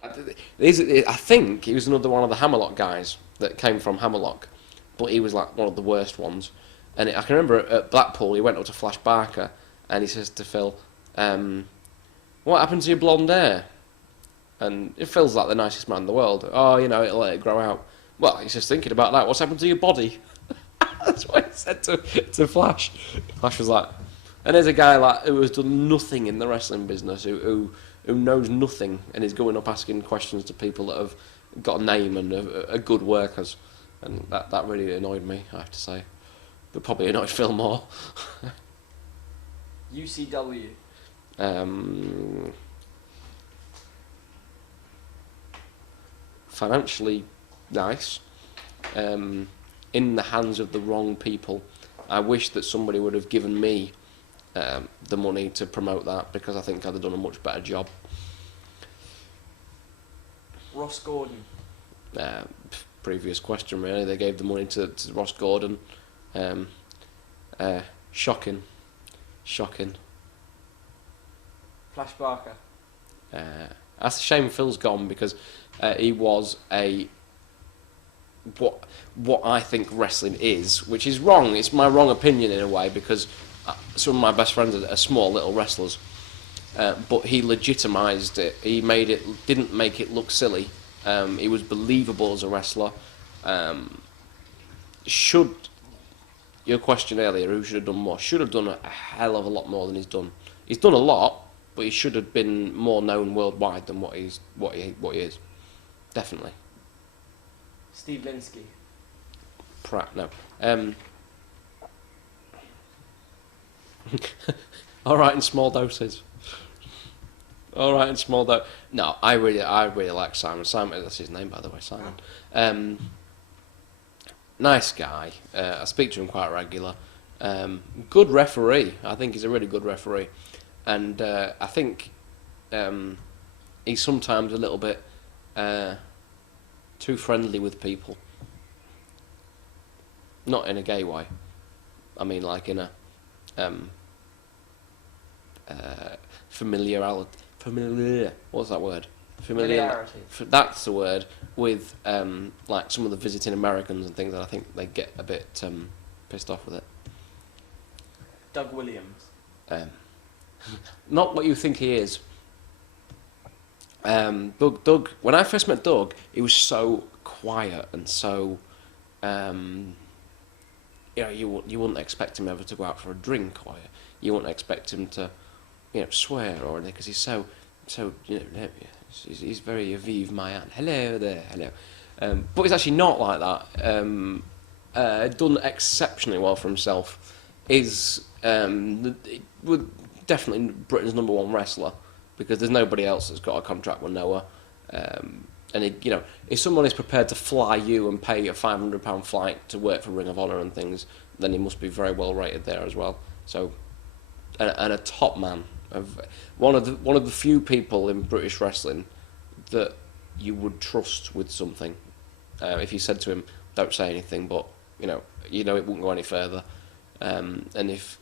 I think he was another one of the Hammerlock guys that came from Hammerlock, but he was like one of the worst ones. And I can remember at Blackpool, he went up to Flash Barker and he says to Phil, "What happened to your blonde hair?" And Phil's like the nicest man in the world. "Oh, it'll let it grow out." Well, he's just thinking about that. "What's happened to your body?" That's what he said to Flash. Flash was like, and there's a guy like who has done nothing in the wrestling business, who knows nothing, and is going up asking questions to people that have got a name and are good workers, and that really annoyed me, I have to say. But probably annoyed Phil more. UCW. Financially nice, in the hands of the wrong people. I wish that somebody would have given me the money to promote that, because I think I'd have done a much better job. Ross Gordon. Previous question, really. They gave the money to Ross Gordon. Shocking. Flash Barker. That's a shame Phil's gone, because he was what I think wrestling is, which is wrong. It's my wrong opinion in a way, because some of my best friends are small little wrestlers. But he legitimised it. He didn't make it look silly. He was believable as a wrestler. Your question earlier, who should have done more? Should have done a hell of a lot more than he's done. He's done a lot, but he should have been more known worldwide than what he is. Definitely. Steve Linsky. No. All right in small doses. No, I really like Simon. Simon, that's his name, by the way, Simon. Nice guy. I speak to him quite regular. Good referee. I think he's a really good referee, and I think he's sometimes a little bit too friendly with people. Not in a gay way. I mean, like in a familiarity. What's that word? Familiarity. That's the word. With like some of the visiting Americans and things, that I think they get a bit pissed off with it. Doug Williams. Not what you think he is. Doug. When I first met Doug, he was so quiet and so. You wouldn't expect him ever to go out for a drink, or you wouldn't expect him to, swear or anything, because he's so he's very Aviv Mayan. Hello there, hello. But he's actually not like that. Done exceptionally well for himself. Is definitely Britain's #1 wrestler, because there's nobody else that's got a contract with Noah. And if someone is prepared to fly you and pay a £500 flight to work for Ring of Honor and things, then he must be very well rated there as well. So, and a top man, one of the few people in British wrestling that you would trust with something. If you said to him, "Don't say anything," but it wouldn't go any further. And if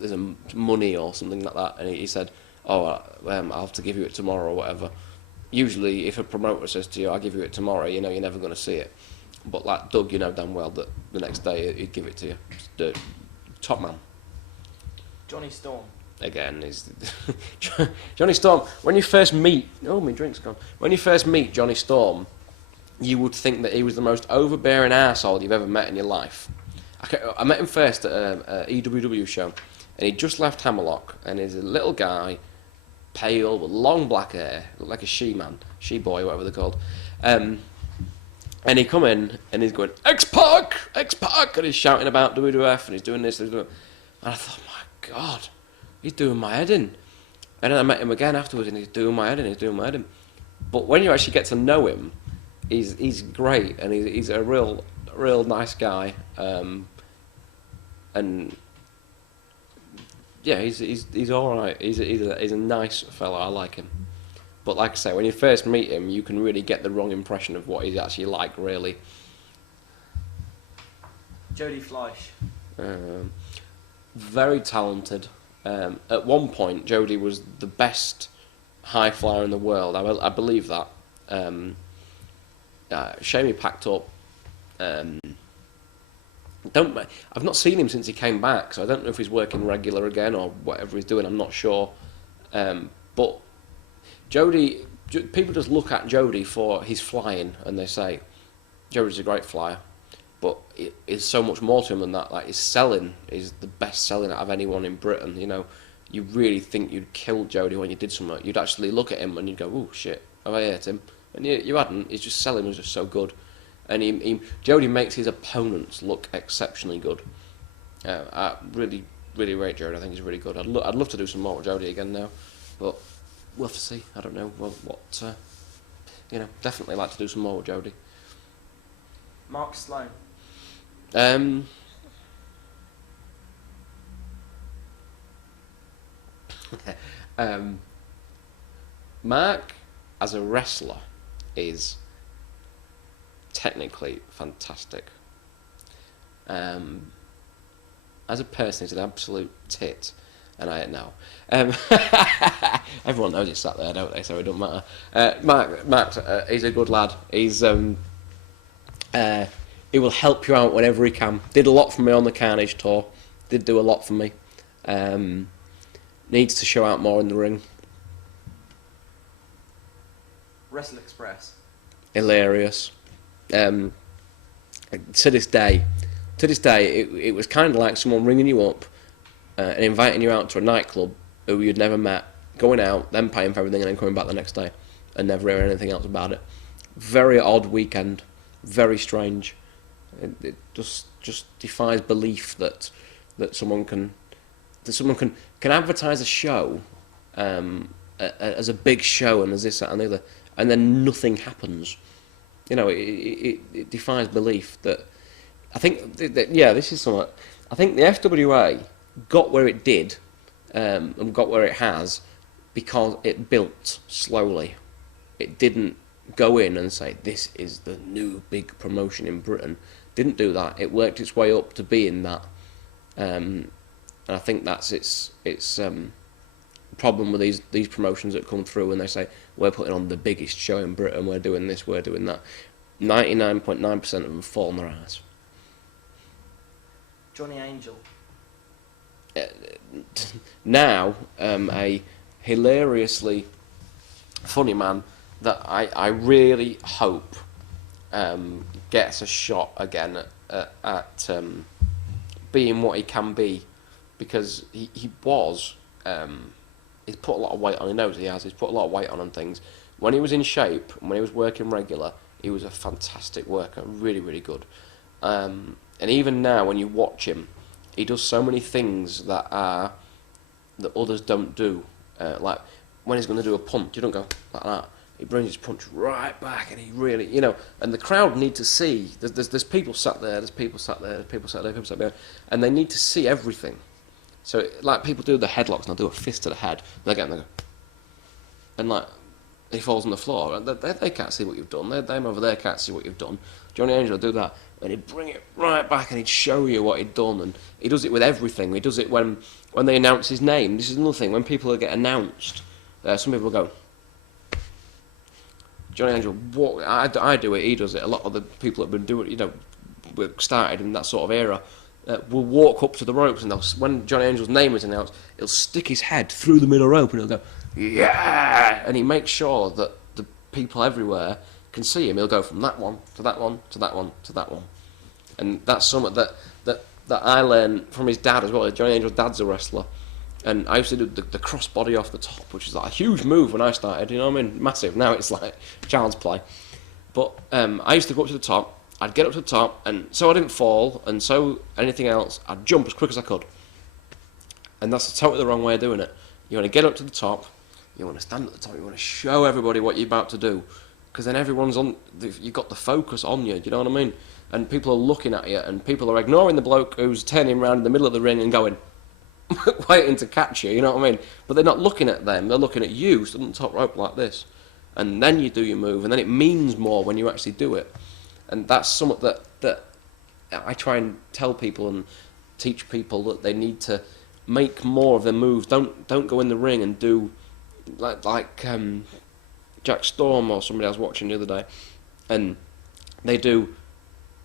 there's money or something like that, and he said, "Oh, I'll have to give you it tomorrow," or whatever. Usually, if a promoter says to you, "I'll give you it tomorrow," you're never going to see it. But like Doug, damn well that the next day he'd give it to you. Just top man. Johnny Storm. Again, is Johnny Storm. When you first meet, my drink's gone. When you first meet Johnny Storm, you would think that he was the most overbearing arsehole you've ever met in your life. I met him first at a EWW show, and he'd just left Hammerlock, and he's a little guy, pale, with long black hair, looked like a she-boy, whatever they're called. And he come in, and he's going, X-Pac, and he's shouting about WWF, and he's doing this, and I thought, my God, he's doing my head in. And then I met him again afterwards, and he's doing my head in. But when you actually get to know him, he's great, and he's a real nice guy. And yeah, he's all right. He's a nice fella. I like him. But like I say, when you first meet him, you can really get the wrong impression of what he's actually like, really. Jody Fleisch. Very talented. At one point, Jody was the best high flyer in the world. I believe that. Shame he packed up. I've not seen him since he came back, so I don't know if he's working regular again or whatever he's doing. I'm not sure. But Jody, people just look at Jody for his flying, and they say Jody's a great flyer. But it's so much more to him than that. Like, his selling is the best selling out of anyone in Britain. You really think you'd kill Jody when you did something. You'd actually look at him and you'd go, "Oh shit, have I hurt him?" And you hadn't. His just selling was just so good. And Jody makes his opponents look exceptionally good. I really really rate Jody. I think he's really good. I'd love to do some more with Jody again now, but we'll have to see. I don't know what definitely like to do some more with Jody. Mark Sloan. Mark, as a wrestler, is technically fantastic. As a person, he's an absolute tit, and I know. Everyone knows he's sat there, don't they? So it doesn't matter. Mark, he's a good lad. He's he will help you out whenever he can. Did a lot for me on the Carnage Tour. Did do a lot for me. Needs to show out more in the ring. Wrestle Express. Hilarious. To this day, it was kind of like someone ringing you up and inviting you out to a nightclub who you'd never met, going out, then paying for everything, and then coming back the next day and never hearing anything else about it. Very odd weekend, very strange. It just defies belief that someone can advertise a show as a big show and as this, that, and the other, and then nothing happens. You know, it defies belief that. I think this is somewhat. I think the FWA got where it did, and got where it has, because it built slowly. It didn't go in and say, this is the new big promotion in Britain. Didn't do that. It worked its way up to being that. And I think that's its problem with these promotions that come through and they say, we're putting on the biggest show in Britain, we're doing this, we're doing that. 99.9% of them fall on their ass. Johnny Angel. Now, a hilariously funny man that I really hope gets a shot again at being what he can be, because he was he's put a lot of weight on. He knows he has. He's put a lot of weight on things. When he was in shape and when he was working regular, he was a fantastic worker, really, really good. And even now, when you watch him, he does so many things that others don't do. Like when he's going to do a punch, you don't go like that. He brings his punch right back, and he really, and the crowd need to see. There's people sat there, there's people sat there, there's people sat there, people sat there, and they need to see everything. So, like, people do the headlocks, and they'll do a fist to the head, and they go, and like, he falls on the floor, and they can't see what you've done. Them over there can't see what you've done. Johnny Angel will do that, and he'd bring it right back, and he'd show you what he'd done, and he does it with everything. He does it when they announce his name. This is another thing. When people get announced, some people go, Johnny Angel, I do it, he does it. A lot of the people that have been doing it, were started in that sort of era, will walk up to the ropes, and when Johnny Angel's name is announced, he'll stick his head through the middle rope, and he'll go, yeah! And he makes sure that the people everywhere can see him. He'll go from that one to that one to that one to that one. And that's something that I learned from his dad as well. Johnny Angel's dad's a wrestler. And I used to do the crossbody off the top, which is like a huge move when I started, you know what I mean? Massive. Now it's like child's play. But I used to go up to the top, I'd get up to the top, and so I didn't fall, and so anything else, I'd jump as quick as I could. And that's totally the wrong way of doing it. You want to get up to the top, you want to stand at the top, you want to show everybody what you're about to do, because then everyone's on, you've got the focus on you, you know what I mean? And people are looking at you, and people are ignoring the bloke who's turning around in the middle of the ring and going, waiting to catch you, you know what I mean? But they're not looking at them, they're looking at you, stood on the top rope like this. And then you do your move, and then it means more when you actually do it. And that's something that I try and tell people and teach people, that they need to make more of their moves. Don't go in the ring and do like Jack Storm or somebody I was watching the other day, and they do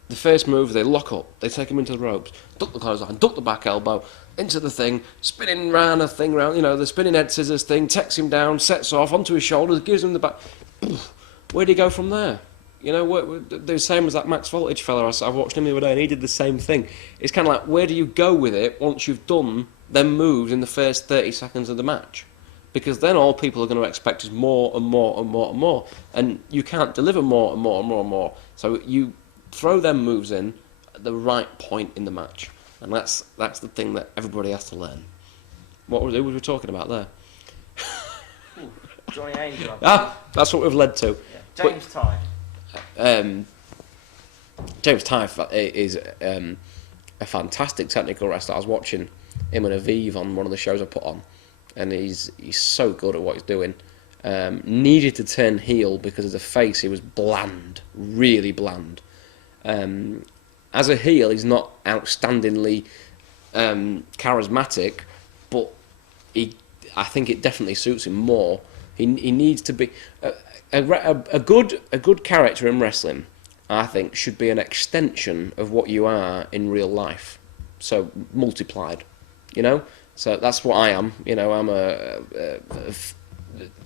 the first move, they lock up, they take him into the ropes, duck the clothesline, duck the back elbow, into the thing, spinning round a thing round, the spinning head scissors thing, takes him down, sets off onto his shoulders, gives him the back. Where'd he go from there? The same as that Max Voltage fella I watched him the other day, and he did the same thing. It's kind of like, where do you go with it once you've done them moves in the first 30 seconds of the match? Because then all people are going to expect is more and more and more and more, and you can't deliver more and more and more and more. So you throw them moves in at the right point in the match. And that's the thing that everybody has to learn. Who was we talking about there? Ooh, Johnny Angel. That's what we've led to. Yeah. James Ty. James Ty is a fantastic technical wrestler. I was watching him and Aviv on one of the shows I put on, and he's so good at what he's doing. Needed to turn heel because as a face he was bland, really bland. As a heel, he's not outstandingly charismatic, but I think it definitely suits him more. He needs to be a good character in wrestling. I think should be an extension of what you are in real life, so multiplied. So that's what I am. I'm a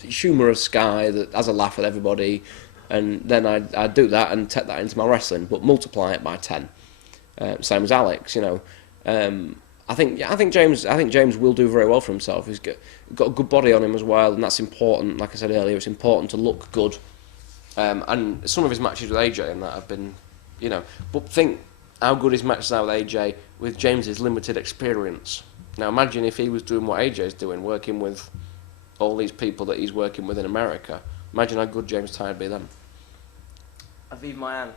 humorous guy that has a laugh at everybody, and then I do that and take that into my wrestling, but multiply it by 10. Same as Alex, I think James will do very well for himself. He's got a good body on him as well, and that's important. Like I said earlier, it's important to look good. And some of his matches with AJ and that have been, but think how good his matches are with AJ with James's limited experience. Now imagine if he was doing what AJ's doing, working with all these people that he's working with in America. Imagine how good James Ty would be then. Aviv Mayan.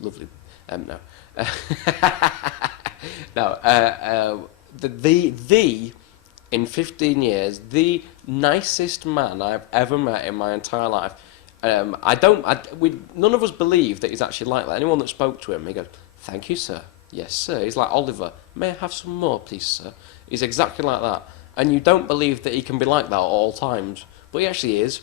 Lovely. No. No. The in 15 years, the nicest man I've ever met in my entire life. None of us believe that he's actually like that. Anyone that spoke to him, he goes, "Thank you, sir." "Yes, sir." He's like Oliver. "May I have some more, please, sir?" He's exactly like that. And you don't believe that he can be like that at all times, but he actually is.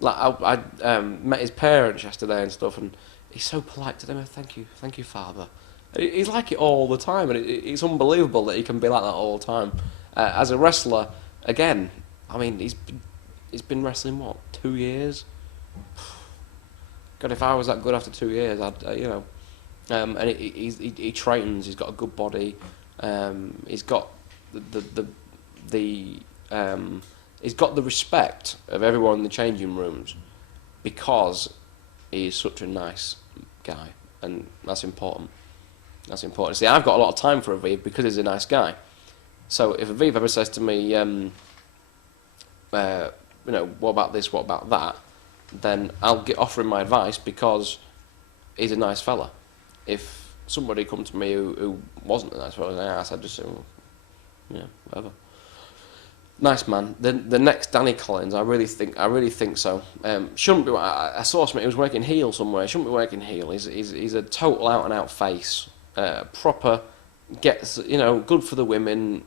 Like I met his parents yesterday and stuff, and he's so polite to them. "Thank you, father." He's like it all the time, and it's unbelievable that he can be like that all the time. As a wrestler, again, I mean, he's been wrestling 2 years. God, if I was that good after 2 years, and he trains. He's got a good body. He's got he's got the respect of everyone in the changing rooms because he's such a nice guy, and that's important. That's important. See, I've got a lot of time for Aviv because he's a nice guy. So if Aviv ever says to me, what about this, what about that, then I'll offer him my advice because he's a nice fella. If somebody come to me who wasn't a nice fella, I'd just say, whatever. Nice man. The next Danny Collins, I really think so. Shouldn't be. I saw something. He was working heel somewhere. Shouldn't be working heel. He's a total out and out face. Proper, gets good for the women.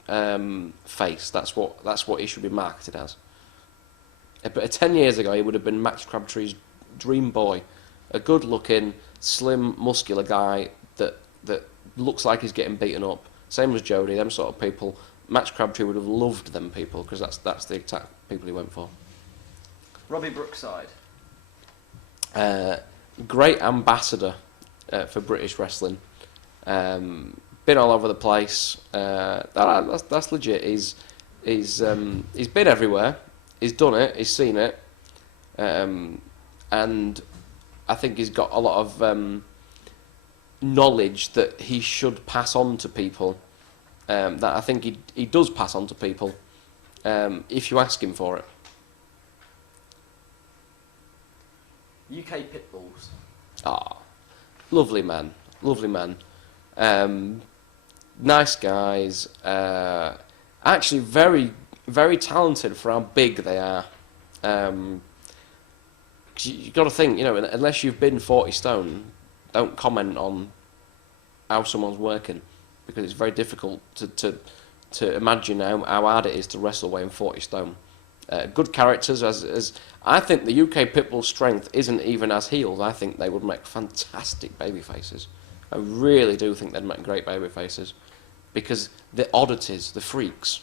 Face. That's what he should be marketed as. But 10 years ago, he would have been Max Crabtree's dream boy, a good-looking, slim, muscular guy that looks like he's getting beaten up. Same as Jody. Them sort of people. Max Crabtree would have loved them people because that's the exact people he went for. Robbie Brookside. Great ambassador for British wrestling. Been all over the place. That's legit. He's been everywhere. He's done it. He's seen it. And I think he's got a lot of knowledge that he should pass on to people. That I think he does pass on to people if you ask him for it. UK Pitbulls. Lovely man. Nice guys. Actually very, very talented for how big they are. You've got to think, unless you've been 40 stone, don't comment on how someone's working. Because it's very difficult to imagine how hard it is to wrestle weighing 40 stone. Good characters, as I think the UK Pitbull's strength isn't even as heels. I think they would make fantastic baby faces. I really do think they'd make great baby faces. Because the oddities, the freaks.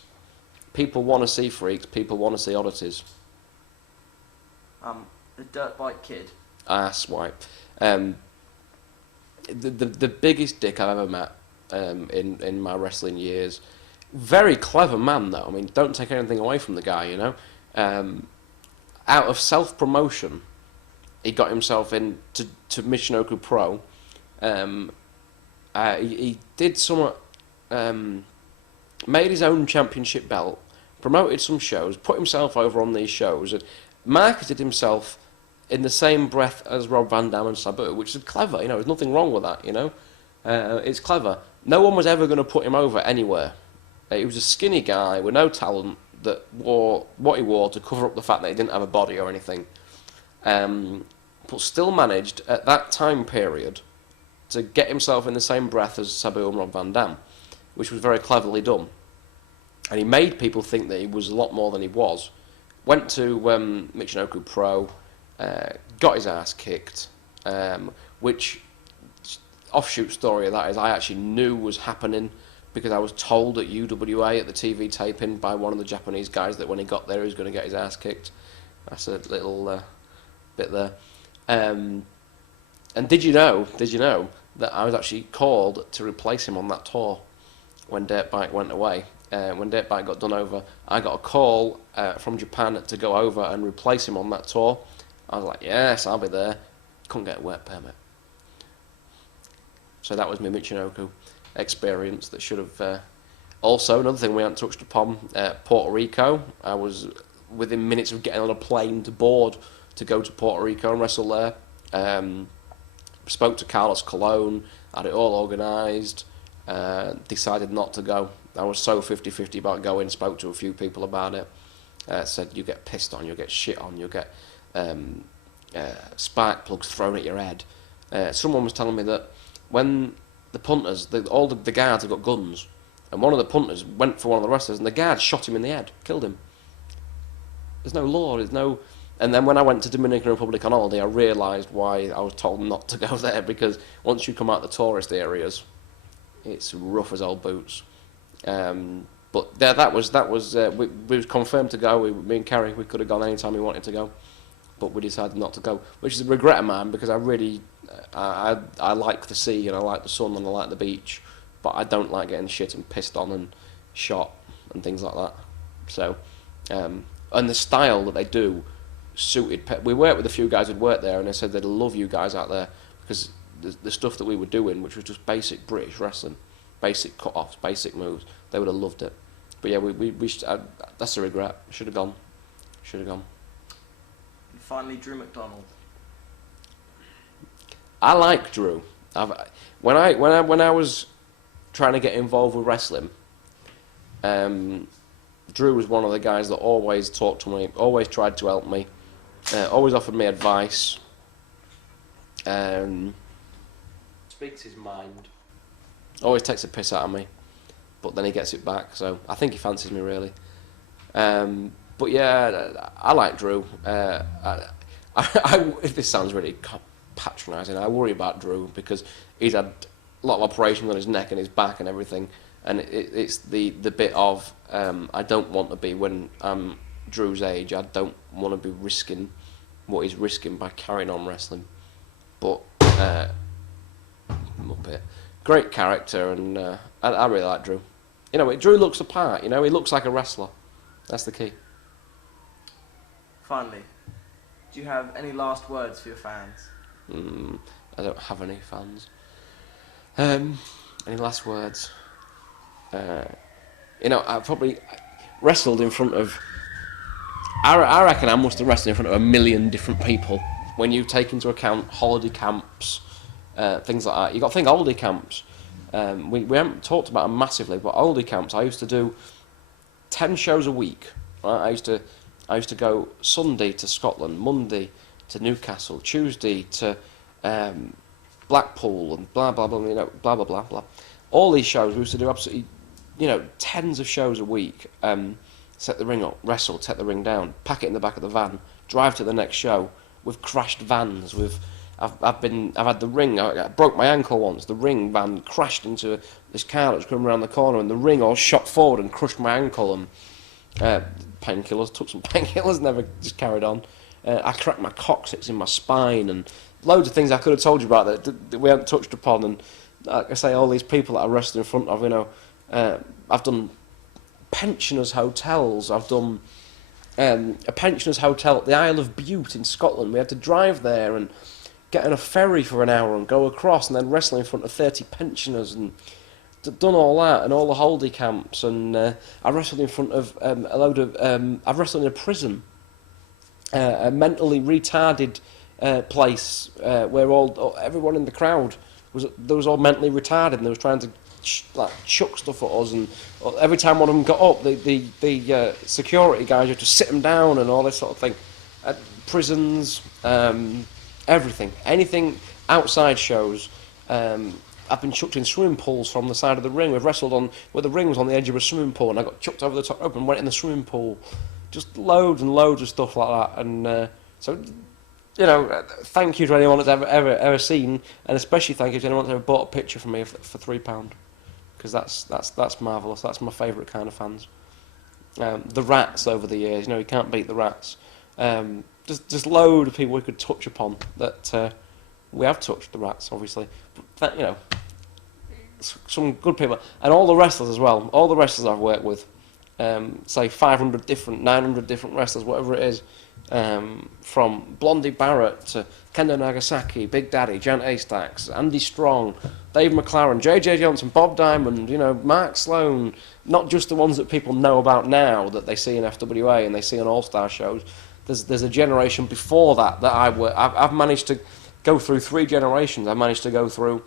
People want to see freaks, people want to see oddities. The Dirt Bike Kid. Asswipe. The biggest dick I've ever met. In my wrestling years. Very clever man, though. I mean, don't take anything away from the guy, Out of self-promotion, he got himself in to Michinoku Pro, and he did some, made his own championship belt, promoted some shows, put himself over on these shows, and marketed himself in the same breath as Rob Van Dam and Sabu, which is clever. There's nothing wrong with that. It's clever. No one was ever going to put him over anywhere. He was a skinny guy with no talent that wore what he wore to cover up the fact that he didn't have a body or anything, but still managed at that time period to get himself in the same breath as Sabu and Rob Van Dam, which was very cleverly done. And he made people think that he was a lot more than he was. Went to Michinoku Pro, got his ass kicked, which, offshoot story of that is I actually knew was happening because I was told at UWA at the TV taping by one of the Japanese guys that when he got there he was going to get his ass kicked. That's a little bit there. And did you know that I was actually called to replace him on that tour when Dirtbike went away? When Dirtbike got done over, I got a call from Japan to go over and replace him on that tour. I was like, yes, I'll be there. Couldn't get a work permit. So that was my Michinoku experience that should have... Also, another thing we hadn't touched upon, Puerto Rico. I was within minutes of getting on a plane to board to go to Puerto Rico and wrestle there. Spoke to Carlos Colon, had it all organised, decided not to go. I was so 50-50 about going, spoke to a few people about it. Said, you get pissed on, you'll get shit on, you'll get spark plugs thrown at your head. Someone was telling me that when the punters, all the guards have got guns, and one of the punters went for one of the wrestlers, and the guard shot him in the head, killed him. There's no law, there's no... And then when I went to Dominican Republic on holiday, I realised why I was told not to go there, because once you come out the tourist areas, it's rough as old boots. But yeah, that was we was confirmed to go. Me and Kerry, we could have gone any time we wanted to go, but we decided not to go, which is a regret of mine because I really I like the sea and I like the sun and I like the beach, but I don't like getting shit and pissed on and shot and things like that. So and the style that they do suited. We worked with a few guys who'd worked there, and they said they'd love you guys out there because the stuff that we were doing, which was just basic British wrestling, basic cut-offs, basic moves, they would have loved it. But yeah, that's a regret. Should have gone. And finally, Drew McDonald. I like Drew. When I was trying to get involved with wrestling, Drew was one of the guys that always talked to me, always tried to help me, always offered me advice. Speaks his mind. Always takes a piss out of me, but then he gets it back. So I think he fancies me really. But yeah, I like Drew. If this sounds really patronising, I worry about Drew because he's had a lot of operations on his neck and his back and everything, and it's the bit of I don't want to be when I'm Drew's age. I don't want to be risking what he's risking by carrying on wrestling. But Muppet, great character, and I really like Drew. Drew looks the part. He looks like a wrestler. That's the key. Finally, do you have any last words for your fans? I don't have any fans. Any last words? I probably wrestled in front of... I reckon I must have wrestled in front of 1 million different people when you take into account holiday camps, things like that. You've got to think holiday camps. We haven't talked about them massively, but holiday camps, I used to do 10 shows a week. Right? I used to go Sunday to Scotland, Monday to Newcastle, Tuesday to Blackpool, and blah blah blah. Blah blah blah blah. All these shows we used to do absolutely, tens of shows a week. Set the ring up, wrestle, take the ring down, pack it in the back of the van, drive to the next show. We've crashed vans. I've had the ring. I broke my ankle once. The ring van crashed into this car that was coming around the corner, and the ring all shot forward and crushed my ankle. And painkillers, took some painkillers, never just carried on. I cracked my coccyx in my spine, and loads of things I could have told you about that we haven't touched upon. And like I say, all these people that I wrestled in front of, I've done pensioners' hotels. I've done a pensioners' hotel at the Isle of Bute in Scotland. We had to drive there and get on a ferry for an hour and go across, and then wrestle in front of 30 pensioners, and done all that, and all the holiday camps, and I wrestled in front of a load of... I've wrestled in a prison, a mentally retarded place where everyone in the crowd was all mentally retarded, and they were trying to chuck stuff at us, and every time one of them got up, the security guys had to sit them down and all this sort of thing. Prisons, everything, anything outside shows. I've been chucked in swimming pools from the side of the ring. We've wrestled on where the ring was on the edge of a swimming pool, and I got chucked over the top rope and went in the swimming pool. Just loads and loads of stuff like that. And so, thank you to anyone that's ever seen, and especially thank you to anyone that's ever bought a picture from me for £3, because that's marvellous. That's my favourite kind of fans. The rats over the years, you can't beat the rats. Just load of people we could touch upon that. We have touched the rats, obviously, but some good people, and all the wrestlers as well. All the wrestlers I've worked with, say 500 different, 900 different wrestlers, whatever it is, from Blondie Barrett to Kendo Nagasaki, Big Daddy, Jan Astacks, Andy Strong, Dave McLaren, JJ Johnson, Bob Diamond, Mark Sloan. Not just the ones that people know about now that they see in FWA and they see on All Star shows. There's a generation before that I've managed to go through 3 generations. I managed to go through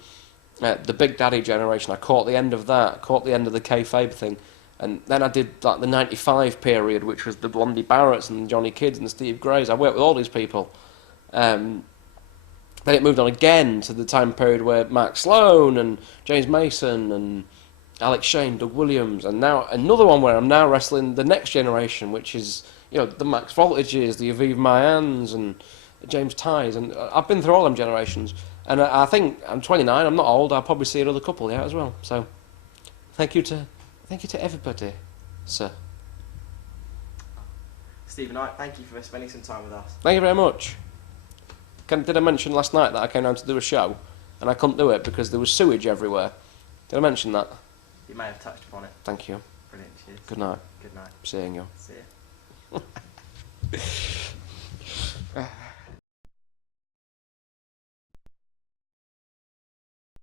the Big Daddy generation. I caught the end of that, caught the end of the kayfabe thing. And then I did the 95 period, which was the Blondie Barretts and Johnny Kidds and Steve Grays. I worked with all these people. Then it moved on again to the time period where Mark Sloan and James Mason and Alex Shane, Doug Williams, and now another one where I'm now wrestling the next generation, which is the Max Voltages, the Aviv Mayans, and James Ties, and I've been through all them generations, and I think I'm 29. I'm not old. I'll probably see another couple as well. So, thank you to everybody, sir. Stevie Knight, thank you for spending some time with us. Thank you very much. Did I mention last night that I came down to do a show, and I couldn't do it because there was sewage everywhere? Did I mention that? You may have touched upon it. Thank you. Brilliant. Cheers. Good night. Good night. Seeing you. See ya.